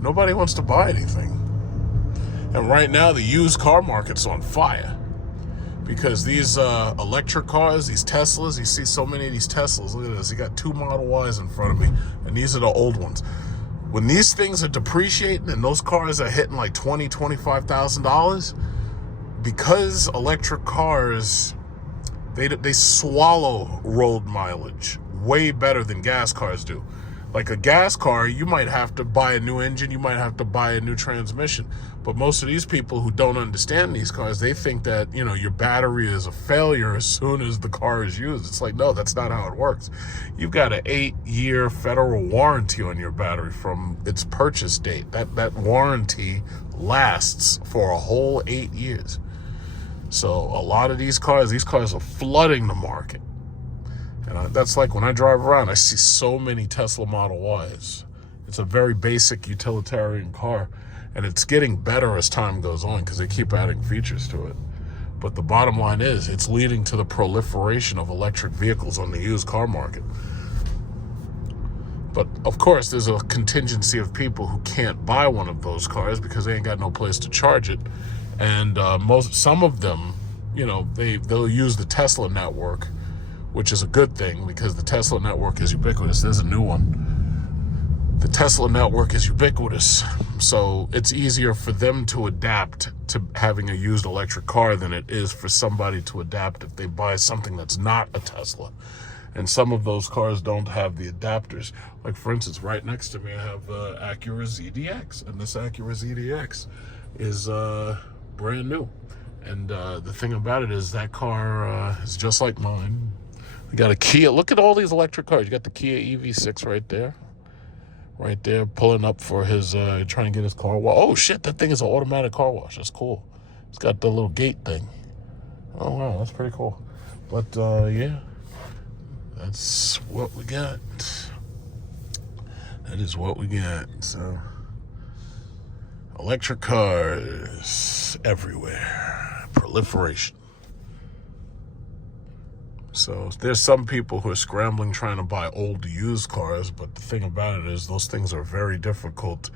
Nobody wants to buy anything. And right now, the used car market's on fire. Because these electric cars, these Teslas, you see so many of these Teslas. Look at this. You got 2 Model Ys in front of me, and these are the old ones. When these things are depreciating and those cars are hitting like $20,000, $25,000, because electric cars, they swallow road mileage way better than gas cars do. Like a gas car, you might have to buy a new engine, you might have to buy a new transmission. But most of these people who don't understand these cars, they think that, you know, your battery is a failure as soon as the car is used. It's like, no, that's not how it works. You've got an 8-year federal warranty on your battery from its purchase date. That warranty lasts for a whole 8 years. So a lot of these cars are flooding the market. And that's like when I drive around, I see so many Tesla Model Ys. It's a very basic utilitarian car, and it's getting better as time goes on because they keep adding features to it. But the bottom line is, it's leading to the proliferation of electric vehicles on the used car market. But of course, there's a contingency of people who can't buy one of those cars because they ain't got no place to charge it. And some of them, you know, they'll use the Tesla network, which is a good thing because the Tesla network is ubiquitous. There's a new one. The Tesla network is ubiquitous, so it's easier for them to adapt to having a used electric car than it is for somebody to adapt if they buy something that's not a Tesla. And some of those cars don't have the adapters. Like, for instance, right next to me, I have Acura ZDX, and this Acura ZDX is brand new. And the thing about it is that car is just like mine. We got a Kia. Look at all these electric cars. You got the Kia EV6 right there, pulling up for his, trying to get his car wash. Oh shit, that thing is an automatic car wash. That's cool. It's got the little gate thing. Oh wow, that's pretty cool. But yeah, that's what we got. That is what we got. So, electric cars everywhere. Proliferation. So there's some people who are scrambling trying to buy old used cars, but the thing about it is those things are very difficult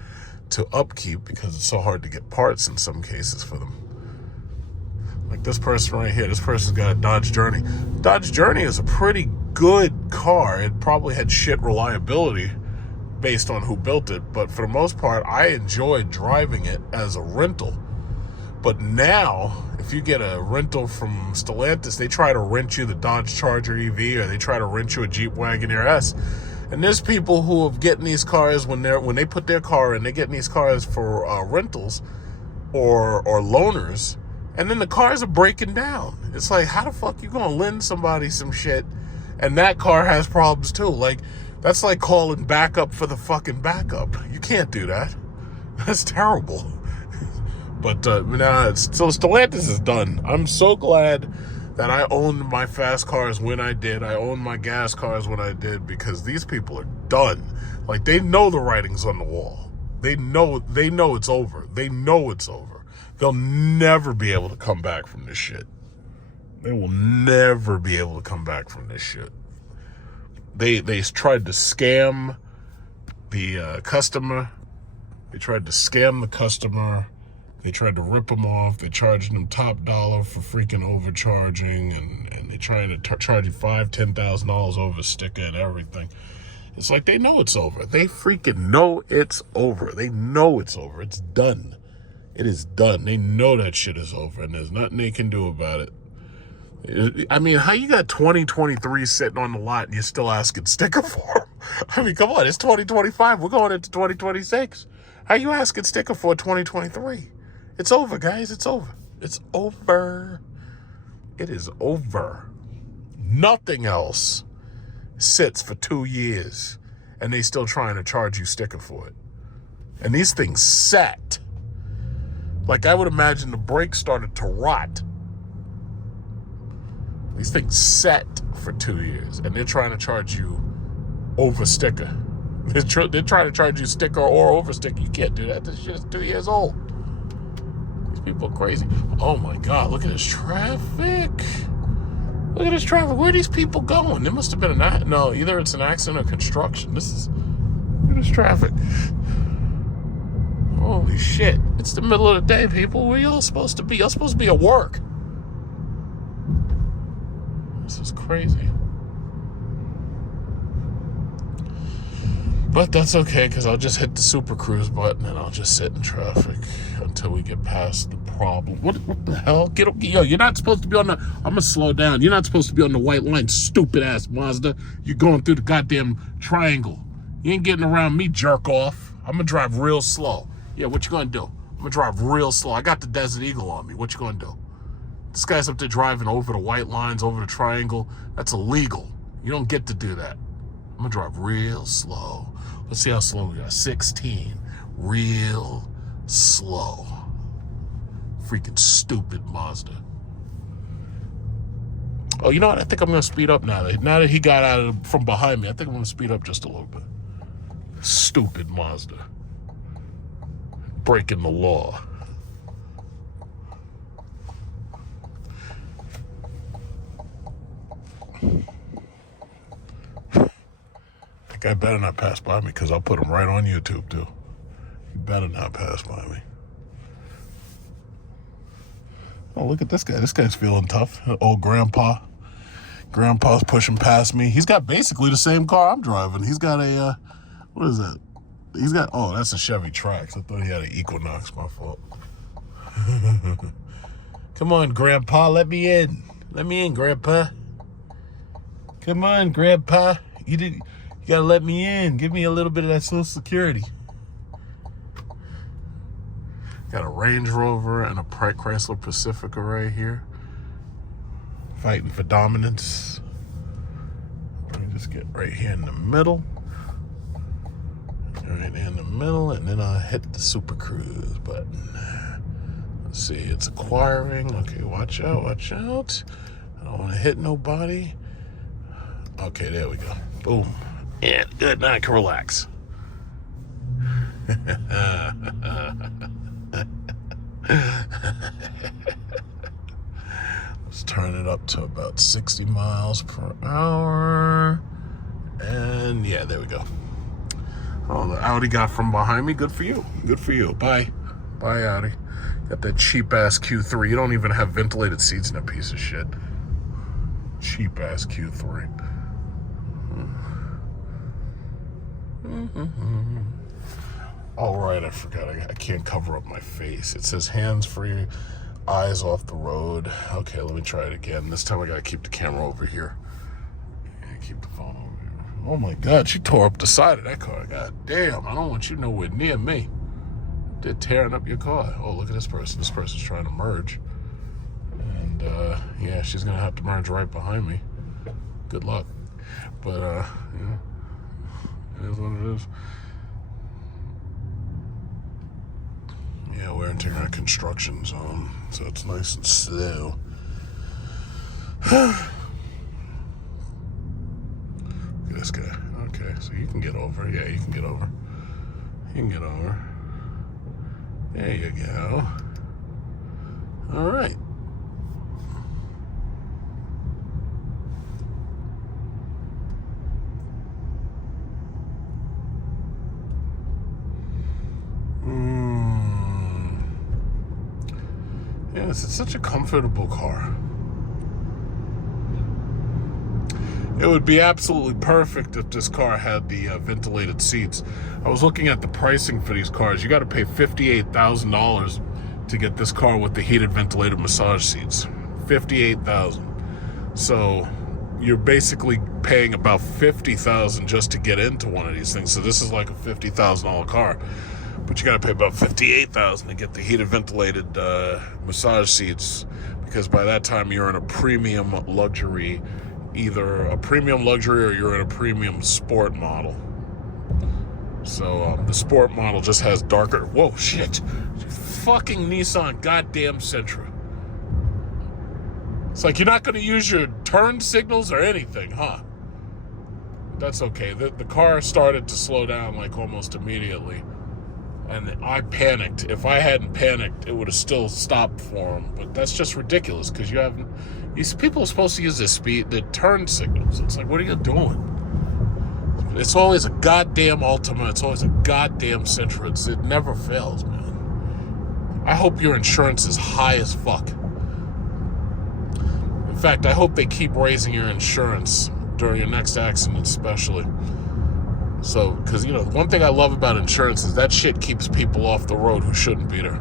to upkeep because it's so hard to get parts in some cases for them. Like this person right here, this person's got a Dodge Journey. Dodge Journey is a pretty good car. It probably had shit reliability based on who built it, but for the most part, I enjoyed driving it as a rental. But now, if you get a rental from Stellantis, they try to rent you the Dodge Charger EV, or they try to rent you a Jeep Wagoneer S. And there's people who are getting these cars when they put their car in, they're getting these cars for rentals or loaners, and then the cars are breaking down. It's like, how the fuck you gonna lend somebody some shit, and that car has problems too? Like, that's like calling backup for the fucking backup. You can't do that. That's terrible. But nah, so Stellantis is done. I'm so glad that I owned my fast cars when I did. I owned my gas cars when I did, because these people are done. Like, they know the writing's on the wall. They know it's over. They know it's over. They'll never be able to come back from this shit. They will never be able to come back from this shit. They tried to scam the customer. They tried to scam the customer. They tried to rip them off. They charged them top dollar for freaking overcharging, and they trying to charge you $5,000, $10,000 over a sticker and everything. It's like they know it's over. They freaking know it's over. They know it's over. It's done. It is done. They know that shit is over, and there's nothing they can do about it. I mean, how you got 2023 sitting on the lot and you're still asking sticker for them? I mean, come on, it's 2025. We're going into 2026. How you asking sticker for 2023? It's over, guys. It's over. It's over. It is over. Nothing else sits for 2 years, and they still trying to charge you sticker for it. And these things sat. Like, I would imagine the brakes started to rot. These things set for 2 years, and they're trying to charge you over sticker. They're trying to charge you sticker or over sticker. You can't do that. This shit is 2 years old. These people are crazy. Oh my God, look at this traffic. Look at this traffic. Where are these people going? There must have been no, either it's an accident or construction. Look at this traffic. Holy shit. It's the middle of the day, people. Where y'all supposed to be? Y'all supposed to be at work. This is crazy. But that's okay, because I'll just hit the Super Cruise button and I'll just sit in traffic until we get past the problem. What the hell? Get up. Yo, you're not supposed to be on the... I'm going to slow down. You're not supposed to be on the white line, stupid ass Mazda. You're going through the goddamn triangle. You ain't getting around me, jerk off. I'm going to drive real slow. Yeah, what you going to do? I'm going to drive real slow. I got the Desert Eagle on me. What you going to do? This guy's up there driving over the white lines, over the triangle. That's illegal. You don't get to do that. I'm going to drive real slow. Let's see how slow we got. 16. Real slow. Freaking stupid Mazda. Oh, you know what? I think I'm going to speed up now. Now that he got out from behind me, I think I'm going to speed up just a little bit. Stupid Mazda. Breaking the law. That guy better not pass by me, because I'll put him right on YouTube too. He better not pass by me. Oh, look at this guy. This guy's feeling tough. Old grandpa. Grandpa's pushing past me. He's got basically the same car I'm driving. He's got a, what is that? He's got, oh, that's a Chevy Trax. I thought he had an Equinox. My fault. Come on, Grandpa, let me in. Let me in, Grandpa. Come on, Grandpa. You gotta let me in. Give me a little bit of that Social Security. Got a Range Rover and a Chrysler Pacifica right here. Fighting for dominance. Let me just get right here in the middle. Right in the middle, and then I'll hit the Super Cruise button. Let's see, it's acquiring. Okay, watch out, watch out. I don't want to hit nobody. Okay, there we go. Boom. Yeah, good. Now I can relax. Let's turn it up to about 60 miles per hour. And yeah, there we go. Oh, the Audi got from behind me. Good for you. Good for you. Bye. Bye, Audi. Got that cheap-ass Q3. You don't even have ventilated seats in that piece of shit. Cheap-ass Q3. All right, I forgot. I can't cover up my face. It says hands-free, eyes off the road. Okay, let me try it again. This time I gotta keep the camera over here. And keep the phone over here. Oh my God, she tore up the side of that car. God damn, I don't want you nowhere near me. They're tearing up your car. Oh, look at this person. This person's trying to merge. And yeah, she's gonna have to merge right behind me. Good luck. But yeah, it is what it is. Yeah, we're entering a construction zone, so it's nice and slow. Look at this guy. Okay, so you can get over. Yeah, you can get over. You can get over. There you go. All right. Yes, it's such a comfortable car. It would be absolutely perfect if this car had the ventilated seats. I was looking at the pricing for these cars. You got to pay $58,000 to get this car with the heated ventilated massage seats. $58,000. So you're basically paying about $50,000 just to get into one of these things. So this is like a $50,000 car. But you got to pay about $58,000 to get the heated ventilated massage seats, because by that time you're in a premium luxury, either a premium luxury or you're in a premium sport model. So the sport model just has darker. Whoa, shit! Fucking Nissan, goddamn Sentra. It's like you're not going to use your turn signals or anything, huh? That's okay. The car started to slow down like almost immediately. And I panicked. If I hadn't panicked, it would have still stopped for him. But that's just ridiculous because you haven't... These people are supposed to use the turn signals. It's like, what are you doing? It's always a goddamn Ultima. It's always a goddamn Sentra. It never fails, man. I hope your insurance is high as fuck. In fact, I hope they keep raising your insurance during your next accident especially. So, because, you know, one thing I love about insurance is that shit keeps people off the road who shouldn't be there.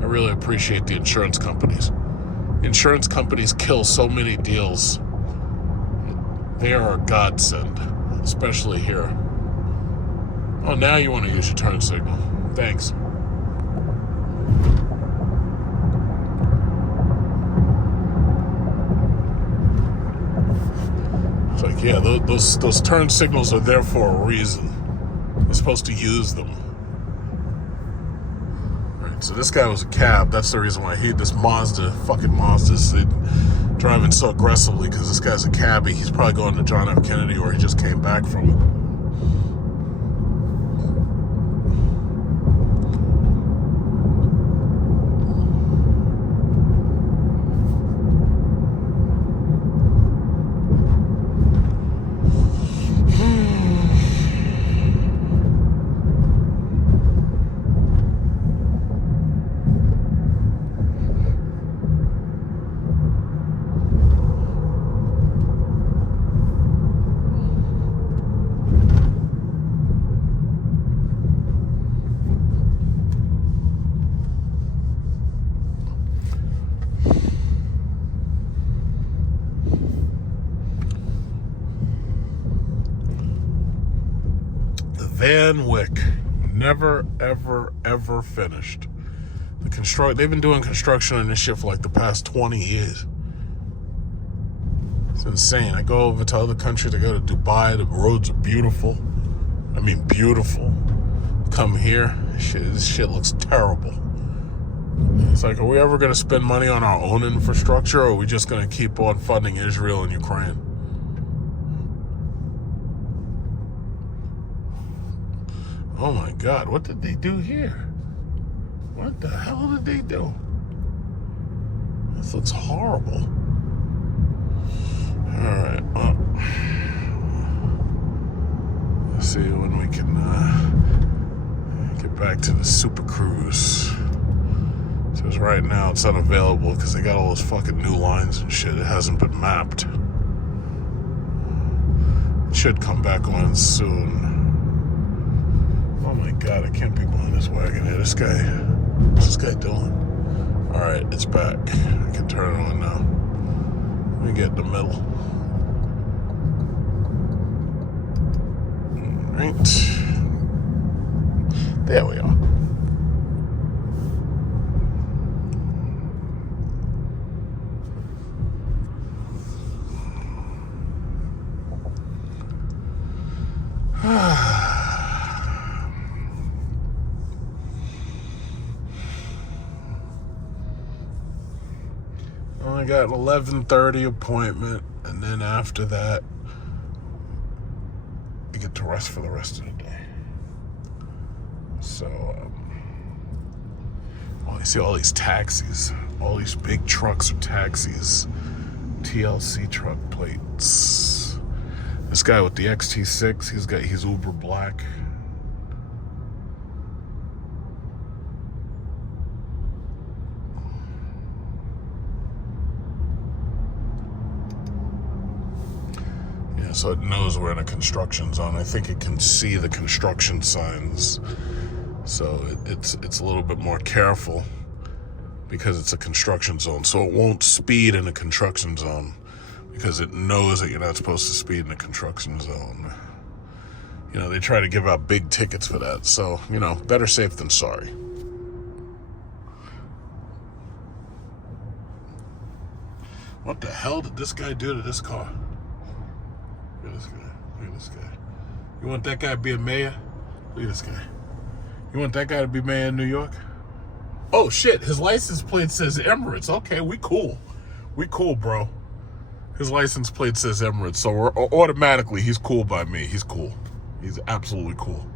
I really appreciate the insurance companies. Insurance companies kill so many deals. They are a godsend, especially here. Oh, now you want to use your turn signal. Thanks. It's like, yeah, those turn signals are there for a reason. You're supposed to use them. Right, so this guy was a cab. That's the reason why this fucking Mazda's driving so aggressively, because this guy's a cabbie. He's probably going to John F. Kennedy, or he just came back from it. Van Wyck, never, ever, ever finished. They've been doing construction on this shit for like the past 20 years. It's insane. I go over to other countries. I go to Dubai. The roads are beautiful. I mean, beautiful. Come here, this shit looks terrible. It's like, are we ever going to spend money on our own infrastructure, or are we just going to keep on funding Israel and Ukraine? Oh my God, what did they do here? What the hell did they do? This looks horrible. Alright, well, let's see when we can get back to the Super Cruise. Because right now it's unavailable because they got all those fucking new lines and shit. It hasn't been mapped. It should come back on soon. Oh my God, I can't be behind this wagon here. What's this guy doing? Alright, it's back. I can turn it on now. Let me get in the middle. Alright. There we are. I got an 11:30 appointment, and then after that, I get to rest for the rest of the day. So, you see all these taxis, all these big trucks are taxis, TLC truck plates. This guy with the XT6, he's uber black. So it knows we're in a construction zone. I think it can see the construction signs. So it's a little bit more careful because it's a construction zone. So it won't speed in a construction zone because it knows that you're not supposed to speed in a construction zone. You know, they try to give out big tickets for that. So, you know, better safe than sorry. What the hell did this guy do to this car? Look at this guy. Look at this guy. You want that guy to be a mayor? Look at this guy. You want that guy to be mayor in New York? Oh shit, his license plate says Emirates. Okay, we cool. We cool, bro. His license plate says Emirates, so automatically he's cool by me. He's cool. He's absolutely cool.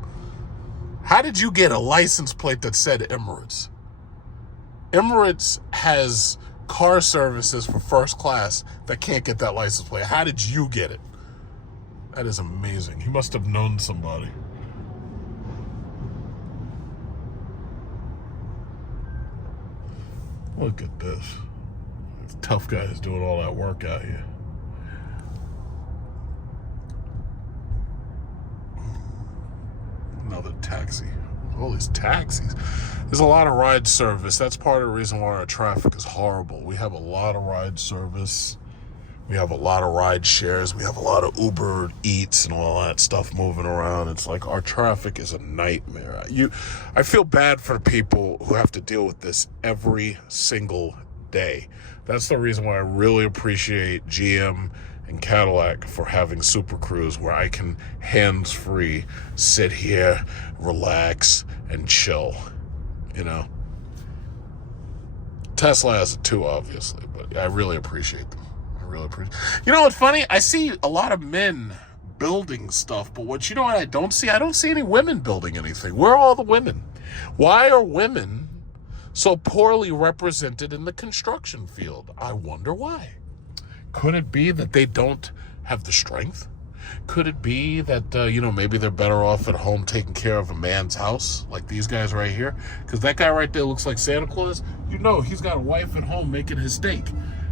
How did you get a license plate that said Emirates? Emirates has car services for first class that can't get that license plate. How did you get it? That is amazing. He must have known somebody. Look at this. Tough guys doing all that work out here. Another taxi. All these taxis. There's a lot of ride service. That's part of the reason why our traffic is horrible. We have a lot of ride service. We have a lot of ride shares. We have a lot of Uber Eats and all that stuff moving around. It's like our traffic is a nightmare. I feel bad for people who have to deal with this every single day. That's the reason why I really appreciate GM and Cadillac for having Super Cruise, where I can hands-free sit here, relax, and chill, you know. Tesla has it too, obviously, but I really appreciate them. You know what's funny? I see a lot of men building stuff, but what I don't see? I don't see any women building anything. Where are all the women? Why are women so poorly represented in the construction field? I wonder why. Could it be that they don't have the strength? Could it be that, maybe they're better off at home taking care of a man's house, like these guys right here? Because that guy right there looks like Santa Claus. He's got a wife at home making his steak.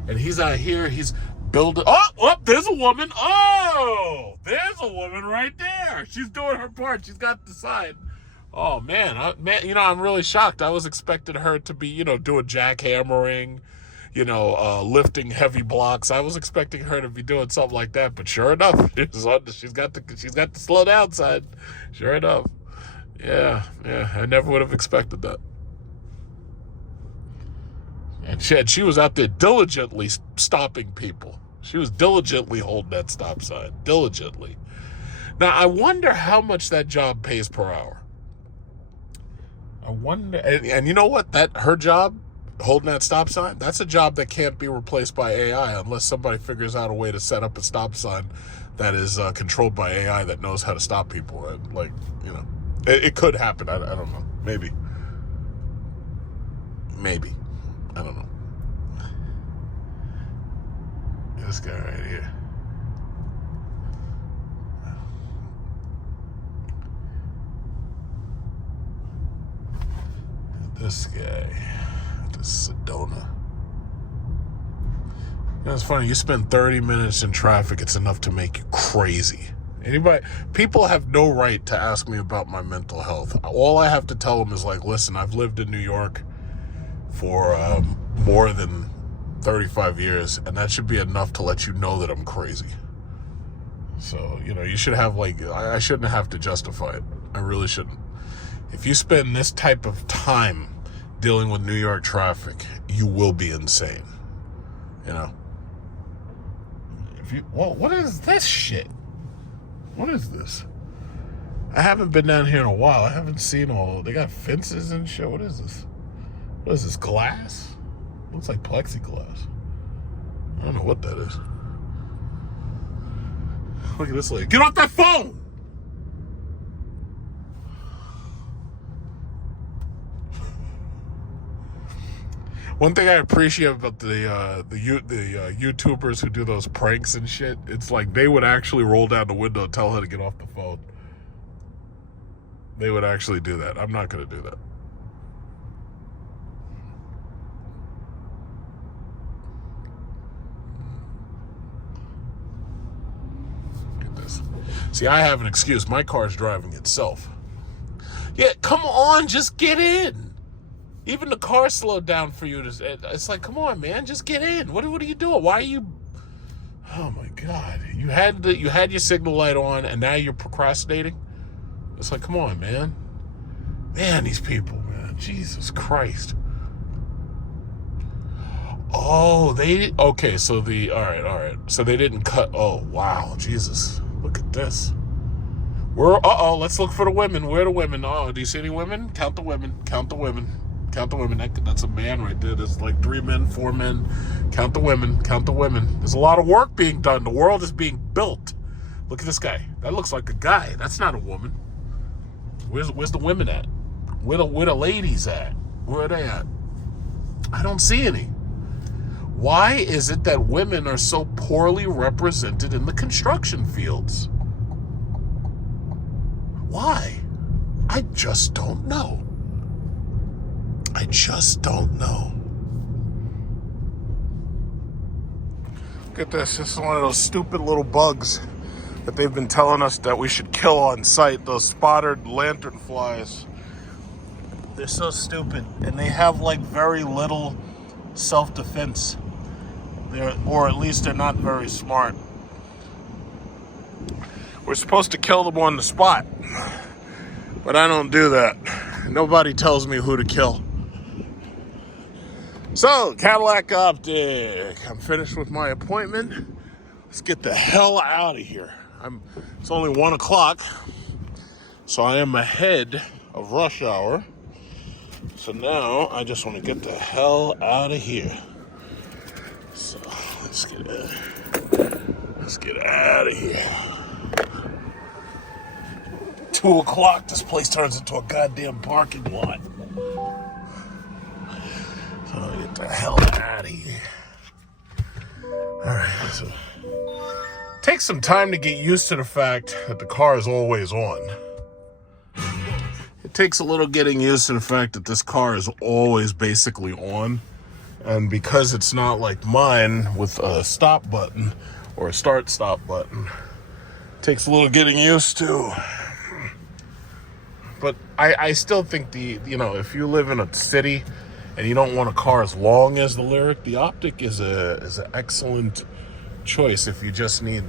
And he's out here, he's building. Oh, there's a woman. Oh, there's a woman right there. She's doing her part. She's got the side. Oh, man, I'm really shocked. I was expecting her to be, doing jackhammering, lifting heavy blocks. I was expecting her to be doing something like that, but sure enough, she's got the slow down side. Sure enough. Yeah, I never would have expected that. And she was out there diligently stopping people. She was diligently holding that stop sign. Diligently. Now, I wonder how much that job pays per hour. I wonder, and you know what? Her job, holding that stop sign, that's a job that can't be replaced by AI unless somebody figures out a way to set up a stop sign that is controlled by AI that knows how to stop people. Right? It could happen. I don't know. Maybe. I don't know. This guy right here. This guy. This Sedona. It's funny, you spend 30 minutes in traffic, it's enough to make you crazy. People have no right to ask me about my mental health. All I have to tell them is listen, I've lived in New York for more than 35 years, and that should be enough to let you know that I'm crazy. So, you should have I shouldn't have to justify it. I really shouldn't. If you spend this type of time dealing with New York traffic, you will be insane. What is this shit? What is this? I haven't been down here in a while. I haven't seen they got fences and shit. What is this? What is this, glass? Looks like plexiglass. I don't know what that is. Look at this lady. Get off that phone! One thing I appreciate about the YouTubers who do those pranks and shit, it's like they would actually roll down the window and tell her to get off the phone. They would actually do that. I'm not going to do that. See, I have an excuse. My car's driving itself. Yeah, come on, just get in. Even the car slowed down for you. It's like, come on, man, just get in. What are you doing? Why are you? Oh my God! You had your signal light on, and now you're procrastinating. It's like, come on, man. Man, these people, man. Jesus Christ. Oh, okay. So all right. So they didn't cut. Oh, wow, Jesus. Look at this. Let's look for the women. Where are the women? Oh, do you see any women? Count the women. Count the women. That's a man right there. There's like 3 men, 4 men. Count the women. Count the women. There's a lot of work being done. The world is being built. Look at this guy. That looks like a guy. That's not a woman. Where's the women at? Where the ladies at? Where are they at? I don't see any. Why is it that women are so poorly represented in the construction fields? Why? I just don't know. I just don't know. Look at this. This is one of those stupid little bugs that they've been telling us that we should kill on sight. Those spotted lanternflies. They're so stupid. And they have like very little self-defense. Or at least they're not very smart. We're supposed to kill them on the spot. But I don't do that. Nobody tells me who to kill. So, Cadillac Optic. I'm finished with my appointment. Let's get the hell out of here. It's only 1 o'clock. So I am ahead of rush hour. So now I just want to get the hell out of here. So let's get out of here. 2 o'clock, this place turns into a goddamn parking lot. So I'll get the hell out of here. Alright, so take some time to get used to the fact that the car is always on. It takes a little getting used to the fact that this car is always basically on. And because it's not like mine with a stop button or a start-stop button, it takes a little getting used to. But I still think if you live in a city and you don't want a car as long as the LYRIQ, the Optic is an excellent choice if you just need,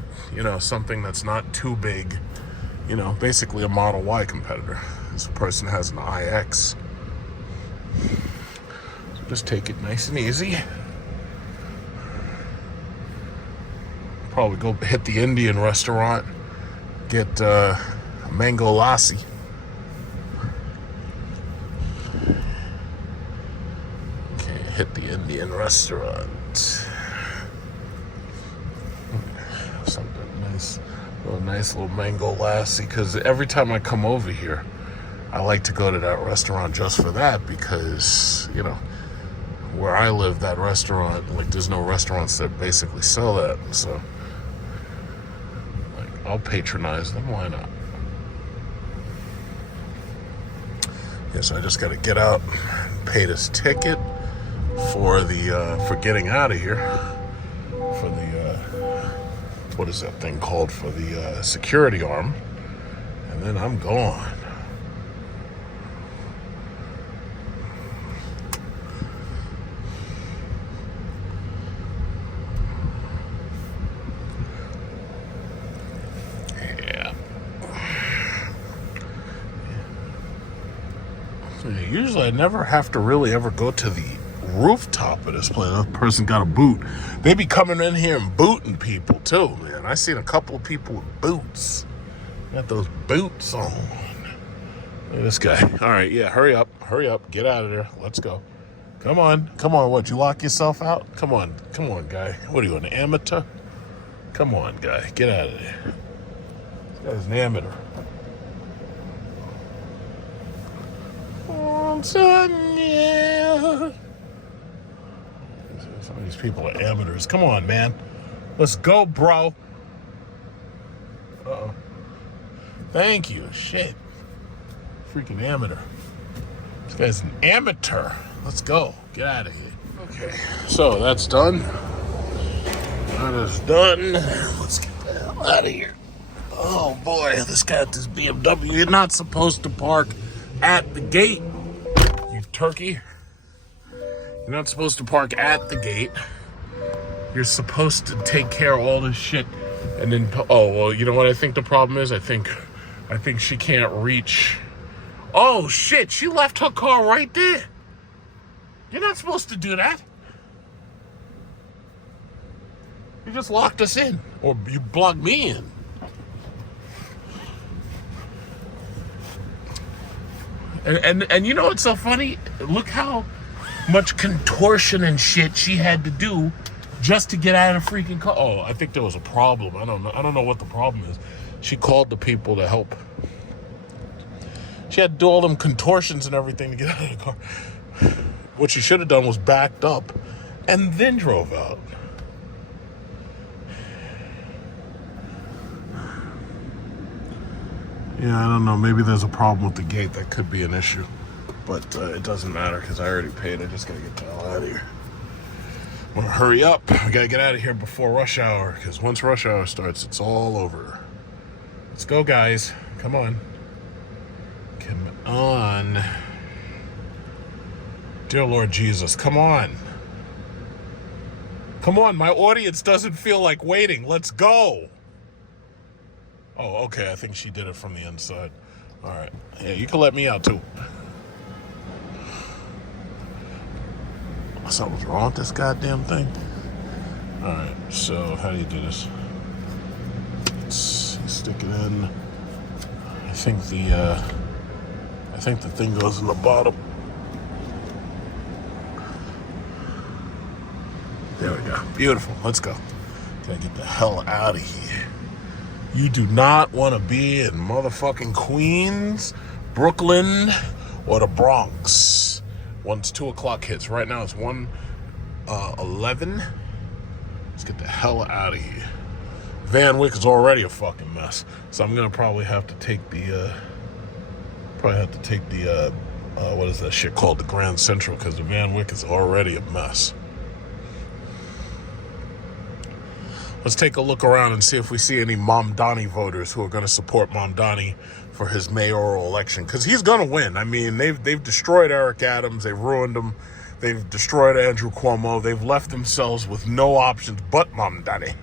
something that's not too big, basically a Model Y competitor. This person has an iX. So just take it nice and easy. Probably go hit the Indian restaurant, get a mango lassi. Hit the Indian restaurant. Something nice, nice little mango lassi. Because every time I come over here, I like to go to that restaurant just for that. Because where I live, that restaurant, there's no restaurants that basically sell that. So, I'll patronize them. Why not? Yes, I just got to get out, pay this ticket for getting out of here, for the what is that thing called, for the security arm, and then I'm gone. Yeah. Usually I never have to really ever go to the rooftop of this place. That person got a boot. They be coming in here and booting people too, man. I seen a couple of people with boots. Got those boots on. Look at this guy. All right, yeah, hurry up, get out of there. Let's go. Come on. What, you lock yourself out? Come on, guy. What are you, an amateur? Come on, guy, get out of there. This guy's an amateur. Some of these people are amateurs. Come on, man. Let's go, bro. Uh-oh. Thank you. Shit. Freaking amateur. This guy's an amateur. Let's go. Get out of here. Okay. So that's done. That is done. Let's get the hell out of here. Oh, boy. This guy at this BMW. You're not supposed to park at the gate, you turkey. You're not supposed to park at the gate. You're supposed to take care of all this shit and then, oh, well, you know what I think the problem is? I think she can't reach. Oh, shit, she left her car right there. You're not supposed to do that. You just locked us in, or you blocked me in. And you know what's so funny? Look how much contortion and shit she had to do just to get out of the freaking car. Oh, I think there was a problem. I don't know what the problem is. She called the people to help. She had to do all them contortions and everything to get out of the car. What she should have done was backed up and then drove out. Yeah, I don't know. Maybe there's a problem with the gate. That could be an issue. But it doesn't matter because I already paid. I just got to get the hell out of here. I'm going to hurry up. I got to get out of here before rush hour because once rush hour starts, it's all over. Let's go, guys. Come on. Come on. Dear Lord Jesus, come on. Come on, my audience doesn't feel like waiting. Let's go. Oh, okay, I think she did it from the inside. All right. Yeah, you can let me out, too. Something's wrong with this goddamn thing. All right, so how do you do this? Let's stick it in. I think the thing goes in the bottom. There we go. Beautiful. Let's go. Gotta get the hell out of here. You do not want to be in motherfucking Queens, Brooklyn, or the Bronx once 2 o'clock hits. Right now it's 1:11. Let's get the hell out of here. Van Wyck is already a fucking mess, so I'm gonna probably have to take the what is that shit called, the Grand Central, because the Van Wyck is already a mess. Let's take a look around and see if we see any Mamdani voters who are going to support Mamdani for his mayoral election, because he's going to win. I mean, they've destroyed Eric Adams, they've ruined him, they've destroyed Andrew Cuomo, they've left themselves with no options but Mamdani.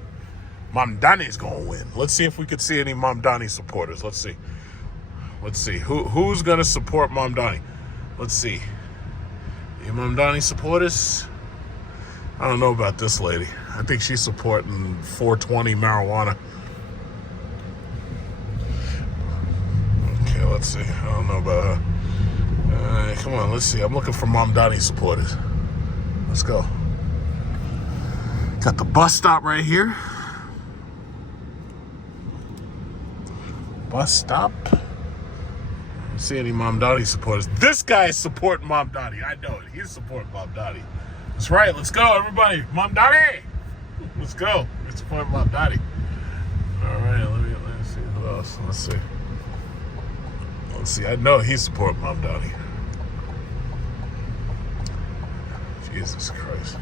Mamdani's going to win. Let's see if we could see any Mamdani supporters. Let's see who's going to support Mamdani. Let's see. Any Mamdani supporters? I don't know about this lady. I think she's supporting 420 marijuana. Okay, let's see. I don't know about her. Come on, let's see. I'm looking for Mamdani supporters. Let's go. Got the bus stop right here. Bus stop. I don't see any Mamdani supporters. This guy is supporting Mamdani. I know it. He's supporting Mamdani. That's right. Let's go, everybody. Mamdani. Let's go. Let's support Mamdani. All right. Let me see who else. Let's see. I know he's supporting Mamdani. Jesus Christ.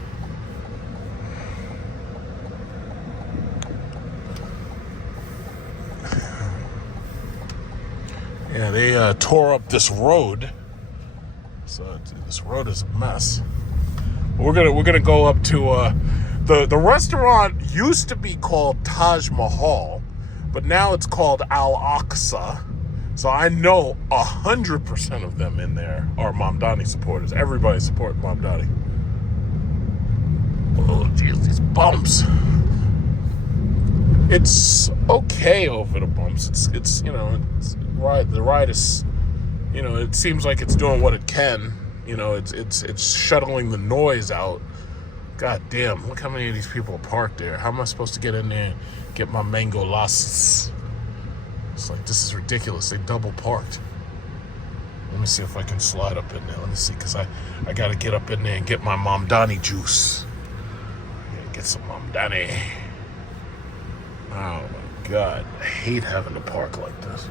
Yeah, they tore up this road. So this road is a mess. We're gonna go up to the restaurant used to be called Taj Mahal, but now it's called Al Aqsa. So I know 100% of them in there are Mamdani supporters. Everybody supporting Mamdani. Oh geez, these bumps. It's okay over the bumps. It's you know, it's right. The ride is, you know, it seems like it's doing what it can. You know, it's shuttling the noise out. God damn, look how many of these people are parked there. How am I supposed to get in there and get my mango lasses? It's like, this is ridiculous. They double parked. Let me see if I can slide up in there. Let me see, because I got to get up in there and get my Mamdani juice. Yeah, get some Mamdani. Oh, my God. I hate having to park like this.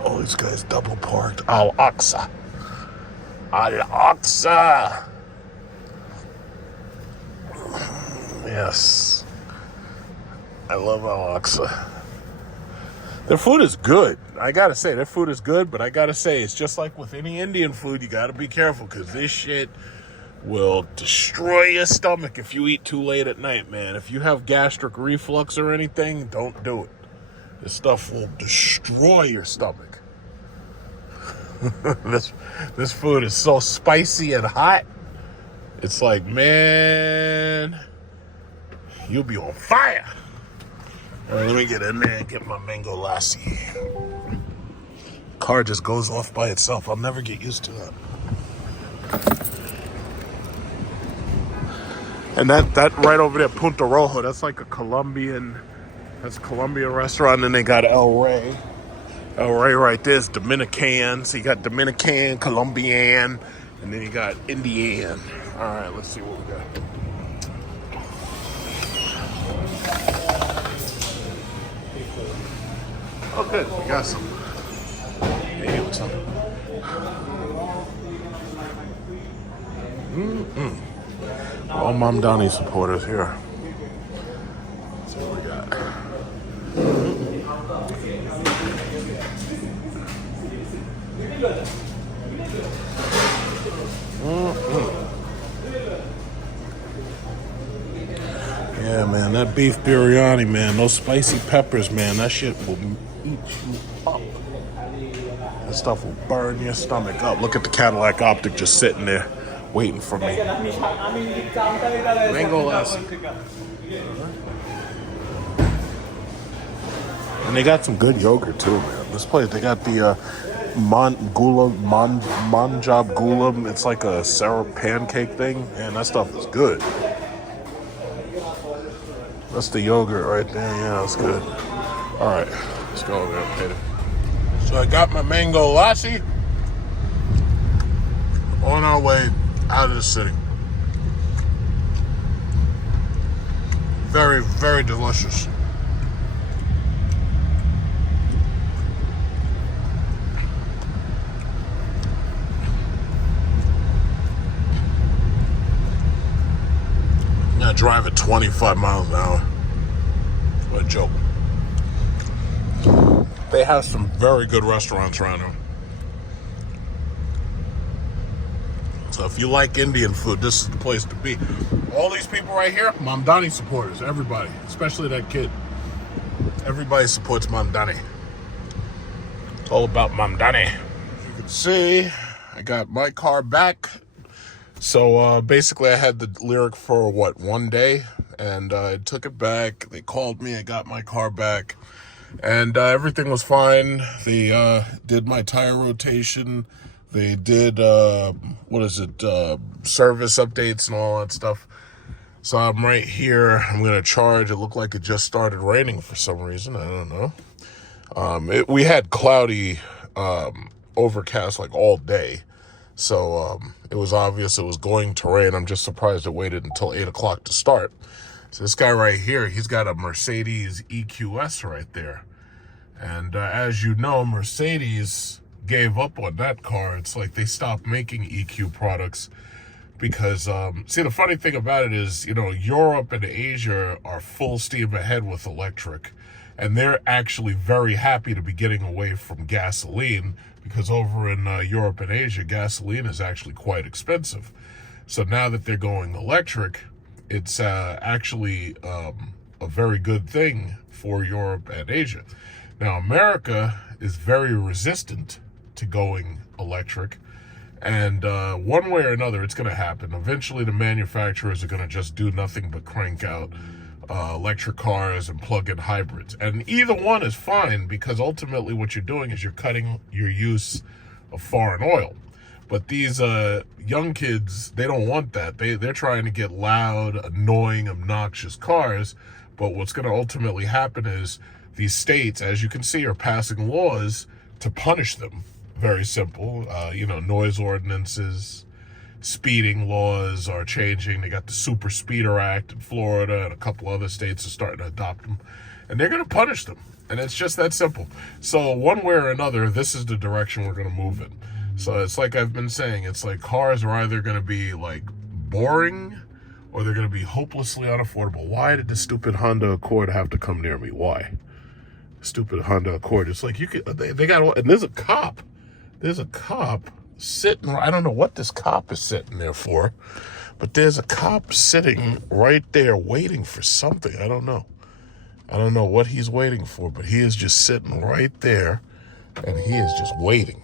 Oh, these guys double parked. Al Aqsa. Al Aqsa. Yes. I love Al Aqsa. Their food is good. I gotta say, their food is good, but I gotta say, it's just like with any Indian food, you gotta be careful, because this shit will destroy your stomach if you eat too late at night, man. If you have gastric reflux or anything, don't do it. This stuff will destroy your stomach. This food is so spicy and hot. It's like, man, you'll be on fire. All right, let me get in there and get my mango lassi. Car just goes off by itself. I'll never get used to that. And that right over there, Punta Rojo, that's like a Colombian restaurant. And they got El Rey. El Rey right there is Dominican. So you got Dominican, Colombian, and then you got Indian. All right, let's see what we got. Oh, good. We got some. Hey, what's up? All Mom Donnie supporters here. Let's see what we got. Yeah, man, that beef biryani, man, those spicy peppers, man, that shit will eat you up. That stuff will burn your stomach up. Look at the Cadillac OPTIQ just sitting there waiting for me. Mango lassi. And they got some good yogurt too, man. This place, they got the Manjab Gula. It's like a syrup pancake thing, and that stuff is good. That's the yogurt right there. Yeah, that's good. All right, let's go over there and pay it. So I got my mango lassi. On our way out of the city. Very, very delicious. I drive at 25 miles an hour. What a joke. They have some very good restaurants around here. So if you like Indian food, this is the place to be. All these people right here, Mamdani supporters, everybody, especially that kid. Everybody supports Mamdani. It's all about Mamdani. As you can see, I got my car back. So basically I had the LYRIQ for what, 1 day, and I took it back. They called me, I got my car back, and everything was fine. They did my tire rotation. They did, service updates and all that stuff. So I'm right here. I'm going to charge. It looked like it just started raining for some reason. I don't know. We had cloudy, overcast like all day. So it was obvious it was going to rain. I'm just surprised it waited until 8 o'clock to start. So this guy right here, he's got a Mercedes EQS right there. And as you know, Mercedes gave up on that car. It's like they stopped making EQ products because, see, the funny thing about it is, you know, Europe and Asia are full steam ahead with electric. And they're actually very happy to be getting away from gasoline because over in Europe and Asia, gasoline is actually quite expensive. So now that they're going electric, it's actually a very good thing for Europe and Asia. Now, America is very resistant to going electric. And one way or another, it's going to happen. Eventually, the manufacturers are going to just do nothing but crank out electric cars and plug-in hybrids. And either one is fine because ultimately what you're doing is you're cutting your use of foreign oil. But these young kids, they don't want that. They're trying to get loud, annoying, obnoxious cars. But what's going to ultimately happen is these states, as you can see, are passing laws to punish them. Very simple. Noise ordinances, speeding laws are changing. They got the Super Speeder Act in Florida, and a couple other states are starting to adopt them. And they're going to punish them. And it's just that simple. So one way or another, this is the direction we're going to move in. So it's like I've been saying, it's like cars are either going to be like boring or they're going to be hopelessly unaffordable. Why did the stupid Honda Accord have to come near me? Why? Stupid Honda Accord. It's like you could, they got, and there's a cop. There's a cop sitting, I don't know what this cop is sitting there for, but there's a cop sitting right there waiting for something. I don't know what he's waiting for, but he is just sitting right there and he is just waiting.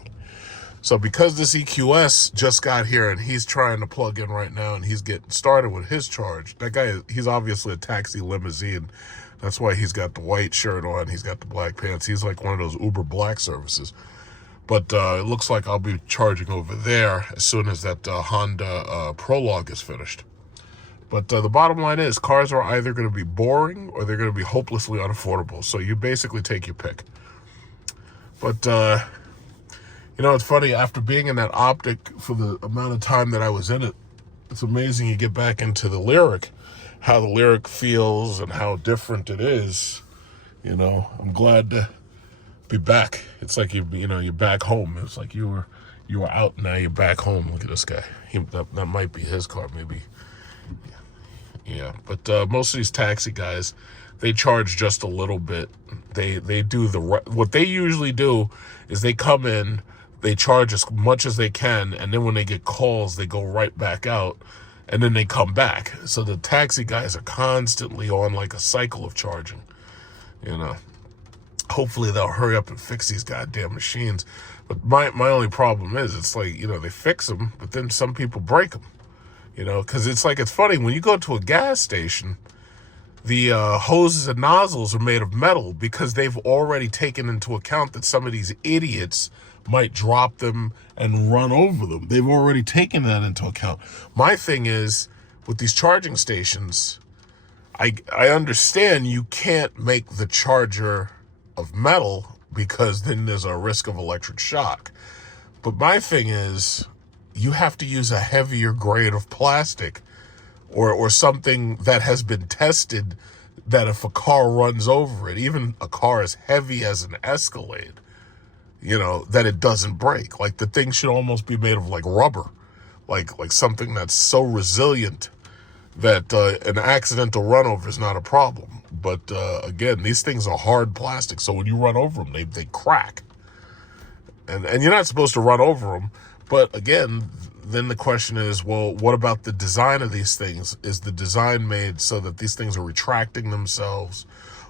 So because this EQS just got here and he's trying to plug in right now and he's getting started with his charge, that guy, he's obviously a taxi limousine. That's why he's got the white shirt on. He's got the black pants. He's like one of those Uber Black services. But it looks like I'll be charging over there as soon as that Honda Prologue is finished. But the bottom line is cars are either going to be boring or they're going to be hopelessly unaffordable. So you basically take your pick. But, you know, it's funny. After being in that Optic for the amount of time that I was in it, it's amazing you get back into the LYRIQ, how the LYRIQ feels and how different it is. You know, I'm glad to be back. It's like you're back home. It's like you were out, now you're back home. Look at this guy. That might be his car, maybe. Yeah. But most of these taxi guys, they charge just a little bit. They do what they usually do is they come in, they charge as much as they can, and then when they get calls, they go right back out, and then they come back. So the taxi guys are constantly on like a cycle of charging. You know, hopefully they'll hurry up and fix these goddamn machines. But my only problem is, it's like, you know, they fix them, but then some people break them. You know, because it's funny, when you go to a gas station, the hoses and nozzles are made of metal because they've already taken into account that some of these idiots might drop them and run over them. They've already taken that into account. My thing is, with these charging stations, I understand you can't make the charger of metal because then there's a risk of electric shock. But my thing is, you have to use a heavier grade of plastic or something that has been tested that if a car runs over it, even a car as heavy as an Escalade, you know, that it doesn't break. Like the thing should almost be made of like rubber, like something that's so resilient that an accidental run over is not a problem. But again, these things are hard plastic, so when you run over them, they crack. And you're not supposed to run over them. But again, then the question is, well, what about the design of these things? Is the design made so that these things are retracting themselves?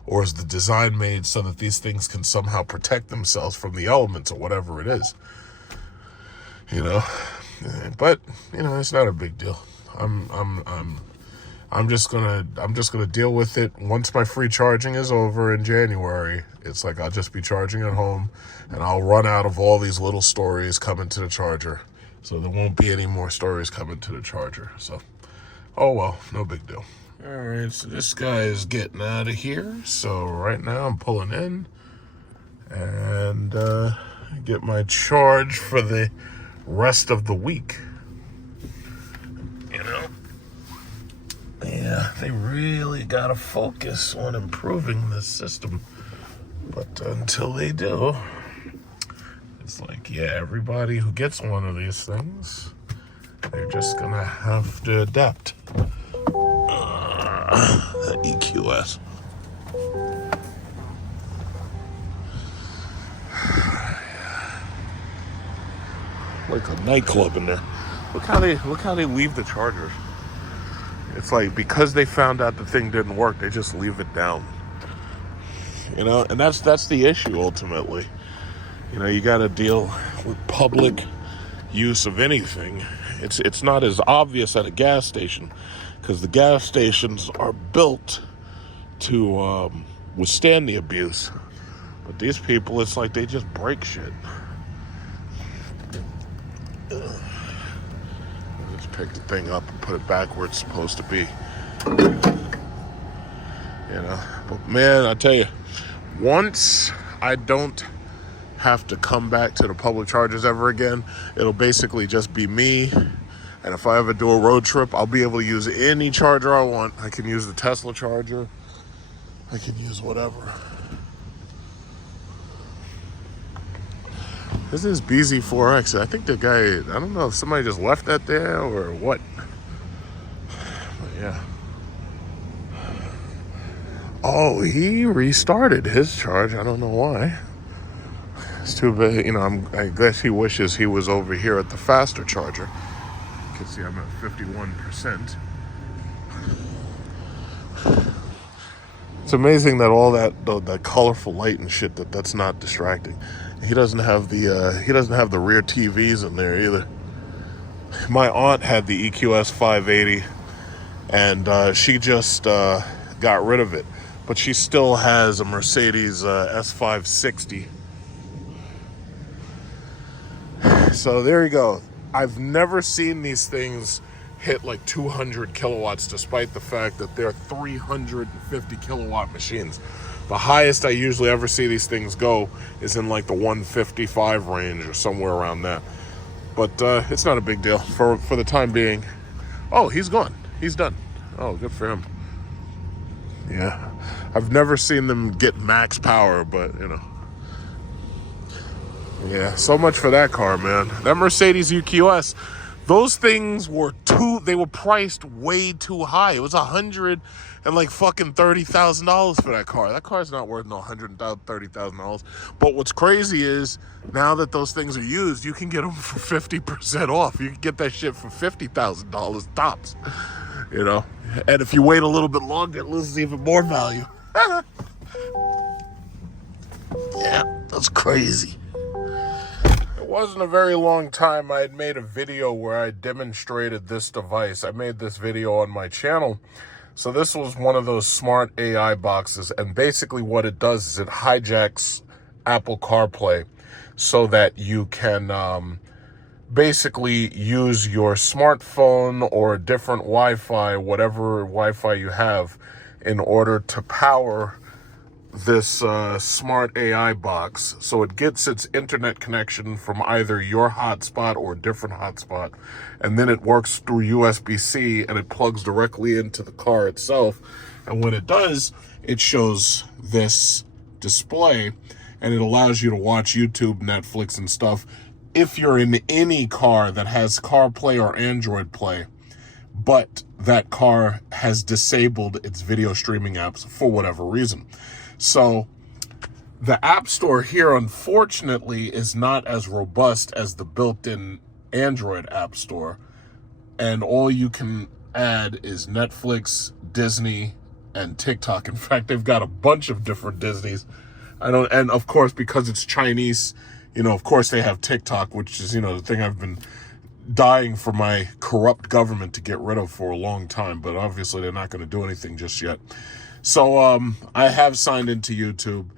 Or is the design made so that these things can somehow protect themselves from the elements or whatever it is? You know? But, you know, it's not a big deal. I'm just gonna deal with it. Once my free charging is over in January, it's like I'll just be charging at home and I'll run out of all these little stories coming to the charger. So there won't be any more stories coming to the charger. So, oh well, no big deal. All right, so this guy is getting out of here. So right now I'm pulling in and get my charge for the rest of the week. You know? Yeah, they really got to focus on improving this system. But until they do, it's like, yeah, everybody who gets one of these things, they're just going to have to adapt. The EQS. Like a nightclub in there. Look how they leave the chargers. It's like, because they found out the thing didn't work, they just leave it down. You know, and that's the issue ultimately. You know, you got to deal with public use of anything. It's not as obvious at a gas station because the gas stations are built to withstand the abuse. But these people, it's like they just break shit. Pick the thing up and put it back where it's supposed to be. You know, but man, I tell you, once I don't have to come back to the public chargers ever again, it'll basically just be me. And if I ever do a road trip, I'll be able to use any charger I want. I can use the Tesla charger. I can use whatever. This is BZ4X. I think the guy, I don't know if somebody just left that there or what. But yeah. Oh, he restarted his charge. I don't know why. It's too bad. You know, I guess he wishes he was over here at the faster charger. You can see I'm at 51%. It's amazing that all that colorful light and shit, that's not distracting. He doesn't have the rear TVs in there either. My aunt had the EQS 580, and she just got rid of it, but she still has a Mercedes S560. So there you go. I've never seen these things hit like 200 kilowatts, despite the fact that they're 350 kilowatt machines. The highest I usually ever see these things go is in like the 155 range or somewhere around that. But it's not a big deal for the time being. Oh, he's gone. He's done. Oh, good for him. Yeah. I've never seen them get max power, but you know. Yeah, so much for that car, man. That Mercedes EQS, those things were they were priced way too high. It was $130,000 for that car. That car's not worth no $130,000. But what's crazy is now that those things are used, you can get them for 50% off. You can get that shit for $50,000 tops. You know, and if you wait a little bit longer, it loses even more value. Yeah, that's crazy. It wasn't a very long time I had made a video where I demonstrated this device. I made this video on my channel. So this was one of those smart AI boxes, and basically what it does is it hijacks Apple CarPlay so that you can basically use your smartphone or different Wi-Fi, whatever Wi-Fi you have, in order to power this smart AI box. So it gets its internet connection from either your hotspot or a different hotspot, and then it works through USB-C and it plugs directly into the car itself. And when it does, it shows this display and it allows you to watch YouTube, Netflix, and stuff if you're in any car that has CarPlay or Android Play, but that car has disabled its video streaming apps for whatever reason. So the App Store here, unfortunately, is not as robust as the built-in Android App Store. And all you can add is Netflix, Disney, and TikTok. In fact, they've got a bunch of different Disneys. And of course, because it's Chinese, you know, of course they have TikTok, which is, you know, the thing I've been dying for my corrupt government to get rid of for a long time. But obviously they're not going to do anything just yet. So I have signed into YouTube,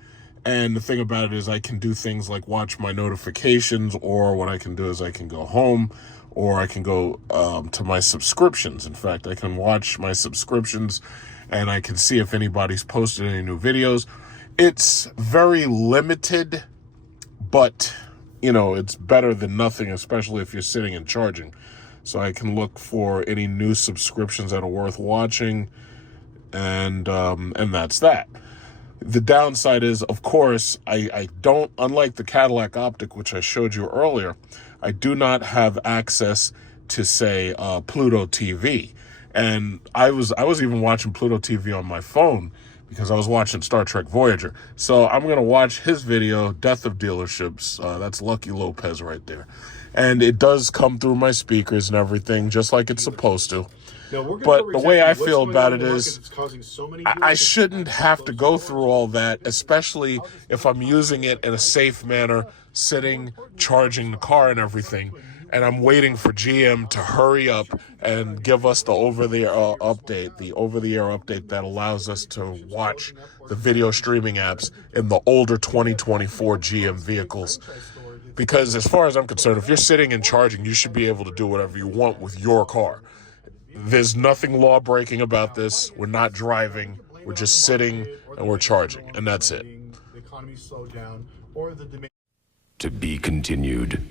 and the thing about it is I can do things like watch my notifications, or what I can do is I can go home, or I can go to my subscriptions. In fact, I can watch my subscriptions, and I can see if anybody's posted any new videos. It's very limited, but, you know, it's better than nothing, especially if you're sitting and charging. So I can look for any new subscriptions that are worth watching, and that's that. The downside is, of course, I don't, unlike the Cadillac OPTIQ, which I showed you earlier, I do not have access to, say, Pluto TV. And I was even watching Pluto TV on my phone because I was watching Star Trek Voyager. So I'm going to watch his video, Death of Dealerships. That's Lucky Lopez right there. And it does come through my speakers and everything, just like it's supposed to. But the way I feel about it is I shouldn't have to go through all that, especially if I'm using it in a safe manner, sitting, charging the car and everything, and I'm waiting for GM to hurry up and give us the over-the-air update that allows us to watch the video streaming apps in the older 2024 GM vehicles. Because as far as I'm concerned, if you're sitting and charging, you should be able to do whatever you want with your car. There's nothing law-breaking about this. We're not driving. We're just sitting and we're charging, and that's it. To be continued.